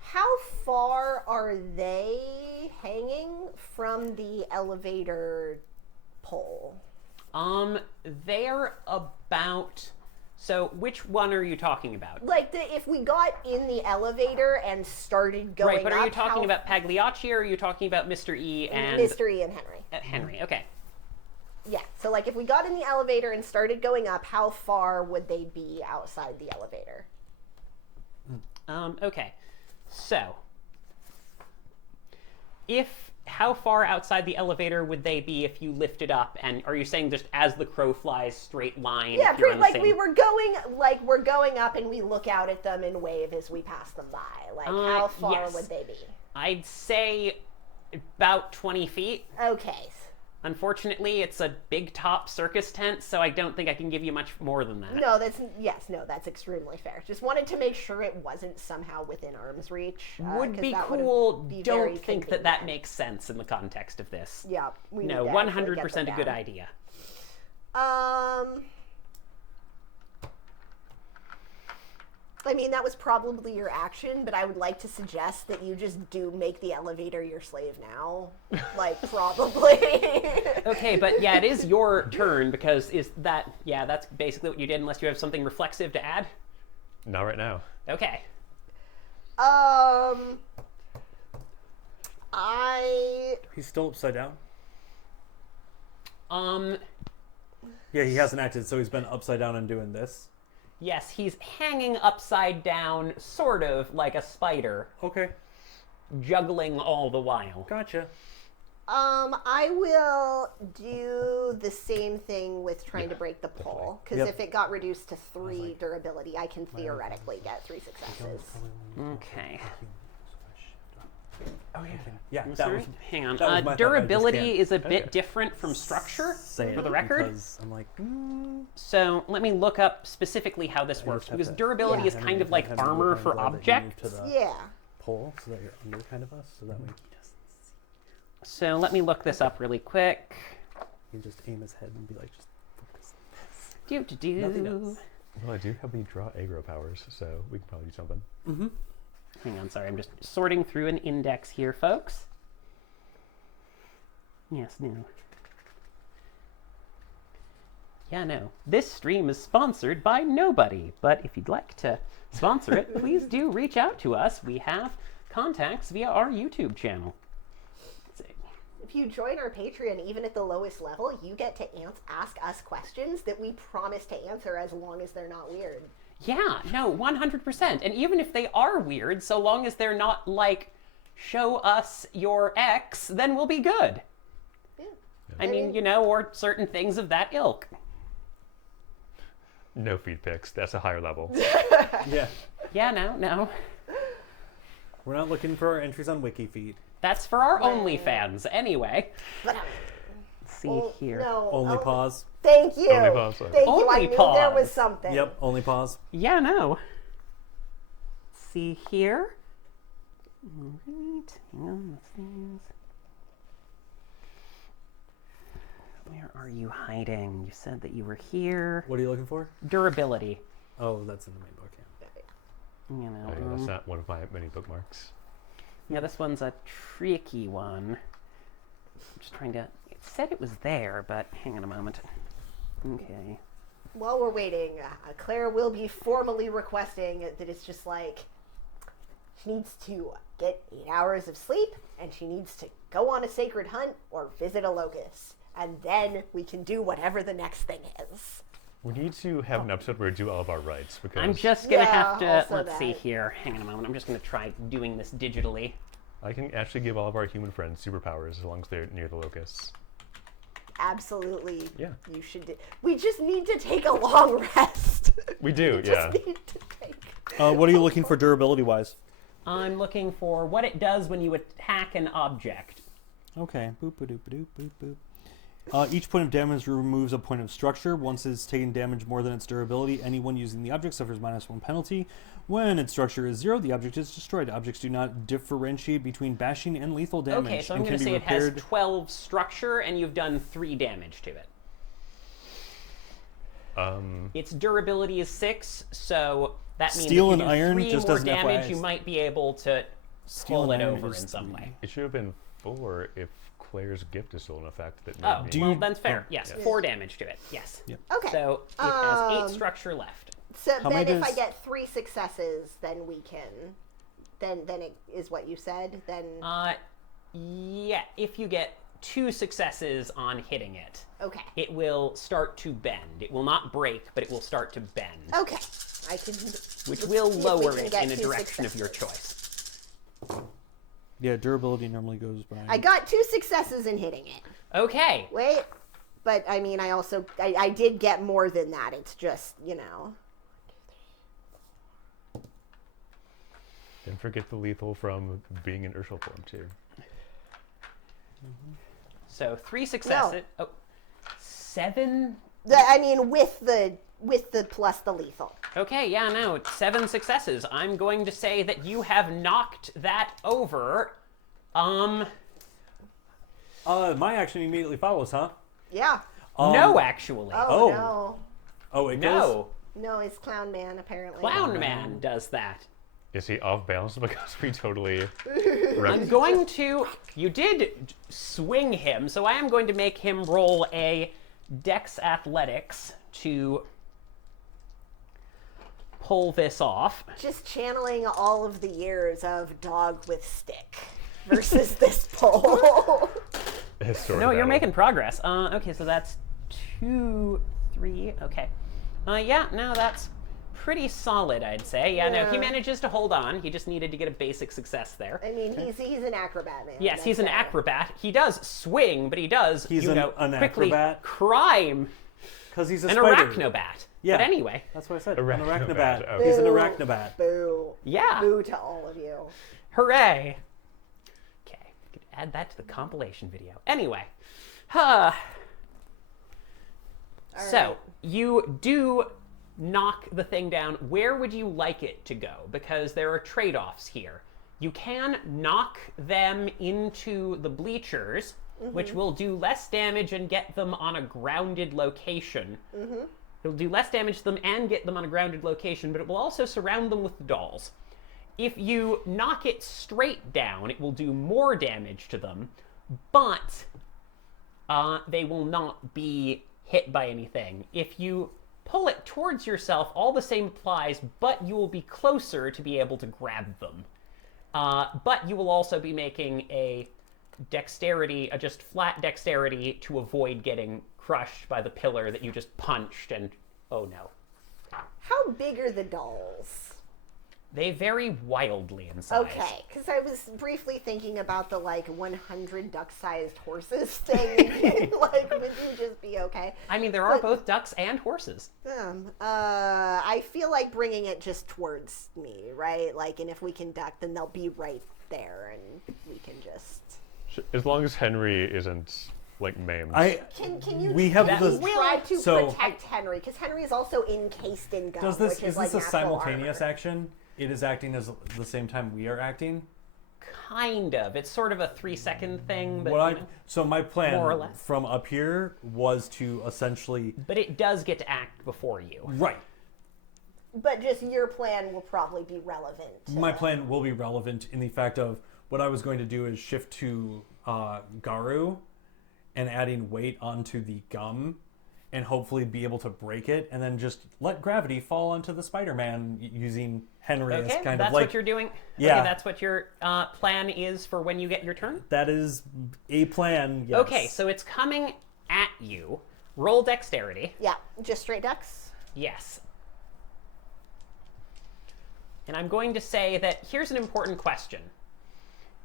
how far are they hanging from the elevator pole? They're about. So, which one are you talking about? Like, if we got in the elevator and started going Right, but up, are you talking how- about Pagliacci or are you talking about Mr. E and Mystery and Henry? Henry? Okay. Yeah, so like if we got in the elevator and started going up, how far would they be outside the elevator? Okay. So, how far outside the elevator would they be if you lifted up? And are you saying just as the crow flies, straight line? Yeah, if you're pretty on the like same... we're going up and we look out at them and wave as we pass them by. Like how far yes. would they be? I'd say about 20 feet. Okay. Unfortunately, it's a big top circus tent, so I don't think I can give you much more than that. No, that's extremely fair. Just wanted to make sure it wasn't somehow within arm's reach. Would 'cause be that would cool. be very Don't think that convenient. makes sense in the context of this. Yeah, we No, need to 100% actually a get good them idea. down. I mean, that was probably your action, but I would like to suggest that you just do make the elevator your slave now. Like, probably. Okay, but yeah, it is your turn because that's basically what you did unless you have something reflexive to add. Not right now. Okay. He's still upside down? Um, Yeah, he hasn't acted, so he's been upside down and doing this. yes, he's hanging upside down, sort of like a spider, Okay, juggling all the while. gotcha. I will do the same thing with trying to break the pole, because Yep. if it got reduced to 3 durability, I can theoretically get 3 successes. Okay. Oh yeah, yeah. I'm That sorry? was Hang on. that was my thought, I just Durability can't is a bit different from structure, say for it the record. because I'm like, So let me look up specifically how this works, because durability Yeah. is kind of like armor for objects. Yeah. Pole, so that you're under kind of us, so that way he doesn't. So let me look this up really quick. You can just aim his head and be like, just focus. Nothing else. Well, I do have me draw aggro powers, so we can probably do something. Mm-hmm. Hang on, sorry, I'm just sorting through an index here, folks. Yes, no. Yeah, no. This stream is sponsored by nobody, but if you'd like to sponsor it, please do reach out to us. We have contacts via our YouTube channel. Let's see. If you join our Patreon, even at the lowest level, you get to ask us questions that we promise to answer as long as they're not weird. Yeah, no, 100%. And even if they are weird, so long as they're not like, show us your ex, then we'll be good. Yeah. I mean, you know, or certain things of that ilk. No feed pics. That's a higher level. Yeah, Yeah, no. we're not looking for our entries on WikiFeed. That's for our Right. OnlyFans, anyway. But Let's see oh, here. no. Only oh, pause. Thank you. Only pause, sorry. Thank you. I Only knew there pause. was something. Yep, only pause. Yeah, no. Let's see here. All right. Hang on. Let's see. Where are you hiding? You said that you were here. What are you looking for? Durability. Oh, that's in the main book, yeah. You know. Oh, yeah, that's not one of my many bookmarks. Yeah, this one's a tricky one. I'm just trying to. It said it was there, but hang on a moment. Okay. While we're waiting, Claire will be formally requesting that it's just like she needs to get 8 hours of sleep and she needs to go on a sacred hunt or visit a locust. And then we can do whatever the next thing is. We need to have an episode where we do all of our rights because I'm just gonna have Yeah, to. also Let's see that. here. Hang on a moment. I'm just gonna try doing this digitally. I can actually give all of our human friends superpowers as long as they're near the locusts. Absolutely. Yeah. You should do. We just need to take a long rest. We do, We yeah. just need to take. What are you looking for durability wise? I'm looking for what it does when you attack an object. Okay. Boop, boop, boop, boop, boop. Each point of damage removes a point of structure. Once it's taken damage more than its durability, anyone using the object suffers -1 penalty. When its structure is 0, the object is destroyed. Objects do not differentiate between bashing and lethal damage. Okay, so I'm and going to can say be it has repaired. 12 structure, and you've done 3 damage to it. Its durability is 6, so that means Steel if you and do iron, 3 just more as an damage, FYI. you might be able to Steel pull and it iron over is in some 3. way. It should have been 4 if Claire's gift is still in effect. That Oh, made me- well, that's fair. oh, Yes, yes. 4 damage to it. Yes. Yep. Okay. So it has 8 structure left. So How then, many if I does- get 3 successes, then we can. Then it is what you said. Then Yeah, if you get 2 successes on hitting it, okay. it will start to bend. It will not break, but it will start to bend, Okay. I can. which let's will see if we lower can it get in a 2 direction of your successes. choice. Yeah, durability normally goes by. I got 2 successes in hitting it. Okay. Wait, but I mean, I did get more than that. It's just, Don't forget the lethal from being in Urshel form too. So 3 successes. Oh, 7. I mean, with the plus the lethal. Okay, yeah, no, 7 successes. I'm going to say that you have knocked that over. My action immediately follows, huh? Yeah. No, actually. Oh, Oh. no. Oh, it goes. No. No, it's Clown Man, apparently. Clown Man does that. Is he off balance because we totally I'm wrecked? going to... You did swing him, so I am going to make him roll a Dex Athletics to pull this off. Just channeling all of the years of dog with stick versus this pole. Historic No, you're battle. making progress. Okay, so that's 2, 3. Okay. Yeah, no, that's pretty solid, I'd say. Yeah, no, he Yeah. manages to hold on. He just needed to get a basic success there. I mean, he's an acrobat, man. Yes, he's an That's it. acrobat. He does swing, but he does, He's you an know, quickly acrobat? crime Because he's a an spider. arachnobat. Yeah. But anyway, That's what I said. An Arachnobat, arachnobat. okay. He's an Boo. arachnobat. Boo. yeah. Boo to all of you. Hooray. Okay, we could add that to the compilation video. Anyway. Huh. So, right. you do knock the thing down. Where would you like it to go? Because there are trade-offs here. You can knock them into the bleachers, which will do less damage and get them on a grounded location. It'll do less damage to them and get them on a grounded location, but it will also surround them with dolls. If you knock it straight down, it will do more damage to them, but they will not be hit by anything. If you pull it towards yourself, all the same applies, but you will be closer to be able to grab them. But you will also be making a dexterity, a just flat dexterity, to avoid getting crushed by the pillar that you just punched and, oh no. How big are the dolls? They vary wildly in size. Okay, because I was briefly thinking about the 100 duck-sized horses thing. Would you just be okay? I mean, there are both ducks and horses. I feel like bringing it just towards me, right? And if we can duck, then they'll be right there, and we can just. As long as Henry isn't maimed. Can you? We have That the. try to so- protect Henry because Henry is also encased in gum. Does this which is this a natural simultaneous armor. action? It is acting as the same time we are acting. Kind of. It's sort of a 3-second thing, but So my plan more or less. from up here was to essentially but it does get to act before you. right. But just your plan will probably be relevant. My plan will be relevant in the fact of what I was going to do is shift to Garu and adding weight onto the gum and hopefully be able to break it and then just let gravity fall onto the Spider-Man using Henry as Okay, kind that's of like what you're doing? Yeah. Okay, that's what your plan is for when you get your turn? that is a plan. Yes. Okay, so it's coming at you. Roll dexterity. Yeah, just straight ducks. Yes. And I'm going to say that here's an important question.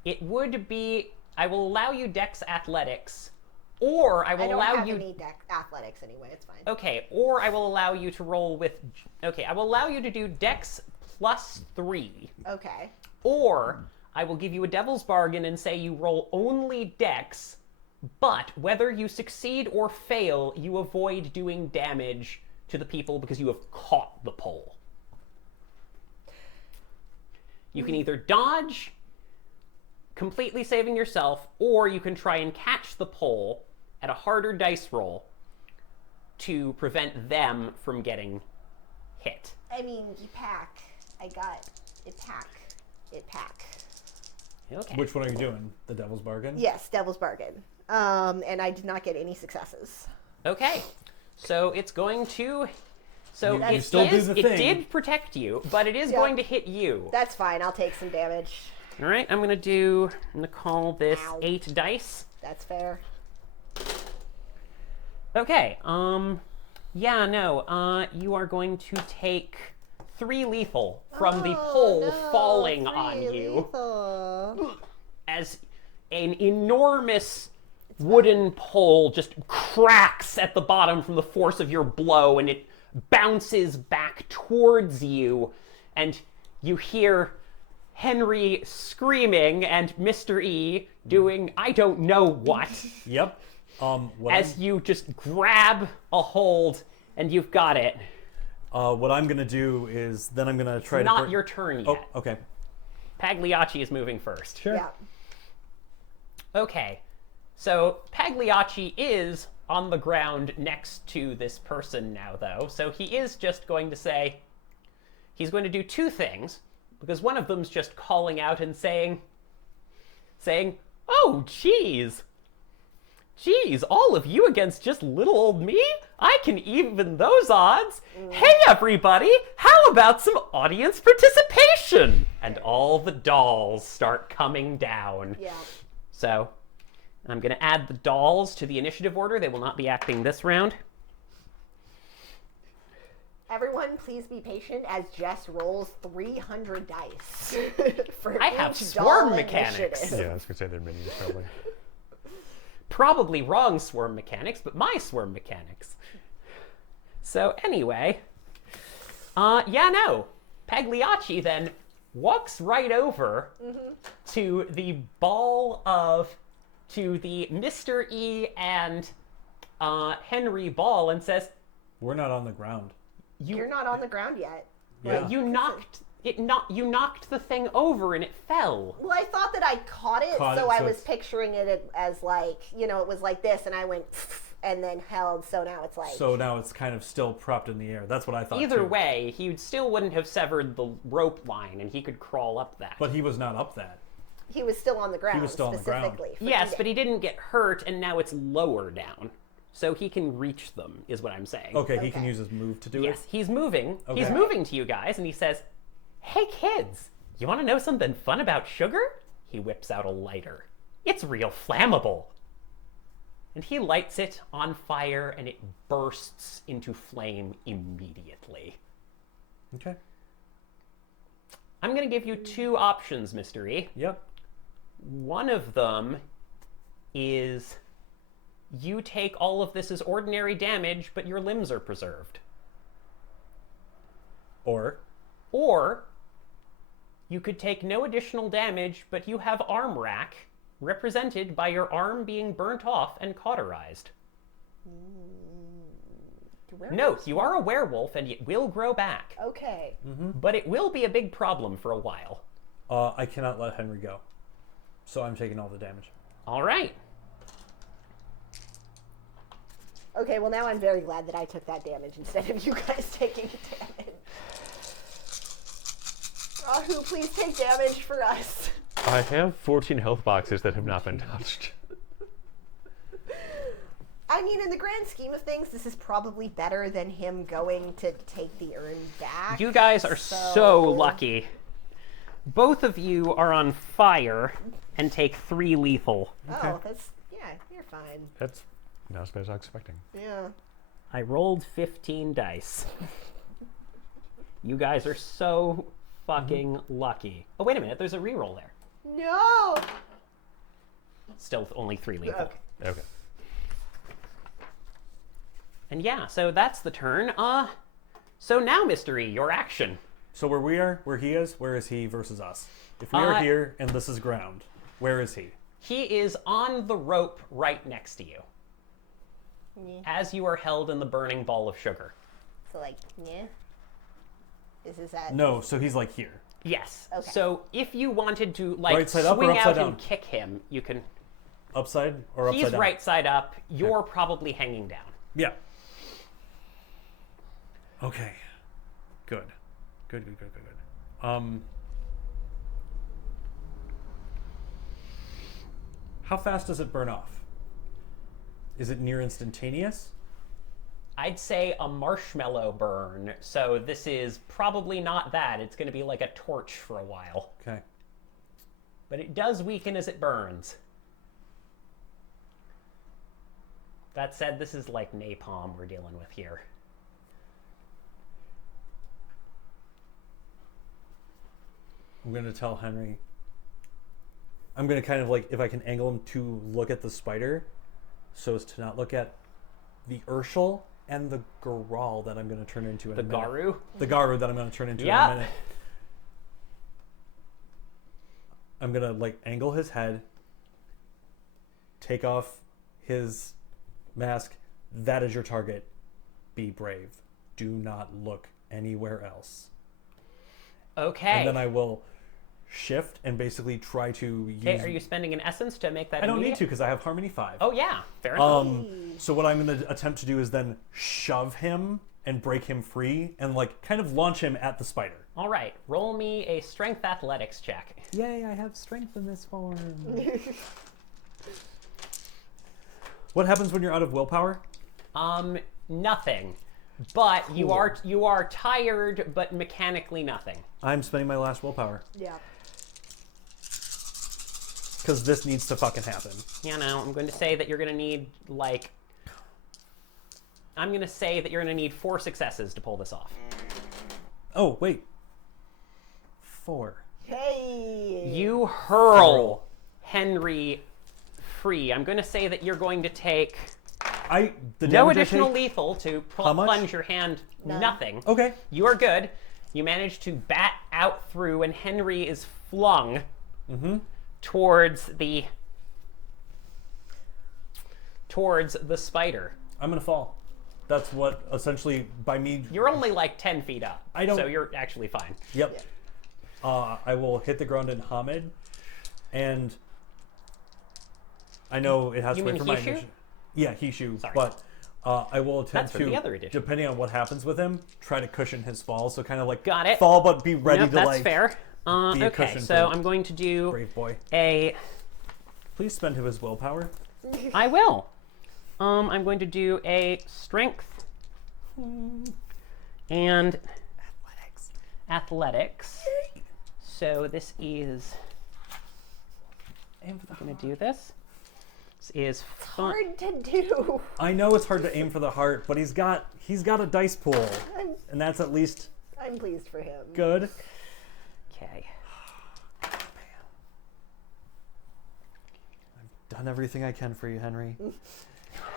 It would be, I will allow you dex athletics, or I will I don't allow have you... any athletics anyway. It's fine. Okay, or I will allow you to roll with... Okay, I will allow you to do dex +3, Okay. or I will give you a devil's bargain and say you roll only dex, but whether you succeed or fail, you avoid doing damage to the people because you have caught the pole. You can either dodge, completely saving yourself, or you can try and catch the pole at a harder dice roll to prevent them from getting hit. I mean, you pack. I got it. Pack. Okay. Which one are you doing? The Devil's Bargain? Yes, devil's bargain. And I did not get any successes. Okay. So it's going to... So You it still do is- the it thing. did protect you, but it is Yeah. going to hit you. That's fine. I'll take some damage. All right, I'm going to call this Ow. 8 dice. That's fair. Okay, yeah, no, you are going to take 3 lethal from the pole falling on you as an enormous wooden pole just cracks at the bottom from the force of your blow, and it bounces back towards you, and you hear Henry screaming and Mr. E doing I don't know what. Yep. What As you just grab a hold and you've got it. what I'm gonna do is then I'm gonna try to. Not your turn yet. Oh, okay. Pagliacci is moving first. Sure. Yeah. Okay. So Pagliacci is on the ground next to this person now, though. So he is just going to say, he's going to do two things, because one of them's just calling out and saying, oh, geez, all of you against just little old me? I can even those odds. Hey, everybody, how about some audience participation? And all the dolls start coming down. Yeah. So I'm going to add the dolls to the initiative order. They will not be acting this round. Everyone, please be patient as Jess rolls 300 dice. For I have each swarm doll mechanics. initiative. Yeah, I was gonna say they're minions probably. Probably wrong swarm mechanics, but my swarm mechanics. So anyway, Pagliacci then walks right over to the Mr. E and Henry Ball and says, We're not on the ground. You're not on the ground yet. Yeah. you knocked the thing over and it fell. Well, I thought that I caught it, so I was it's- picturing it as like, it was like this, and I went and then held, so now it's like... So now it's kind of still propped in the air. That's what I thought. Either too. way, he still wouldn't have severed the rope line and he could crawl up that. But he was not up that. He was still on the ground, was still on the ground. specifically. for Yes, eating. but he didn't get hurt, and now it's lower down. So he can reach them, is what I'm saying. Okay, he can Okay. use his move to do Yes, it. he's moving. He's Okay. moving to you guys, and he says, hey, kids, you want to know something fun about sugar? He whips out a lighter. It's real flammable. And he lights it on fire, and it bursts into flame immediately. Okay. I'm going to give you two options, Mr. E. Yep. One of them is you take all of this as ordinary damage, but your limbs are preserved. Or Or you could take no additional damage, but you have arm rack, represented by your arm being burnt off and cauterized. Note, you are a werewolf and it will grow back, Okay. but it will be a big problem for a while. I cannot let Henry go. So I'm taking all the damage. All right. Okay, well now I'm very glad that I took that damage instead of you guys taking damage. Rahu, please take damage for us. I have 14 health boxes that have not been touched. I mean, in the grand scheme of things, this is probably better than him going to take the urn back. You guys are so lucky. Both of you are on fire and take 3 lethal. Oh, you're fine. That's not as bad as I was expecting. Yeah. I rolled 15 dice. You guys are so fucking lucky. Oh, wait a minute. There's a reroll there. No! Still only 3 lethal. Okay. Okay. And yeah, so that's the turn. So now, Mystery, your action. So where we are, where he is, where is he versus us? If we are here and this is ground, where is he? He is on the rope right next to you. Yeah. As you are held in the burning ball of sugar. So, like, yeah. Is this at... No, so he's like here. Yes. Okay. So if you wanted to, like, Right side up or swing upside out down? and kick him, you can... Upside or upside He's down? right side up. You're probably hanging down. Yeah. Okay. Good. Good. How fast does it burn off? Is it near instantaneous? I'd say a marshmallow burn. So this is probably not that. It's going to be like a torch for a while. Okay. But it does weaken as it burns. That said, this is like napalm we're dealing with here. I'm going to tell Henry. I'm going to kind of like, if I can angle him to look at the spider so as to not look at the Urshel and the Garal that I'm going to turn into in The a minute. Garu? The Garu that I'm going to turn into in Yep. a minute. I'm going to like angle his head, take off his mask. That is your target. Be brave. Do not look anywhere else. Okay. And then I will shift and basically try to use. Okay, are you spending an essence to make that I don't need immediate? to because I have Harmony 5. Oh, yeah. Fair enough. So what I'm going to attempt to do is then shove him and break him free and like kind of launch him at the spider. All right. Roll me a strength athletics check. Yay, I have strength in this form. What happens when you're out of willpower? Nothing. But you are tired, but mechanically nothing. I'm spending my last willpower Yeah. because this needs to fucking happen. You know, I'm going to say that you're going to need, like... I'm going to say that you're going to need 4 successes to pull this off. Oh, wait. 4. Hey. You hurl Henry free. I'm going to say that you're going to take The no damage I additional take- lethal to How much? plunge your hand. None. Nothing. Okay. You are good. You manage to bat out through, and Henry is flung towards the spider. I'm going to fall. That's what essentially by me. You're only like 10 feet up, I don't- so you're actually fine. Yep. I will hit the ground in Hamid, and I know it has You to wait mean for my Hishu? initiative. Yeah, Hishu. Sorry. But I will That's attempt for to, the other edition. depending on what happens with him, try to cushion his fall. So kind of like Got it. fall, but be ready Nope, to that's like fair. be a Okay, cushion so for I'm going to do brave boy. a... Please spend his willpower. I will. I'm going to do a strength and athletics. So this is... Aim for the I'm going to do this. This is fun. Hard to do. I know it's hard to aim for the heart, but he's got a dice pool, I'm, and that's at least I'm pleased for him. good. Okay. Done everything I can for you, Henry.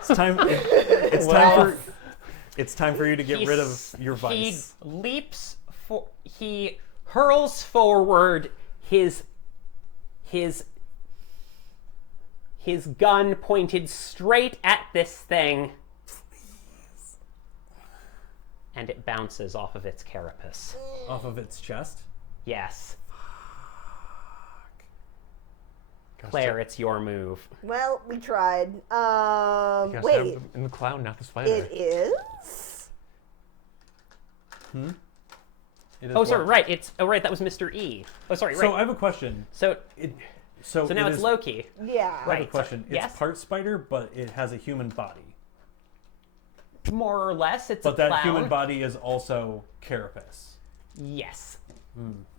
It's time. It's time for. It's time for you to get rid of your vice. He leaps for. He hurls forward his gun pointed straight at this thing. And it bounces off of its carapace. Off of its chest. Yes. Gosh, Claire, it's your move. Well, we tried. you gotta Wait. stab them in the clown, not the spider. It is? It is Oh, sorry, what? right. It's right. That was Mr. E. Oh, sorry, right. So I have a question. So So now it it's is- Loki. Yeah. I have a Right. question. Sorry. It's Yes? part spider, but it has a human body. More or less, it's But a that clown. human body is also carapace. Yes.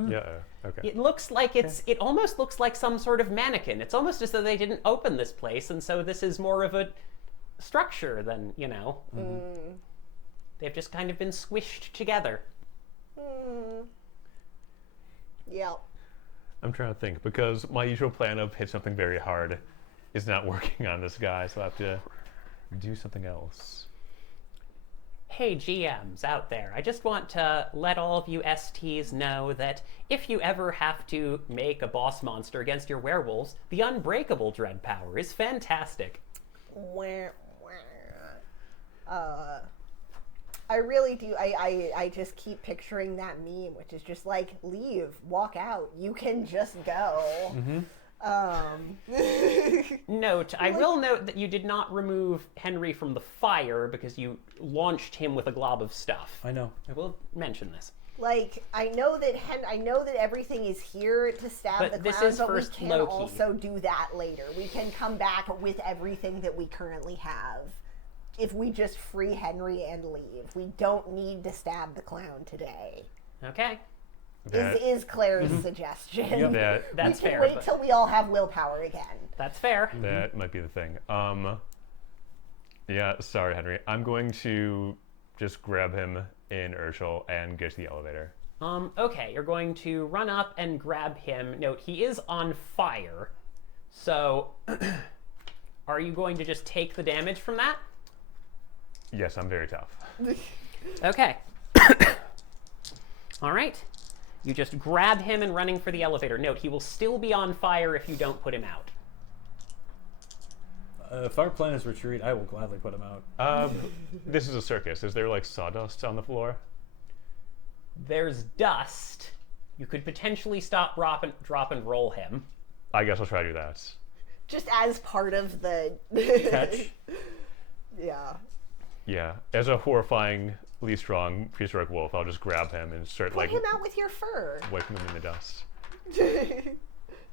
Yeah, okay. It looks like it almost looks like some sort of mannequin. It's almost as though they didn't open this place, and so this is more of a structure than, they've just kind of been squished together. Yeah. I'm trying to think, because my usual plan of hit something very hard is not working on this guy, so I have to do something else. Hey, GMs out there, I just want to let all of you STs know that if you ever have to make a boss monster against your werewolves, the Unbreakable Dread power is fantastic. I really do. I just keep picturing that meme, which is just like, leave, walk out. You can just go. Note, I will note that you did not remove Henry from the fire because you launched him with a glob of stuff. I know. I will mention this. Like, I know that everything is here to stab But the this clown, is but we first can Loki. also do that later. We can come back with everything that we currently have. If we just free Henry and leave. We don't need to stab the clown today. Okay, Is Claire's suggestion. Yep. that's we can fair. wait but till we all have willpower again. that's fair. That might be the thing. Yeah, sorry, Henry. I'm going to just grab him in Urshel and get to the elevator. Okay, you're going to run up and grab him. Note, he is on fire. So, are you going to just take the damage from that? Yes, I'm very tough. Okay. All right. You just grab him and running for the elevator. Note, he will still be on fire if you don't put him out. If our plan is retreat, I will gladly put him out. This is a circus. Is there like sawdust on the floor? There's dust, You could potentially stop, drop, and roll him. I guess I'll try to do that. Just as part of the Catch. Yeah. Yeah, as a horrifyingly strong prehistoric wolf, I'll just grab him and start Put like him out with your fur. wiping him in the dust.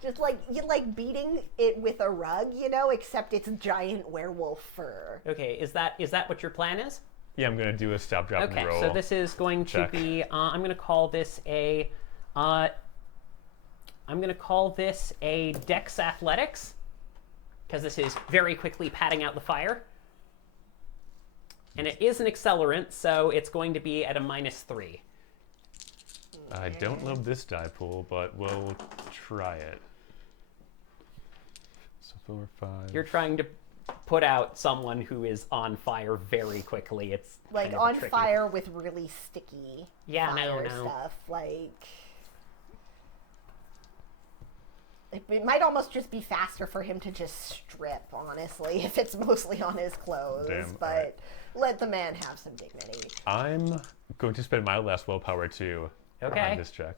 Just like you like beating it with a rug, except it's giant werewolf fur. Okay, is that what your plan is? Yeah, I'm gonna do a stop, drop, Okay, and roll. so this is going to check. be. I'm going to call this a. I'm going to call this a Dex Athletics, because this is very quickly patting out the fire. And it is an accelerant, so it's going to be at a -3. I don't love this die pool, but we'll try it. So 4, 5. You're trying to put out someone who is on fire very quickly. It's Like kind of on tricky. fire with really sticky fire no. stuff. Like it might almost just be faster for him to just strip, honestly, if it's mostly on his clothes. Damn, but alright. let the man have some dignity. I'm going to spend my last willpower too Okay. on this check.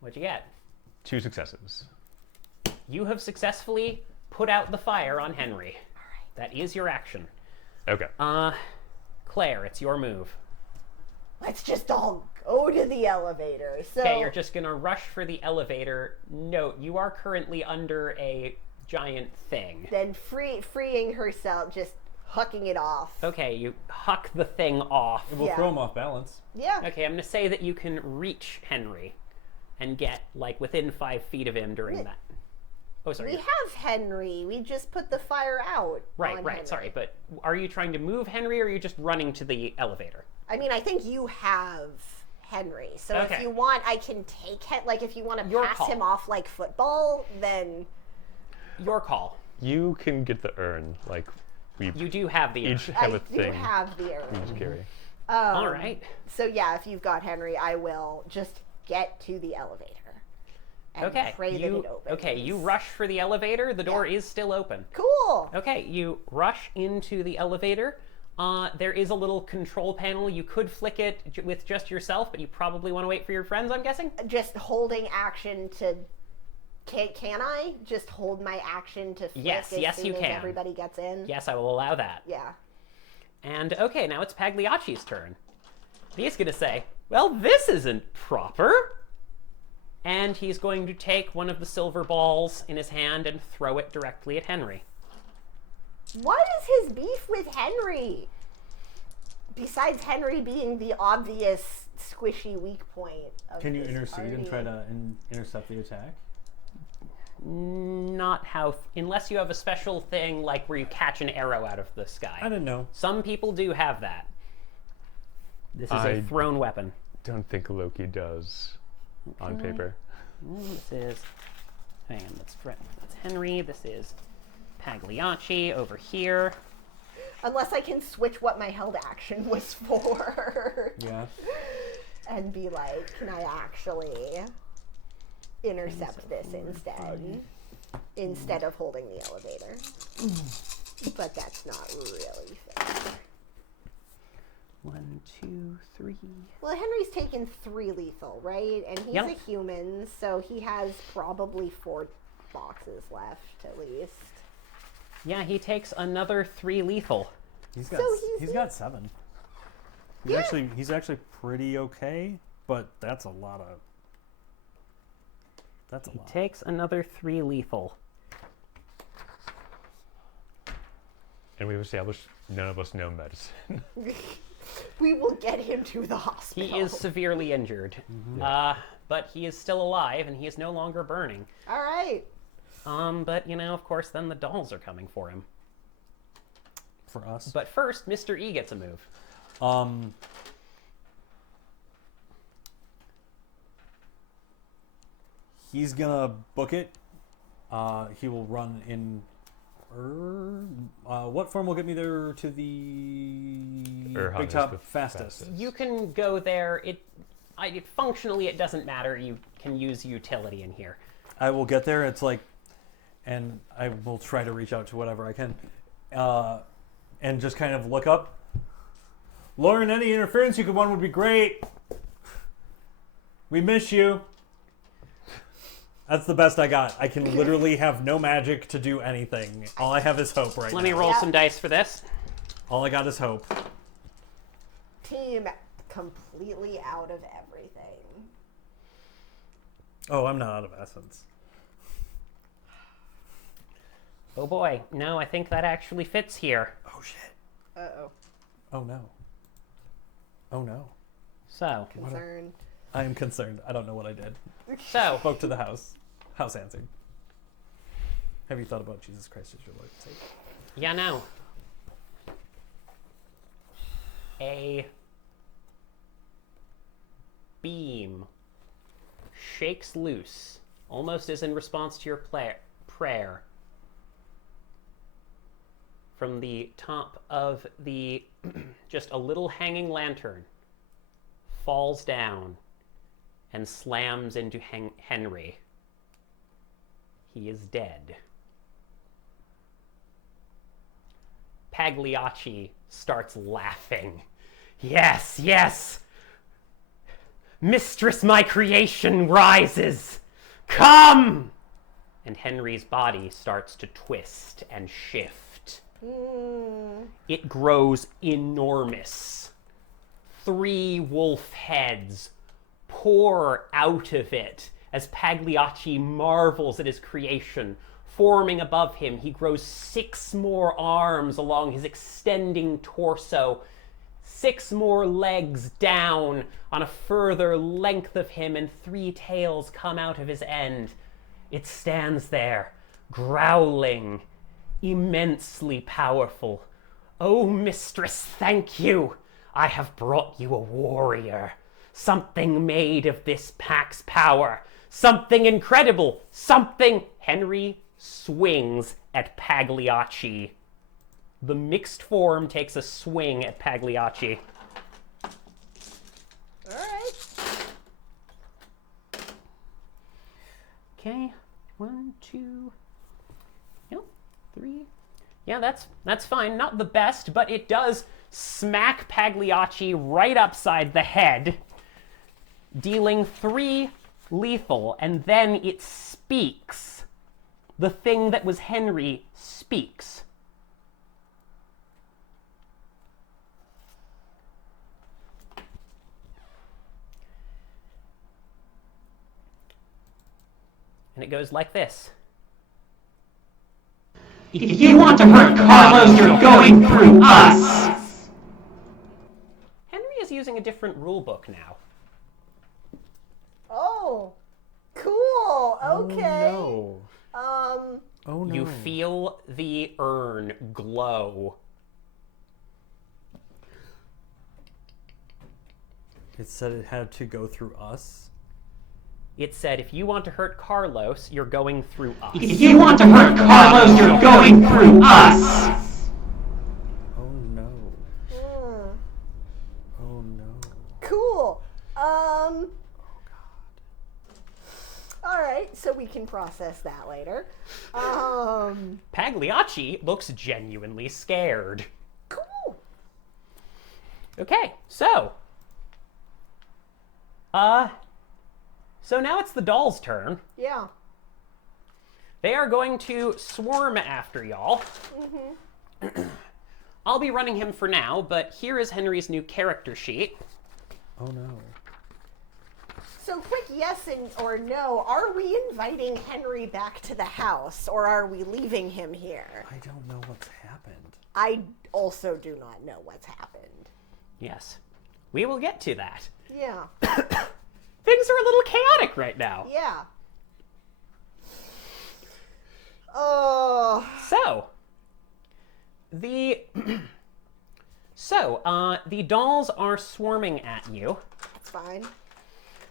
What'd you get? 2 successes. You have successfully put out the fire on Henry. That is your action. Okay. Claire, it's your move. Let's just all go to the elevator. So Okay, you're just gonna rush for the elevator. Note, you are currently under a giant thing. then freeing herself, just hucking it off. Okay, you huck the thing off. It will Yeah. throw him off balance. Yeah. Okay, I'm gonna say that you can reach Henry and get like within 5 feet of him during that. Oh, sorry. We have Henry. We just put the fire out. Right, on right. Henry. Sorry, but are you trying to move Henry, or are you just running to the elevator? I mean, I think you have Henry. So if Okay. you want, I can take him. Like, if you want to Your pass call. him off like football, then Your call. You can get the urn. Like, we You do have the. each I have a do thing have the we urn. just carry. All right. So yeah, if you've got Henry, I will just get to the elevator. And Okay. Pray that it opens. Okay. You rush for the elevator. The door Yeah. is still open. Cool. Okay. You rush into the elevator. There is a little control panel. You could flick it with just yourself, but you probably want to wait for your friends, I'm guessing? Just holding action to. Can I just hold my action to flick Yes, as yes, soon you as can. everybody gets in? Yes, I will allow that. Yeah. And okay, now it's Pagliacci's turn. He's going to say, well, this isn't proper. And he's going to take one of the silver balls in his hand and throw it directly at Henry. What is his beef with Henry? Besides Henry being the obvious squishy weak point of Can you this intercede and party. try to intercept the attack? Not how, unless you have a special thing like where you catch an arrow out of the I sky. didn't know. Some people do have that. This is a I- thrown weapon. Don't think Loki does on paper. This is, hang on, that's Henry. This is Pagliacci over here. Unless I can switch what my held action was for. Yeah. And be like, can I actually intercept this instead of holding the elevator? But that's not really fair. 1, 2, 3. Well, Henry's taken 3 lethal, right? And he's Yep. a human, so he has probably 4 boxes left, at least. Yeah, he takes another 3 lethal. He's got So he's got 7. Yeah. He's actually pretty okay, but that's a lot. He takes another 3 lethal. And we've established none of us know medicine. We will get him to the hospital. He is severely injured. But he is still alive, and he is no longer burning. All right. But, of course, then the dolls are coming for him. For us. But first, Mr. E gets a move. He's gonna book it. He will run in. What form will get me there to the Erhan big is top the fastest? You can go there. Functionally, it doesn't matter. You can use utility in here. I will get there. It's like, and I will try to reach out to whatever I can, and just kind of look up. Lauren, any interference you could want would be great. We miss you. That's the best I got. I can literally have no magic to do anything. All I have is hope right now. Let me roll some dice for this. All I got is hope. Team completely out of everything. Oh, I'm not out of essence. Oh boy, no, I think that actually fits here. Oh, shit. Uh-oh. Oh, no. Oh, no. So, Concern. I am concerned. I don't know what I did. so, Spoke to the house. House answered. Have you thought about Jesus Christ as your Lord and Savior? yeah, no. A beam shakes loose, almost as in response to your prayer, from the top of the just a little hanging lantern, falls down and slams into Henry. He is dead. Pagliacci starts laughing. Yes, yes! Mistress, my creation rises! Come! And Henry's body starts to twist and shift. It grows enormous. 3 wolf heads pour out of it as Pagliacci marvels at his creation. Forming above him, he grows 6 more arms along his extending torso, 6 more legs down on a further length of him, and 3 tails come out of his end. It stands there, growling, immensely powerful. Oh, mistress, thank you. I have brought you a warrior. Something made of this pack's power. Something incredible. Something... Henry swings at Pagliacci. The mixed form takes a swing at Pagliacci. All right. Okay, 1, 2, 3. Yeah, that's fine. Not the best, but it does smack Pagliacci right upside the head, dealing 3 lethal, and then it speaks. The thing that was Henry speaks. And it goes like this. If you want to hurt Carlos, you're going through us! Henry is using a different rule book now. Oh, cool. Okay. Oh, no. Oh, no. You feel the urn glow. It said it had to go through us? It said, if you want to hurt Carlos, you're going through us. If you want to hurt Carlos, you're going through us! Oh, no. Hmm. Oh, no. Cool. Oh, God. All right, so we can process that later. Pagliacci looks genuinely scared. Cool. Okay, so now it's the doll's turn. Yeah. They are going to swarm after y'all. I'll be running him for now, but here is Henry's new character sheet. Oh, no. So quick yes or no, are we inviting Henry back to the house or are we leaving him here? I don't know what's happened. I also do not know what's happened. Yes, we will get to that. Yeah. Things are a little chaotic right now. Yeah. Oh. So, the dolls are swarming at you, That's fine.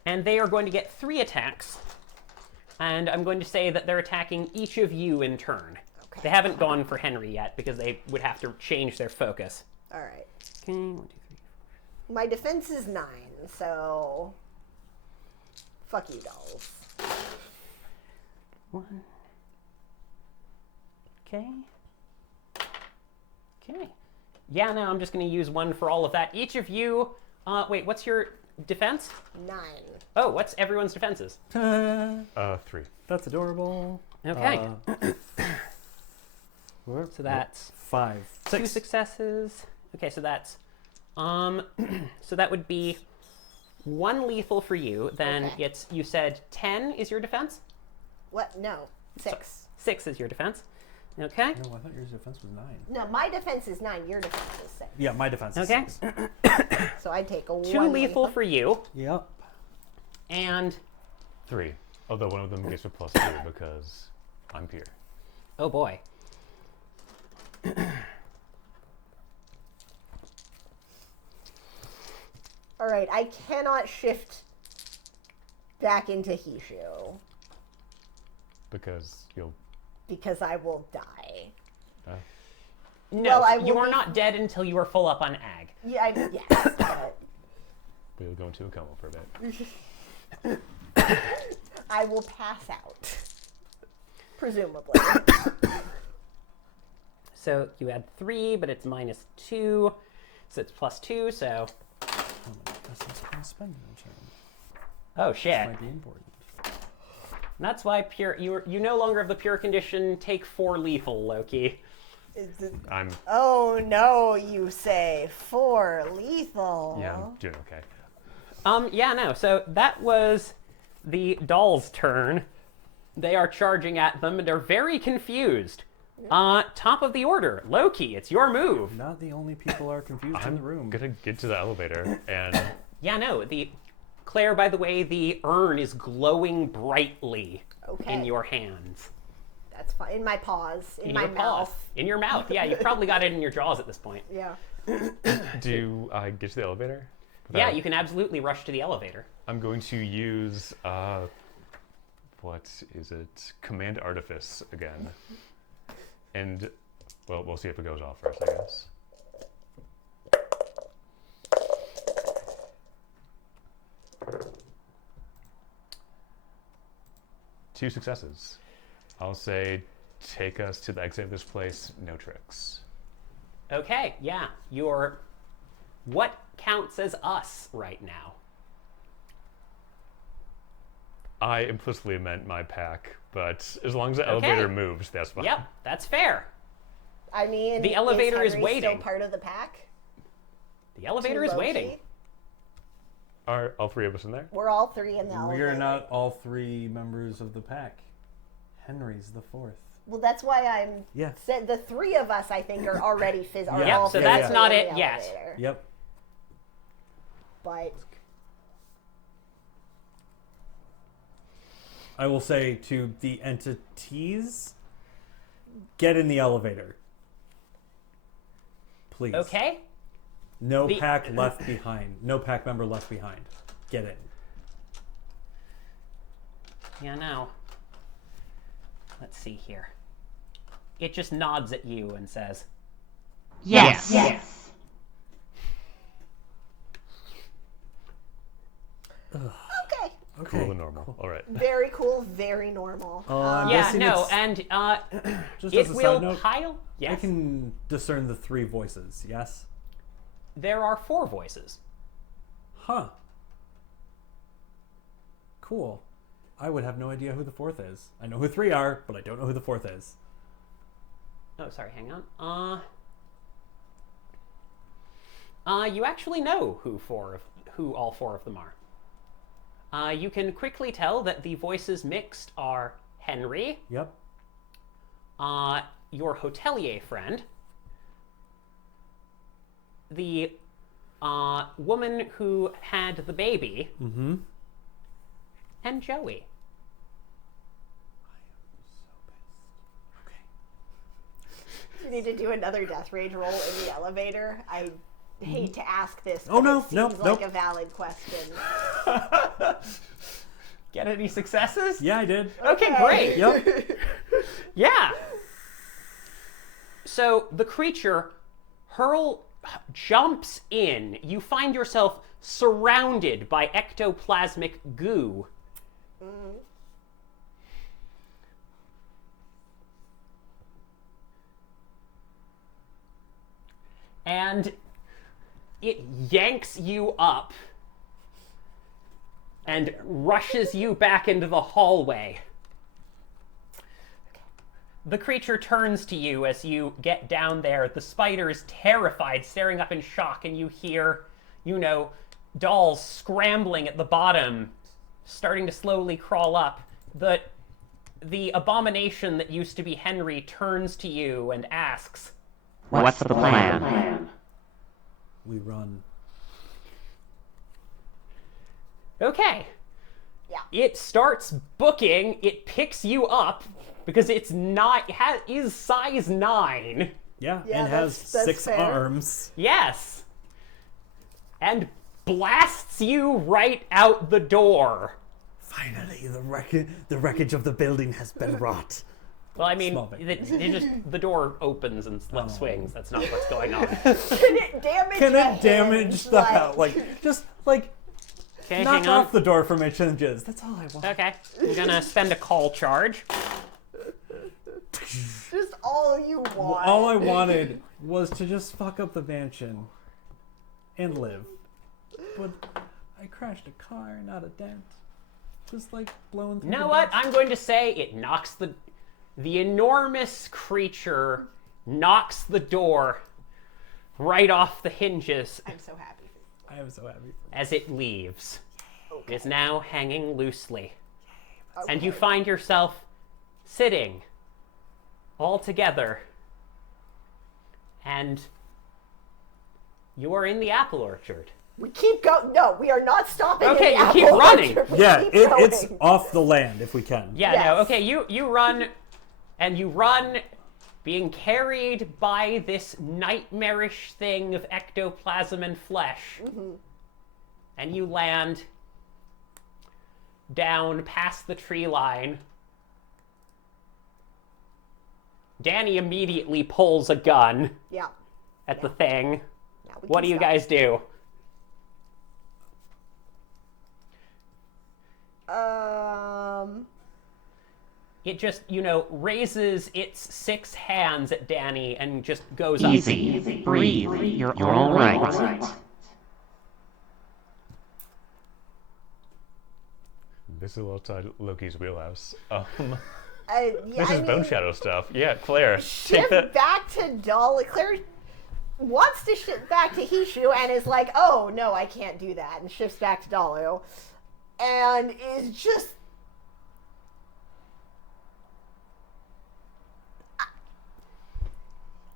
and they are going to get 3 attacks. And I'm going to say that they're attacking each of you in turn. Okay. They haven't gone for Henry yet because they would have to change their focus. All right. Okay, 1, 2, 3. My defense is 9, so fuck you, dolls. 1. Okay. Okay. Yeah, no, I'm just going to use 1 for all of that. Each of you, wait, what's your defense? 9. Oh, what's everyone's defenses? 3. That's adorable. Okay. Whoop, So that's 5. 2 6. successes. Okay, so that's so that would be 1 lethal for you. Then Okay. it's, you said 10 is your defense? What? No. 6. 6 is your defense. Okay. No, I thought your defense was 9. No, my defense is 9. Your defense is 6. Yeah, my defense is Okay. 6. So I take a 2 1 lethal for you. Yep. And 3. Although one of them gets a +2 because I'm pure. oh boy. All right, I cannot shift back into Hishu Because you'll. because I will die. No, Well, I you will are be- not dead until you are full up on ag. Yeah, yes, but We'll go into a coma for a bit. I will pass out. Presumably. So you add 3, but it's -2. So it's +2, so Oh, my defense can spend in turn. oh shit. Might be important. That's why pure you no longer have the pure condition. Take 4 lethal, Loki. I'm. Oh no, you say 4 lethal. Yeah, I'm doing okay. Yeah, no. So that was the doll's turn. They are charging at them and they're very confused. Top of the order, Loki, it's your move. Not the only people are confused in I'm the room. gonna get to the elevator and. Yeah, no. Claire, by the way, the urn is glowing brightly Okay. in your hands. That's fine. In my paws. In, In my your mouth. paws. In your mouth. Yeah, you probably got it in your jaws at this point. Yeah. Do I get to the elevator? Yeah, Without- you can absolutely rush to the elevator. I'm going to use. What is it? Command Artifice again. And. Well, we'll see if it goes off first, I guess. Two successes. I'll say, take us to the exit of this place, no tricks. Okay, yeah. What counts as us right now? I implicitly meant my pack, but as long as the elevator moves, that's fine. Yep, that's fair. I mean, The elevator is Henry waiting. Still part of the pack. The elevator To is Loki? waiting. Are all 3 of us in there? We're all 3 in the We elevator. are not all 3 members of the pack. Henry's the 4th. Well, that's why I'm. Yeah. Said the 3 of us, I think, are already are Yeah, all so physically that's not in it the yet. elevator. Yep. But I will say to the entities, get in the elevator. Please. Okay? No The- pack left behind. No pack member left behind. Get in. Yeah, no. Let's see here. It just nods at you and says, Yes. Yes. okay, Okay. Cool and normal. All right. very cool, very normal. I'm yeah, guessing no, it's- and Just it as a will side note, pile. Yes. I can discern the 3 voices. Yes. There are 4 voices. Huh. Cool. I would have no idea who the 4th is. I know who 3 are, but I don't know who the 4th is. Oh, sorry, hang on. You actually know who all 4 of them are. You can quickly tell that the voices mixed are Henry, Yep. your hotelier friend, the woman who had the baby, Mm-hmm. and Joey. We need to do another death rage roll in the elevator. I hate to ask this. Oh, but no, it seems no, like nope. a valid question. Get any successes? Yeah, I did. Okay, great. Yep. Yeah. So the creature jumps in. You find yourself surrounded by ectoplasmic goo. And it yanks you up and rushes you back into the hallway. The creature turns to you as you get down there. The spider is terrified, staring up in shock, and you hear, dolls scrambling at the bottom, starting to slowly crawl up. The abomination that used to be Henry turns to you and asks, What's the plan? We run. Okay. Yeah. It starts booking. It picks you up because is size 9. Yeah, Yeah, and has that's 6 fair. arms. Yes. And blasts you right out the door. Finally, the wreckage of the building has been wrought. Well, I mean, Small bit. the door opens and swings. That's not what's going on. Can it damage Can a it damage hinge? the house? Just Okay, knock hang on. off the door from its hinges. That's all I want. Okay, I'm gonna spend a call charge. Just all you want. All I wanted was to just fuck up the mansion and live. But I crashed a car, not a dent. Just blowing through You know the what? dust. I'm going to say it knocks the enormous creature knocks the door right off the hinges I'm so happy for you. I am so happy. as it leaves. It is now hanging loosely. Okay. And you find yourself sitting all together. And you are in the apple orchard. We keep going. No, we are not stopping. Okay, in the you keep apple running. orchard. We Yeah, keep it's going. off the land if we can. Yeah, Yes. no, okay, you run, and you run being carried by this nightmarish thing of ectoplasm and flesh. And you land down past the tree line. Danny immediately pulls a gun Yeah. at the thing. Now we What can do you stop. guys do? It just, raises its 6 hands at Danny and just goes up. Easy. Breathe. You're all right. This is a little outside Loki's wheelhouse. Yeah, This is Bone Shadow stuff. Yeah, Claire, take Shift that. back to Dolly. Claire wants to shift back to Hishu and is like, oh, no, I can't do that. And shifts back to Dalu. And is just...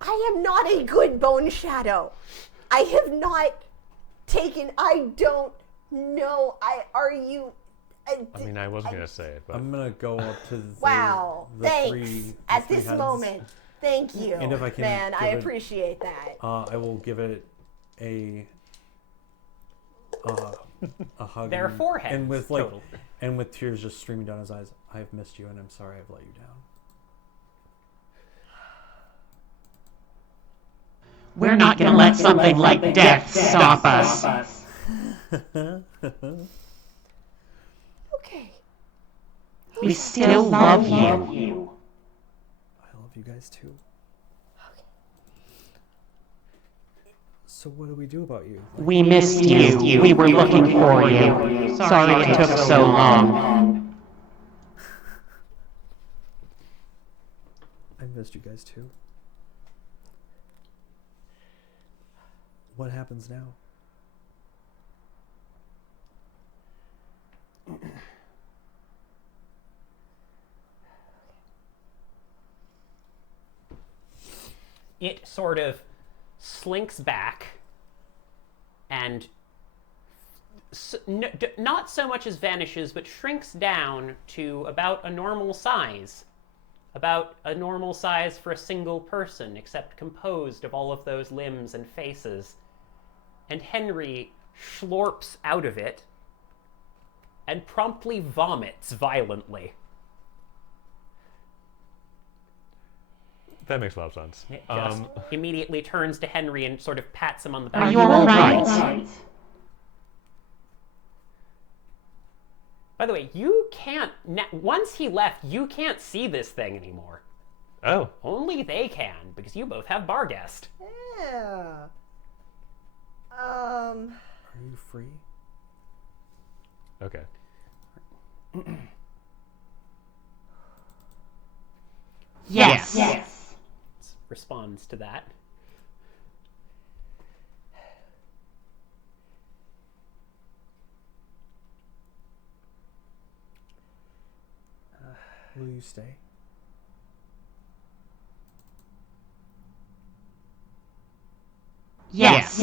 I am not a good Bone Shadow. I have not taken... I don't know. Are you... I mean, I wasn't gonna say it, but I'm gonna go up to the Wow. the Thanks. three At three this heads. moment. Thank you. And if I can Man, I give it- appreciate that. I will give it a hug. There are 4 heads and with total. and with tears just streaming down his eyes. I've missed you, and I'm sorry I've let you down. We're not gonna let something like death stop us. Okay. We still love you. I love you guys too. So what do we do about you? We missed you. We were looking for you. Sorry it took so long. I missed you guys too. What happens now? It sort of slinks back and not so much as vanishes, but shrinks down to about a normal size. About a normal size for a single person, except composed of all of those limbs and faces. And Henry schlorps out of it and promptly vomits violently. that makes a lot of sense. It just immediately turns to Henry and sort of pats him on the back. Are you all right? By the way, you can't... Once he left, you can't see this thing anymore. Oh, Only they can, because you both have Barghest. Yeah. Are you free? Okay. Yes. Responds to that. Will you stay? Yes.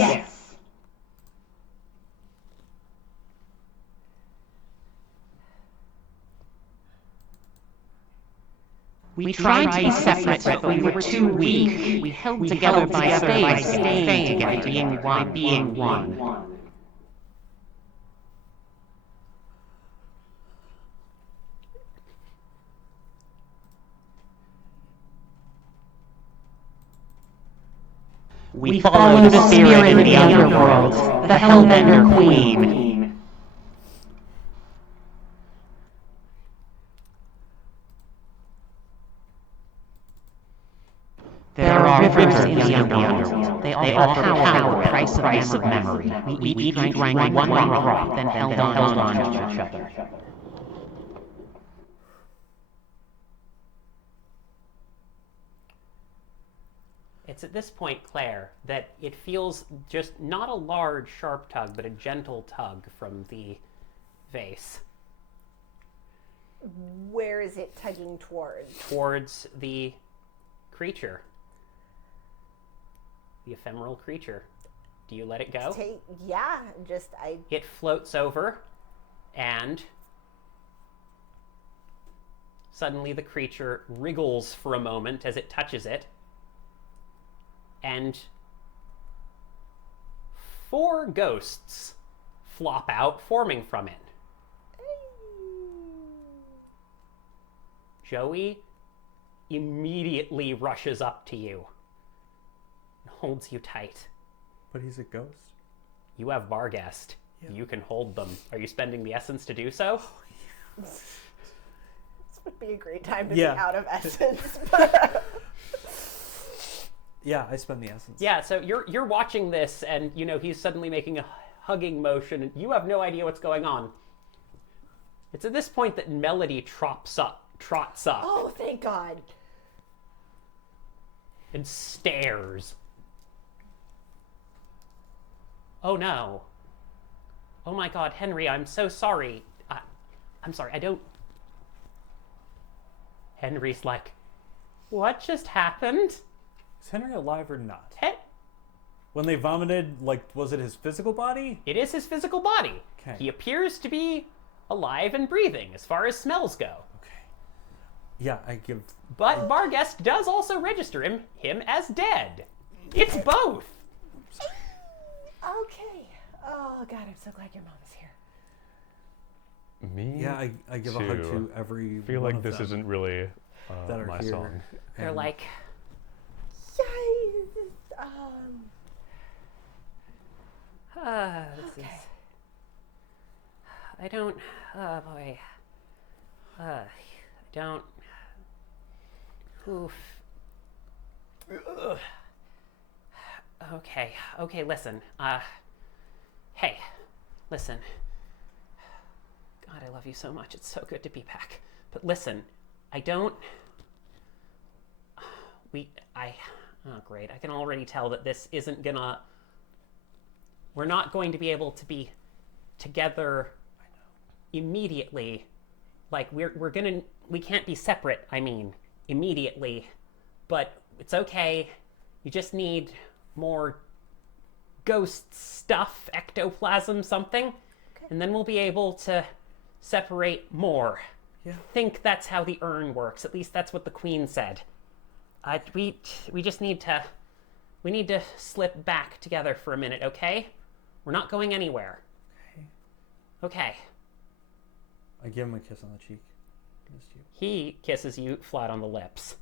We tried to be separate, but we were too weak. We held together by staying together, being one. We followed the spirit in the underworld, the Hellbender Queen. There are rivers in the underworld. They offer power, the price of memory. We each drank one drop, then held on to each other. It's at this point, Claire, that it feels just not a large, sharp tug, but a gentle tug from the vase Where is it tugging towards? towards the creature. The ephemeral creature. Do you let it go? Yeah, just I. It floats over, and suddenly the creature wriggles for a moment as it touches it, and 4 ghosts flop out, forming from it. Joey immediately rushes up to you and holds you tight. But he's a ghost. You have Barghest. Yeah. You can hold them. Are you spending the essence to do so? This would be a great time to Yeah. be out of essence. Yeah, I spend the essence. Yeah, so you're watching this, and you know he's suddenly making a hugging motion, and you have no idea what's going on. It's at this point that Melody trots up, Oh, thank God. and stares. Oh no. Oh my God, Henry, I'm so sorry. I'm sorry, I don't... Henry's like, what just happened? Is Henry alive or not? When they vomited, like, was it his physical body? It is his physical body. Okay. He appears to be alive and breathing as far as smells go. Okay. Yeah, I give... But Barghest does also register him as dead. It's both. Okay. Oh, God, I'm so glad your mom is here. Me? Yeah, I give a hug to every I feel one like of this them isn't really that are my here. song. They're And like, Yay! this is... I don't... Oh, boy. I don't... Oof. Ugh. Okay, listen. Hey, listen. God, I love you so much. It's so good to be back. But listen, I don't... Oh, great. I can already tell that this isn't gonna... We're not going to be able to be together immediately. Like, we can't be separate, I mean, immediately. But it's okay. You just need more ghost stuff, ectoplasm, something. Okay. And then we'll be able to separate more. Yeah. I think that's how the urn works. At least that's what the queen said. We just need to... We need to slip back together for a minute, okay? We're not going anywhere. Okay. I give him a kiss on the cheek. Missed you. He kisses you flat on the lips.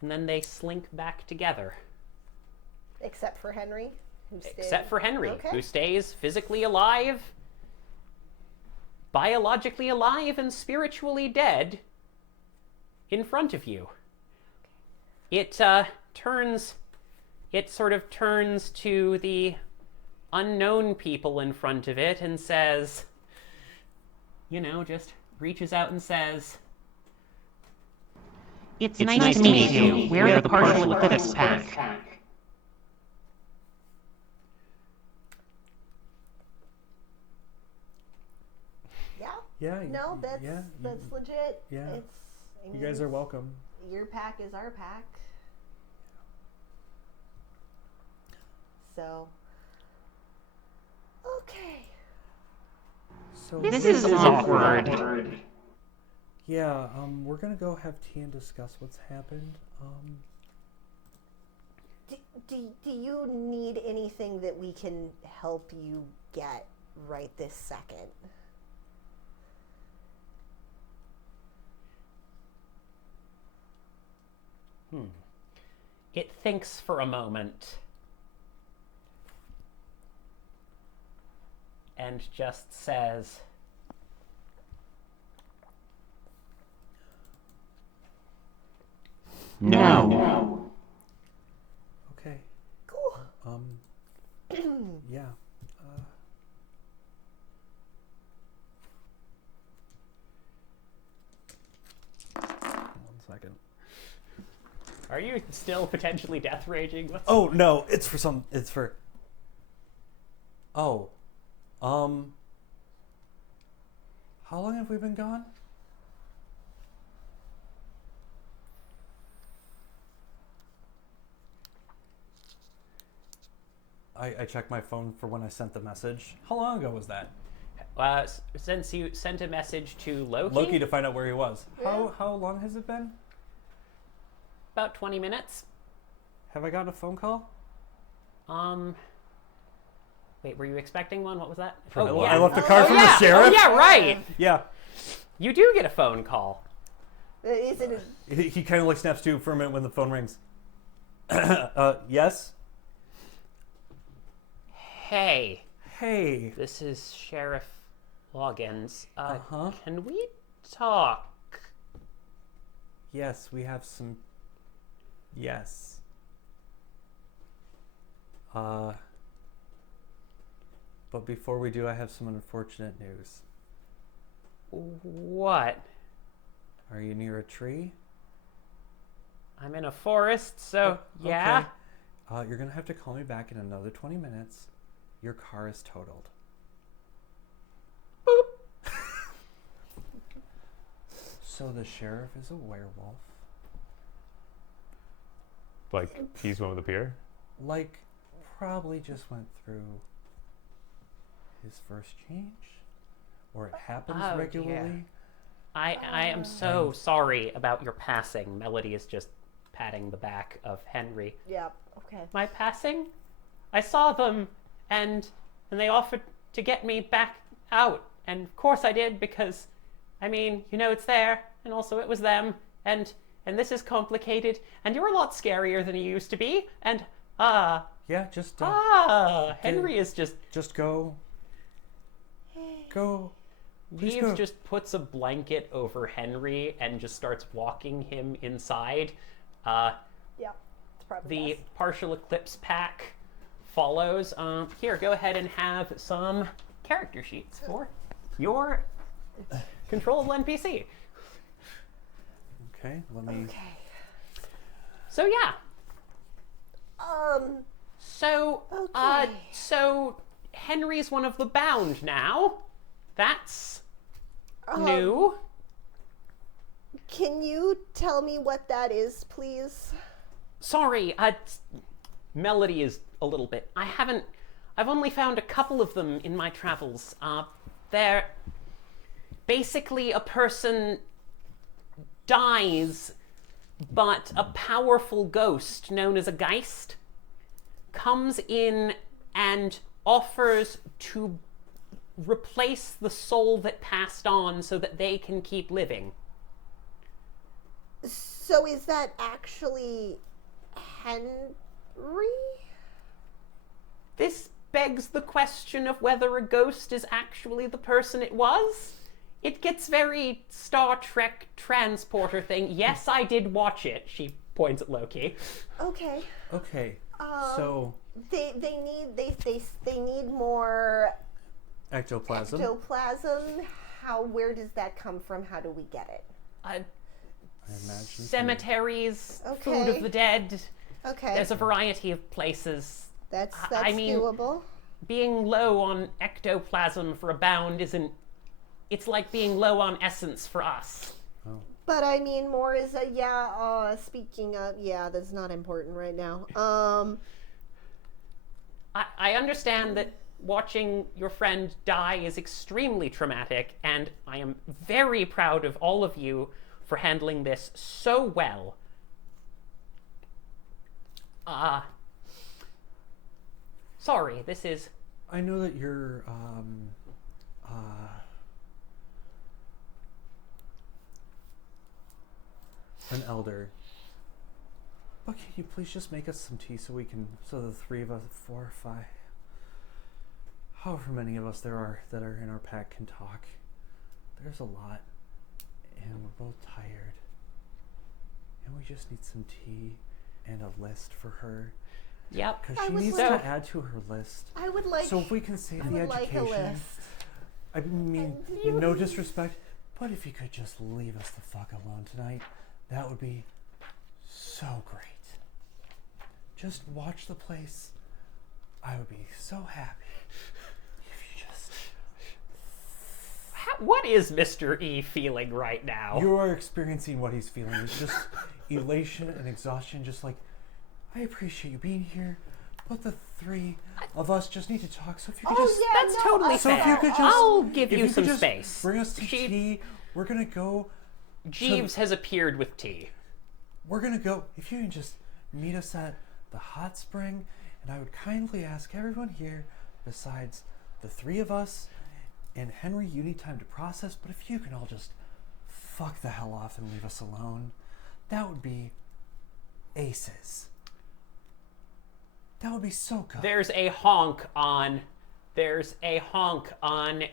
And then they slink back together. Except for Henry, who stays. Except for Henry, Okay. who stays physically alive, biologically alive, and spiritually dead in front of you. It sort of turns to the unknown people in front of it and says, just reaches out and says, It's nice to meet you. We're the Partial Eclipse Pack. Yeah. Yeah. No, that's yeah, that's legit. yeah. I You mean, guys are welcome. Your pack is our pack. So. Okay. So This is awkward. Yeah, we're gonna go have tea and discuss what's happened. Do you need anything that we can help you get right this second? It thinks for a moment and just says, No. Okay. Cool. Yeah. 1 second. are you still potentially death raging? Oh no, it's for. Oh, how long have we been gone? I checked my phone for when I sent the message. How long ago was that? Since you sent a message to Loki? Loki to find out where he was. Yeah. How long has it been? About 20 minutes. Have I gotten a phone call? Wait, were you expecting one? What was that? I left a card from yeah. the sheriff. Oh, yeah, right. Yeah. You do get a phone call. Is it He kind of like snaps to for a minute when the phone rings. Yes? Hey, Hey. this is Sheriff Loggins. Uh-huh. Can we talk? Yes, we have some... Yes. But before we do, I have some unfortunate news. What? Are you near a tree? I'm in a forest, so yeah. Okay. You're gonna have to call me back in another 20 minutes. Your car is totaled. Boop. So the sheriff is a werewolf. Like, he's one with the pier? Like, probably just went through his first change. Or it happens Oh, regularly. dear. I am so sorry about your passing. Melody is just patting the back of Henry. Yeah. Okay. My passing? I saw them, and they offered to get me back out. And of course I did, because, I mean, it's there, and also it was them, and this is complicated, and you're a lot scarier than you used to be, and, Yeah, just Henry is just... Just go. Go. Please Reeves go. just puts a blanket over Henry and just starts walking him inside. Yeah. It's probably The best. partial eclipse pack follows. Here, go ahead and have some character sheets for your controllable NPC. Okay, let me. Okay. So yeah. So Okay. so Henry's one of the bound now. That's new. Can you tell me what that is, please? Sorry, Melody is a little bit. I've only found a couple of them in my travels. They're basically a person dies, but a powerful ghost known as a Geist comes in and offers to replace the soul that passed on so that they can keep living. So is that actually Henry? This begs the question of whether a ghost is actually the person it was. It gets very Star Trek transporter thing. Yes, I did watch it, she points at Loki. Okay. Okay. So They need more ectoplasm. Where does that come from? How do we get it? I imagine Cemeteries, food Okay. of the dead. Okay. There's a variety of places. That's I mean- doable. Being low on ectoplasm for a bound isn't. It's like being low on essence for us. But I mean, more is a speaking of that's not important right now. I understand that watching your friend die is extremely traumatic, and I am very proud of all of you for handling this so well. Sorry, this is. I know that you're an elder. But can you please just make us some tea so the three of us, 4 or 5, however many of us there are that are in our pack can talk. There's a lot, and we're both tired. And we just need some tea and a list for her. Yep. Because I she would needs like- to add to her list. I would like. So if we can save I the would like a education, list. I mean, no disrespect, but if you could just leave us the fuck alone tonight, that would be so great. Just watch the place. I would be so happy if you just... What is Mr. E feeling right now? You are experiencing what he's feeling. It's just elation and exhaustion, just like, I appreciate you being here, but the 3 of us just need to talk, so if you could just... That's totally So fair. if you could just... I'll give if you could some just space. Bring us some tea. We're gonna go... Jeeves has appeared with tea. We're gonna go. If you can just meet us at the hot spring, and I would kindly ask everyone here, besides the 3 of us, and Henry, you need time to process, but if you can all just fuck the hell off and leave us alone, that would be aces. That would be so good. There's a honk on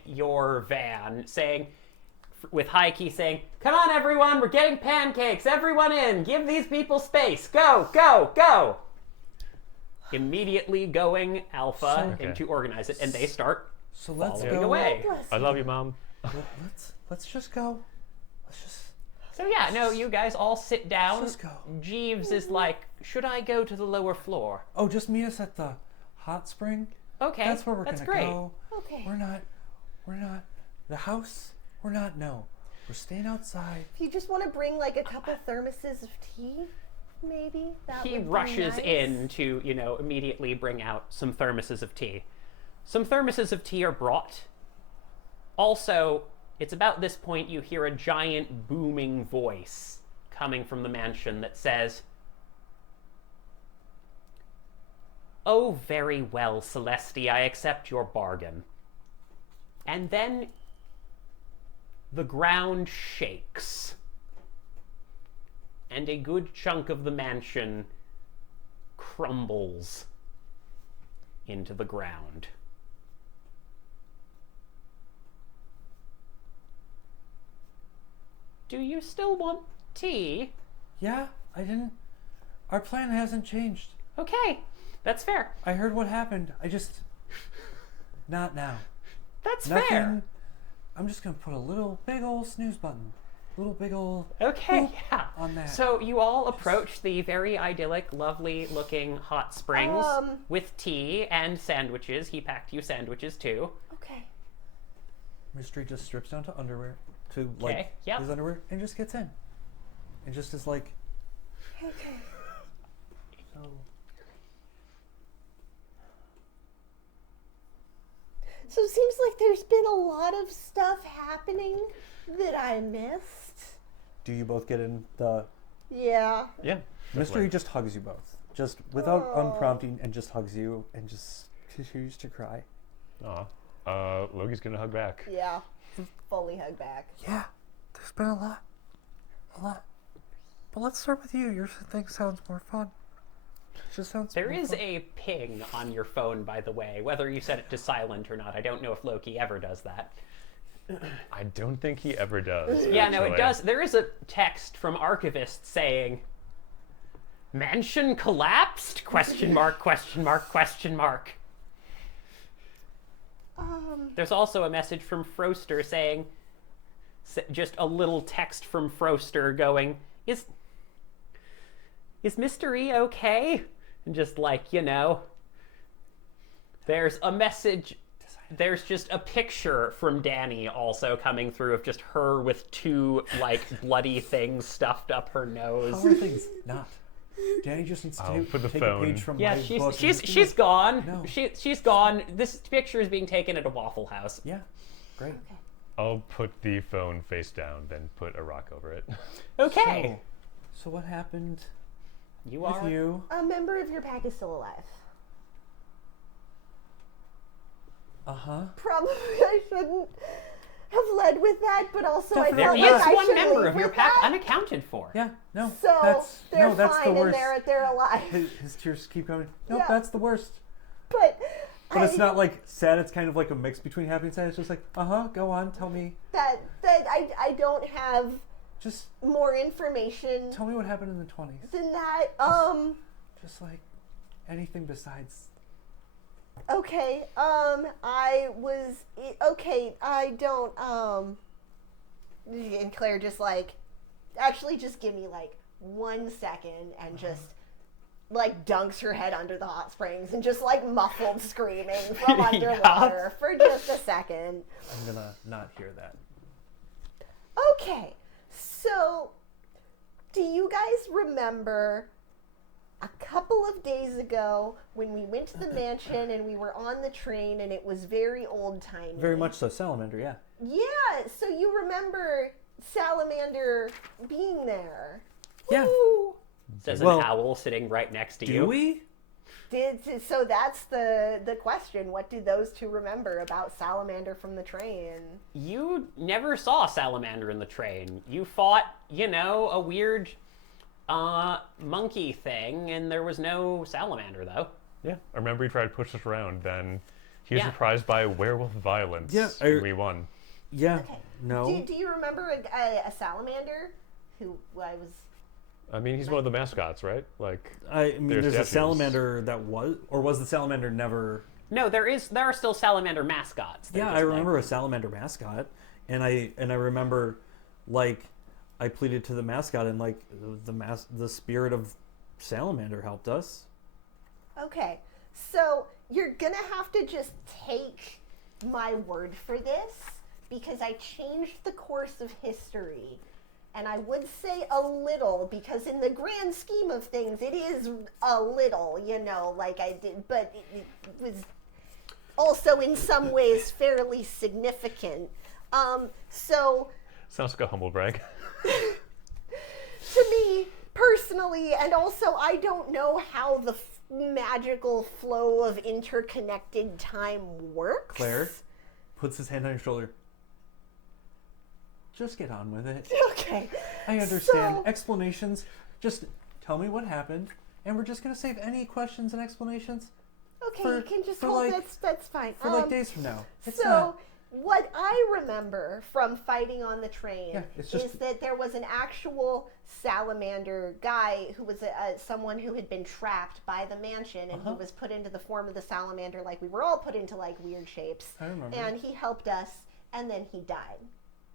your van saying, with high key saying, "Come on, everyone, we're getting pancakes. Everyone in. Give these people space. Go, go, go." Immediately going alpha Okay. in to organize it, and they start So let's following go. away. I love you, Mom. Let's just go. Let's just... So yeah, no, you guys all sit down. Let's go. Jeeves is like, "Should I go to the lower floor?" Oh, just meet us at the hot spring. Okay, That's where we're that's gonna great. go. Okay. We're not. The house, no. We're staying outside. If you just want to bring like a couple thermoses of tea, maybe that He would be rushes nice. in to, immediately bring out some thermoses of tea. Some thermoses of tea are brought. Also, it's about this point you hear a giant booming voice coming from the mansion that says, "Oh, very well, Celesti, I accept your bargain." And then the ground shakes, and a good chunk of the mansion crumbles into the ground. Do you still want tea? Yeah, I didn't. Our plan hasn't changed. Okay, that's fair. I heard what happened. Not now. That's Nothing. fair. I'm just gonna put a little big old snooze button. Little big old Okay, boop yeah. on that. So you all approach the very idyllic, lovely looking hot springs with tea and sandwiches. He packed you sandwiches too. Okay. Mystery just strips down to underwear, to Okay, yep. his underwear, and just gets in. And just is like, Okay. so. So it seems like there's been a lot of stuff happening that I missed. Do you both get in the? Yeah. Yeah. Mystery just hugs you both, just without unprompting, and just hugs you, and just continues to cry. Aw. Loki's gonna hug back. Yeah. Fully hug back. Yeah, there's been a lot. But let's start with you. Your thing sounds more fun. It just sounds. There more is fun. a ping on your phone, by the way. Whether you set it to silent or not, I don't know if Loki ever does that. I don't think he ever does. Yeah, no, it actually. does. There is a text from Archivist saying, Mansion collapsed? Question mark, question mark, question mark. There's also a message from Froster saying, just a little text from Froster going, is Mystery okay? And just like, there's a message. There's just a picture from Danny also coming through of just her with two, like, bloody things stuffed up her nose. How are things not? Danny just needs to put the take phone. a page from Yeah, my book. she's gone. No. She's gone. This picture is being taken at a Waffle House. Yeah, great. I'll put the phone face down, then put a rock over it. Okay. So what happened You with are. you? A member of your pack is still alive. Uh-huh. Probably I shouldn't have led with that, but also I There felt is like I one should member lead of your with pack that. unaccounted for. Yeah, no. So they're that's fine the worst. and they're alive. His tears keep coming. Nope, Yeah. that's the worst. But It's not like sad, it's kind of like a mix between happy and sad. It's just like, go on, tell me. that I don't have Just more information tell me what happened in the 20s. than that. Just like anything besides. Okay. I don't. And Claire just like, actually, just give me like 1 second and just like dunks her head under the hot springs and just like muffled screaming from underwater for just a second. I'm gonna not hear that. Okay. So, do you guys remember a couple of days ago when we went to the mansion and we were on the train and it was very old-timey? Very much so, Salamander, yeah. Yeah, so you remember Salamander being there. Yeah. Woo! Says Well, an owl sitting right next to Do you. we? So that's the question. What do those two remember about Salamander from the train? You never saw Salamander in the train. You fought, a weird monkey thing, and there was no Salamander, though. Yeah, I remember he tried to push us around, then he was Yeah. surprised by werewolf violence. Yeah, and we won. Yeah. Okay. No. Do you remember a Salamander who I was... I mean, he's one of the mascots, right? Like, I mean, there's a statues. salamander that was the salamander never? No, there are still Salamander mascots. They're Yeah, just I remember a salamander mascot, and I remember, like, I pleaded to the mascot, and like the spirit of Salamander helped us. Okay, so you're gonna have to just take my word for this because I changed the course of history. And I would say a little, because in the grand scheme of things, it is a little, like I did, but it was also in some ways fairly significant. So sounds like a humble brag. to me personally, and also I don't know how the magical flow of interconnected time works. Claire puts his hand on your shoulder. Just get on with it. Okay. I understand. So, Explanations. Just tell me what happened, and we're just gonna save any questions and explanations okay, for- you can just for hold. like- That's fine. for like days from now. It's So, not. what I remember from fighting on the train Yeah, it's just- is that there was an actual salamander guy who was someone who had been trapped by the mansion, and he was put into the form of the salamander, like we were all put into like weird shapes. I remember. And he helped us, and then he died.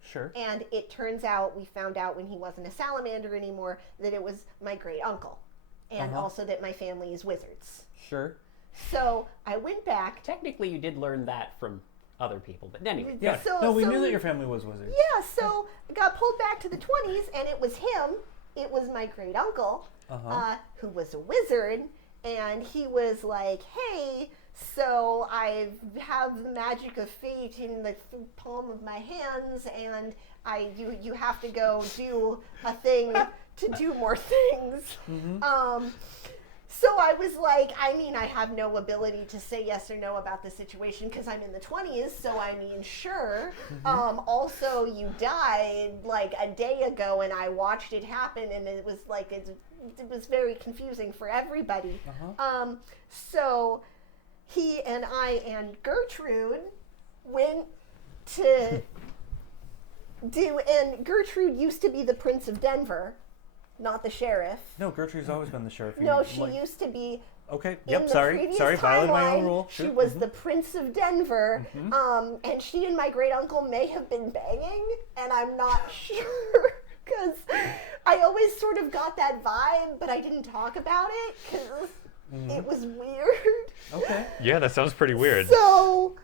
Sure. And it turns out, we found out when he wasn't a salamander anymore, that it was my great uncle. And also that my family is wizards. Sure. So I went back. Technically, you did learn that from other people, but anyway. Yeah. So- no, we so- knew that your family was wizards. Yeah, so I got pulled back to the 20s, and it was him. It was my great uncle, who was a wizard, and he was like, "Hey, so I have the magic of fate in the palm of my hands, and you have to go do a thing to do more things." So I was like, I mean, I have no ability to say yes or no about the situation because I'm in the 20s, so I mean, sure. Also, you died like a day ago, and I watched it happen, and it was like, it was very confusing for everybody. So he and I and Gertrude went to and Gertrude used to be the Prince of Denver. not the sheriff. No, Gertrude's always been the sheriff. No, she used to be. Okay. In Yep. the Sorry. previous Violated my own timeline, rule. She Sure. was the Prince of Denver, and she and my great uncle may have been banging, and I'm not sure because I always sort of got that vibe, but I didn't talk about it because it was weird. Okay. Yeah, that sounds pretty weird. So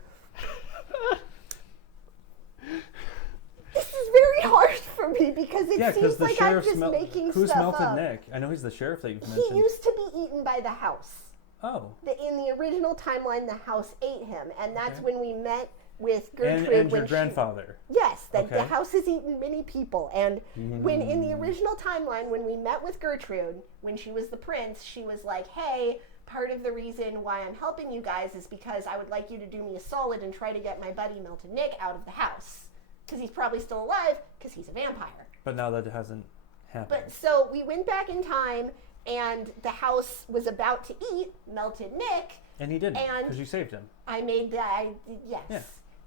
this is very hard for me because it Yeah, because seems the like I'm sheriff's just making who's stuff melted up. Nick? I know he's the sheriff that you've He mentioned. used to be eaten by the house. Oh. In the original timeline, the house ate him, and that's Okay. when we met with Gertrude. And when your grandfather. Yes, that the Okay. house has eaten many people. And when in the original timeline, when we met with Gertrude, when she was the prince, she was like, hey, part of the reason why I'm helping you guys is because I would like you to do me a solid and try to get my buddy Melted Nick out of the house. Because he's probably still alive, because he's a vampire. But now that hasn't happened. But so we went back in time, and the house was about to eat Melted Nick. And he didn't, and because you saved him. I made that, yes. Yeah.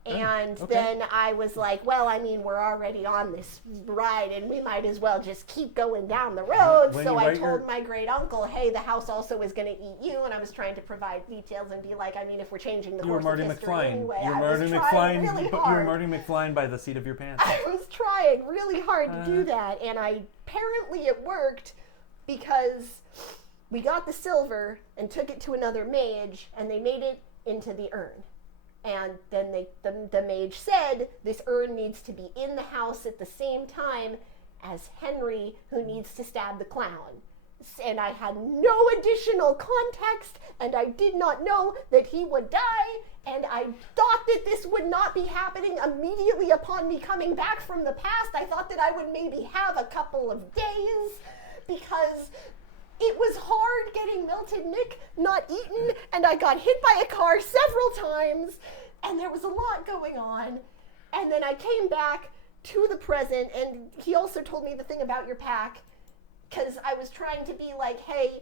And okay. then I was like, well, I mean, we're already on this ride and we might as well just keep going down the road. When So you I write told your- my great uncle, hey, the house also is going to eat you. And I was trying to provide details and be like, I mean, if we're changing the You were course Marty of history McFly. anyway, You were I Marty was trying McFly. really You were hard. Marty McFly by the seat of your pants. I was trying really hard to do that, and apparently it worked because we got the silver and took it to another mage, and they made it into the urn. And then the mage said this urn needs to be in the house at the same time as Henry, who needs to stab the clown. And I had no additional context, and I did not know that he would die, and I thought that this would not be happening immediately upon me coming back from the past. I thought that I would maybe have a couple of days, because it was hard getting Melted Nick not eaten, and I got hit by a car several times, and there was a lot going on. And then I came back to the present, and he also told me the thing about your pack, because I was trying to be like, hey,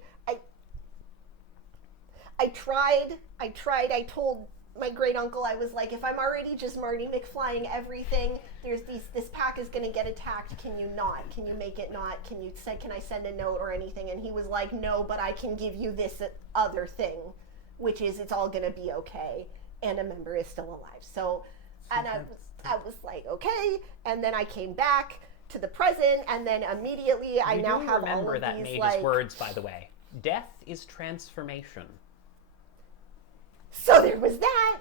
I told my great uncle, I was like, if I'm already just Marty McFlying everything, this pack is gonna get attacked. Can you not? Can you make it not? Can I send a note or anything? And he was like, no, but I can give you this other thing, which is it's all gonna be okay, and a member is still alive. So, and I was like, okay, and then I came back to the present, and then immediately I now have all remember of that these mage's words, by the way. Death is transformation. So there was that,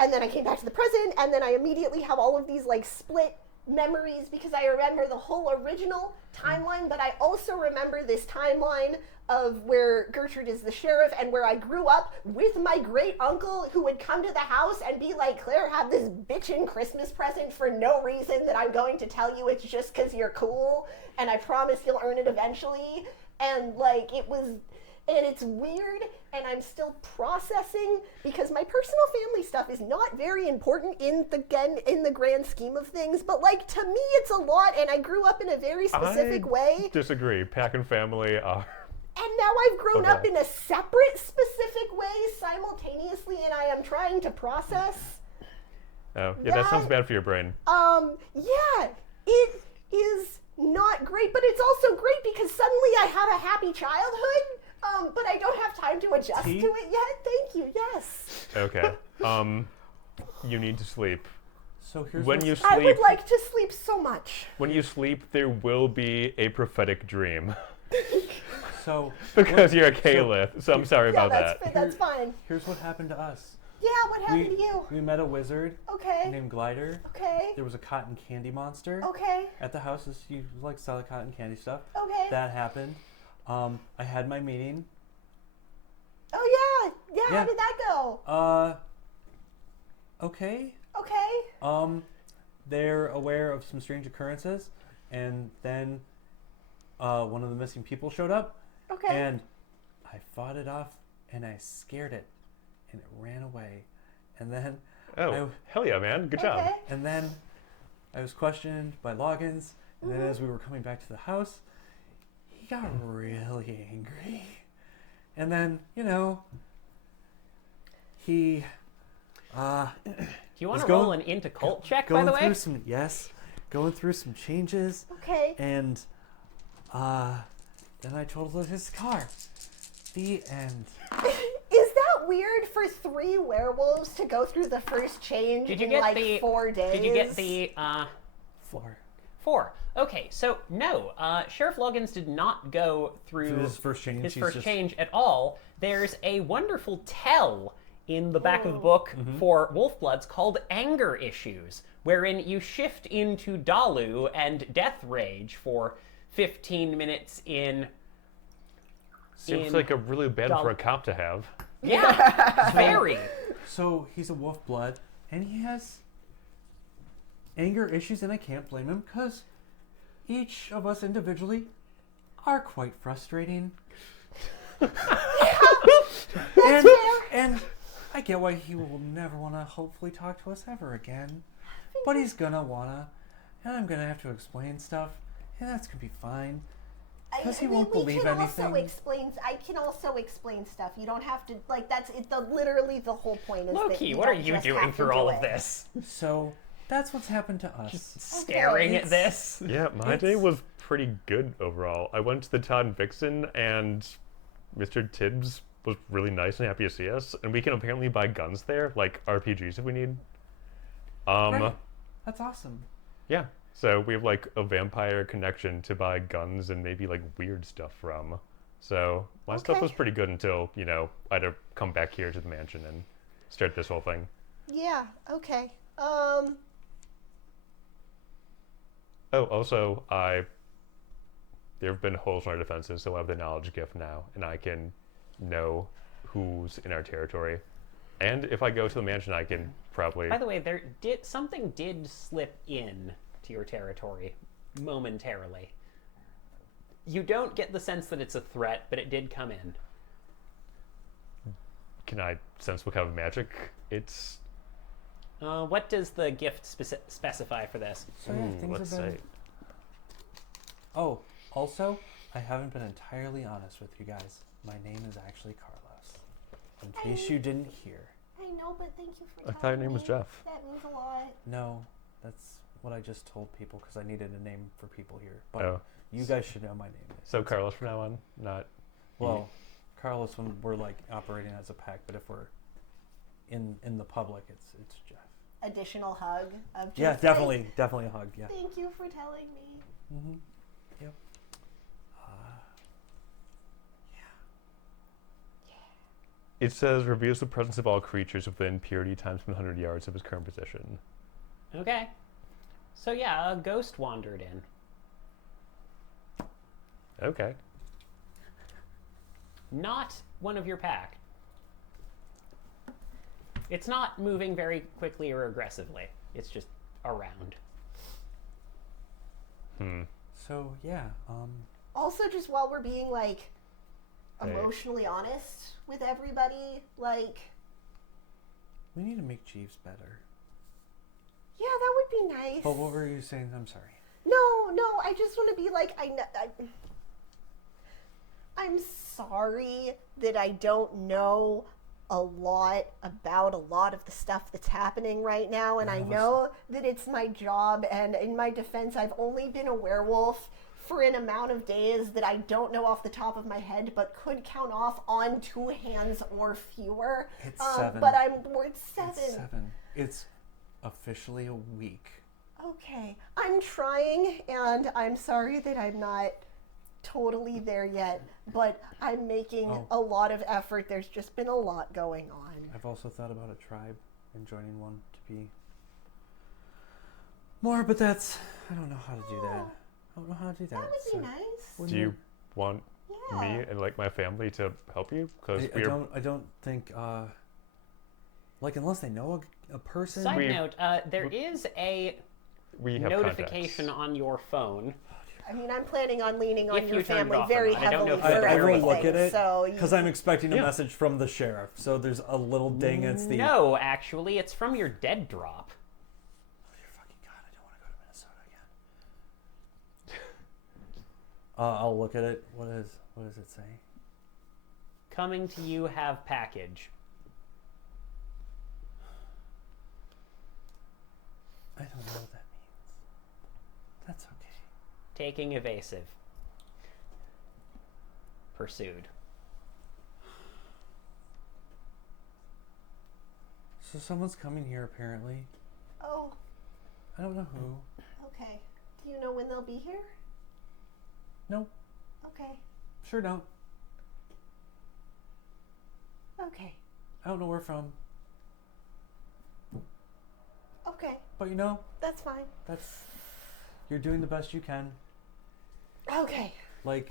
and then I came back to the present, and then I immediately have all of these like split memories because I remember the whole original timeline, but I also remember this timeline of where Gertrude is the sheriff and where I grew up with my great uncle who would come to the house and be like, Claire, have this bitchin' Christmas present for no reason that I'm going to tell you it's just because you're cool, and I promise you'll earn it eventually. And like it was, and it's weird, and I'm still processing because my personal family stuff is not very important in the grand scheme of things, but like to me it's a lot, and I grew up in a very specific way. Disagree. Pack and family are. And now I've grown up in a separate specific way simultaneously, and I am trying to process. Oh, yeah, that sounds bad for your brain. Yeah, it is not great, but it's also great because suddenly I had a happy childhood. But I don't have time to adjust to it yet. Thank you. Yes. Okay. You need to sleep. So here's When what's- you sleep, I would like to sleep so much. when you sleep, there will be a prophetic dream. So Because you're a Caliph, so I'm sorry Yeah, about that. that's fine. here's what happened to us. Yeah, what happened to you? We met a wizard Okay. named Glider. Okay. There was a cotton candy monster Okay. at the house. You like sell cotton candy stuff. Okay. That happened. I had my meeting. Oh yeah. Yeah. How did that go? Okay. Okay. They're aware of some strange occurrences, and then one of the missing people showed up, Okay. and I fought it off, and I scared it, and it ran away, and then Oh, hell yeah, man. Good job. Okay. and then I was questioned by Loggins, and then as we were coming back to the house, he got really angry, and then he Do you want was to roll going- an into cult check, by going the way? through some changes, Okay. and Then I totaled his car. The end. Is that weird for 3 werewolves to go through the first change Did you in get like the 4 days? Did you get the 4. 4? Okay, so no, Sheriff Loggins did not go through His first change. his he's first just- change at all. There's a wonderful tell in the back of the book for Wolfbloods called Anger Issues, wherein you shift into Dalu and Death Rage for 15 minutes in. Seems in like a really bad Dol- for a cop to have. Yeah, very. So he's a wolf blood, and he has anger issues, and I can't blame him because each of us individually are quite frustrating. and I get why he will never want to hopefully talk to us ever again, but he's gonna wanna, and I'm gonna have to explain stuff, and that's gonna be fine. Because he won't believe anything. I can also explain stuff. You don't have to that's it. Literally the whole point is that Loki, you what are don't you just doing have to through do all it. of this? So that's what's happened to us. Staring at this. Yeah, my day was pretty good overall. I went to the Todd and Vixen, and Mr. Tibbs was really nice and happy to see us. And we can apparently buy guns there, like RPGs if we need. Right. That's awesome. Yeah. So we have like a vampire connection to buy guns and maybe like weird stuff from. So my stuff Okay. was pretty good until, I had to come back here to the mansion and start this whole thing. Yeah. Okay. Oh, also, there have been holes in our defenses, so I have the knowledge gift now, and I can know who's in our territory. And if I go to the mansion, I can probably. By the way, something did slip in to your territory momentarily. You don't get the sense that it's a threat, but it did come in. Can I sense what kind of magic it's? What does the gift specify for this? So yeah, things Let's have been. say. Oh, also, I haven't been entirely honest with you guys. My name is actually Carlos. In case you didn't hear. I know, but thank you for I thought your telling name was me. Jeff. That means a lot. No, that's what I just told people because I needed a name for people here. But Oh. you guys should know my name. So Carlos from now on, not. Well, Carlos when we're like operating as a pack, but if we're in the public, it's Jeff. Additional hug of just Yeah, like, definitely a hug. Yeah. Thank you for telling me. Mm-hmm. Yep. It says reveals the presence of all creatures within purity times 100 yards of his current position. Okay. So yeah, a ghost wandered in. Okay. Not one of your pack. It's not moving very quickly or aggressively. It's just around. So yeah. Also, just while we're being like Hey. emotionally honest with everybody, like, We need to make Jeeves better. yeah, that would be nice. But what were you saying? I'm sorry. No, I just want to be like, I'm sorry that I don't know a lot about a lot of the stuff that's happening right now, and I know that it's my job, and in my defense, I've only been a werewolf for an amount of days that I don't know off the top of my head, but could count off on 2 hands or fewer. It's 7. But it's 7. It's 7. It's officially a week. Okay, I'm trying, and I'm sorry that I'm not totally there yet, but I'm making a lot of effort. There's just been a lot going on. I've also thought about a tribe and joining one to be more, but that's I don't know how to do that. I don't know how to do that. That would be so nice. when Do you want Yeah. me and like my family to help you? Because I don't think like unless they know a person. Side We- note, there is a we have notification contacts. on your phone. I mean, I'm planning on leaning on If your you turned it family off or very not. I don't know heavily if for I will everything. look at it So because I'm expecting a Yeah. message from the sheriff. So there's a little ding. It's the No, actually, it's from your dead drop. Oh, dear fucking God, I don't want to go to Minnesota again. I'll look at it. What does it say? Coming to you, have package. I don't know what that means. That's okay. Taking evasive. pursued. So someone's coming here, apparently. Oh, I don't know who. okay. Do you know when they'll be here? No, Okay. sure don't. Okay. I don't know where from. Okay. But you know, That's fine. you're doing the best you can. Okay. Like,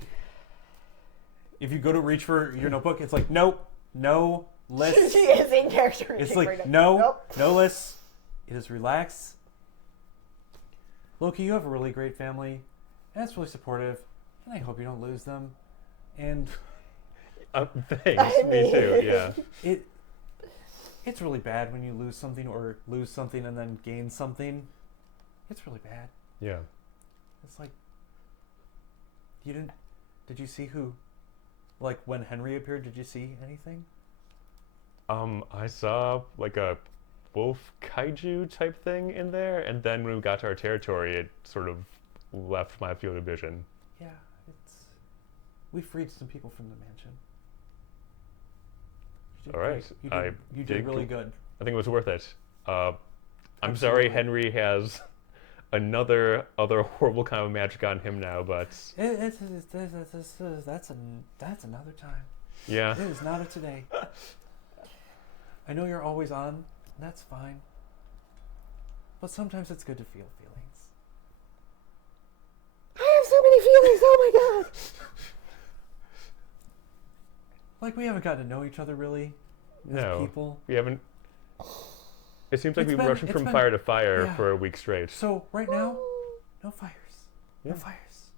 if you go to reach for your notebook, it's like, nope, no list. She is in character. It's right like, now. no, Nope. no list. You just relax. Loki, you have a really great family, and it's really supportive, and I hope you don't lose them. And Thanks. I Me mean- too. Yeah. it's really bad when you lose something or lose something and then gain something. It's really bad. Yeah. It's like, did you see who, like when Henry appeared, did you see anything? I saw like a wolf kaiju type thing in there, and then when we got to our territory, it sort of left my field of vision. Yeah, we freed some people from the mansion. You did All right, great. You did really good. I think it was worth it. I'm Absolutely. sorry Henry has other horrible kind of magic on him now, but That's another time. yeah. It is not a today. I know you're always on, and that's fine. But sometimes it's good to feel feelings. I have so many feelings. Oh my god. Like, we haven't gotten to know each other really as No, people. we haven't. It seems like It's we've been been- rushing it's from been- fire to fire yeah. for a week straight. So right now, no fires. No Yeah. fires.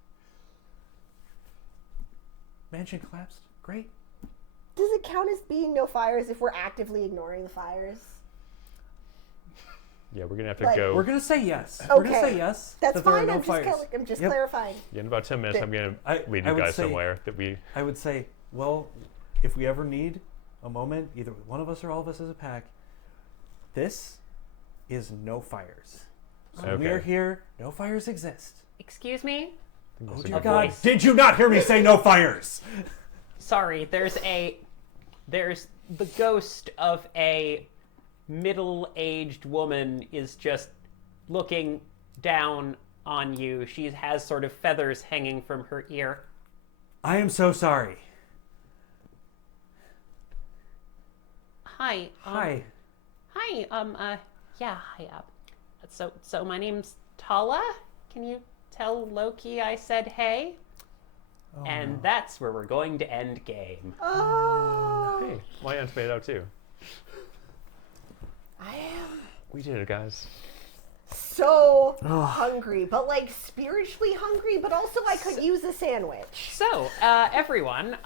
Mansion collapsed. Great. Does it count as being no fires if we're actively ignoring the fires? Yeah, we're gonna have to Like, go. We're gonna say yes. We're gonna Okay. say yes. That's that there fine. are no I'm fires. just Yep. clarifying. Yeah, in about 10 minutes, I'm gonna lead I you would guys say- somewhere that we. I would say, well, if we ever need a moment, either one of us or all of us as a pack, this is no fires. So when we Okay. are here, no fires exist. Excuse me? That's Oh a dear good God! voice. Did you not hear me say no fires? Sorry, there's the ghost of a middle-aged woman is just looking down on you. She has sort of feathers hanging from her ear. I am so sorry. Hi. Hi. Hi. Yeah, hi. So my name's Tala. Can you tell Loki I said hey? Oh, And no. that's where we're going to end game. Oh, Hey, my aunt's made it out too. I am We did it, guys. so hungry, but like spiritually hungry, but also I could use a sandwich. So, everyone,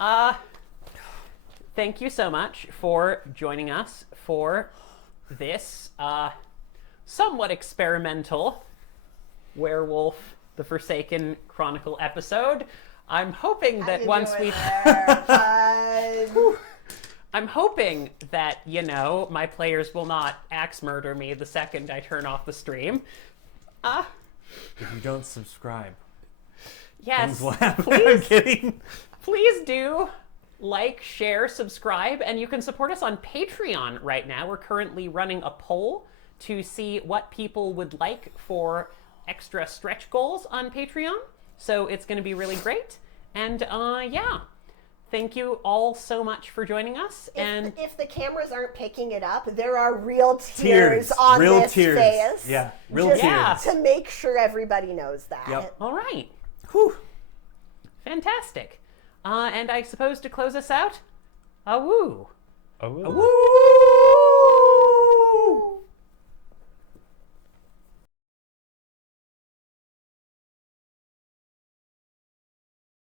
thank you so much for joining us for this somewhat experimental Werewolf the Forsaken Chronicle episode. I'm hoping How that you once doing we there, bud? I'm hoping that, my players will not axe murder me the second I turn off the stream. If you don't subscribe, Yes, things will happen. I'm please, kidding. please do like, share, subscribe, and you can support us on Patreon right now. We're currently running a poll to see what people would like for extra stretch goals on Patreon. So it's going to be really great. And yeah, thank you all so much for joining us. And If the cameras aren't picking it up, there are real tears on Real this tears. face. Yeah, real Just Yeah. tears. to make sure everybody knows that. Yep. all right, Whew. fantastic. And I suppose to close us out, awoo. Oh, Woo!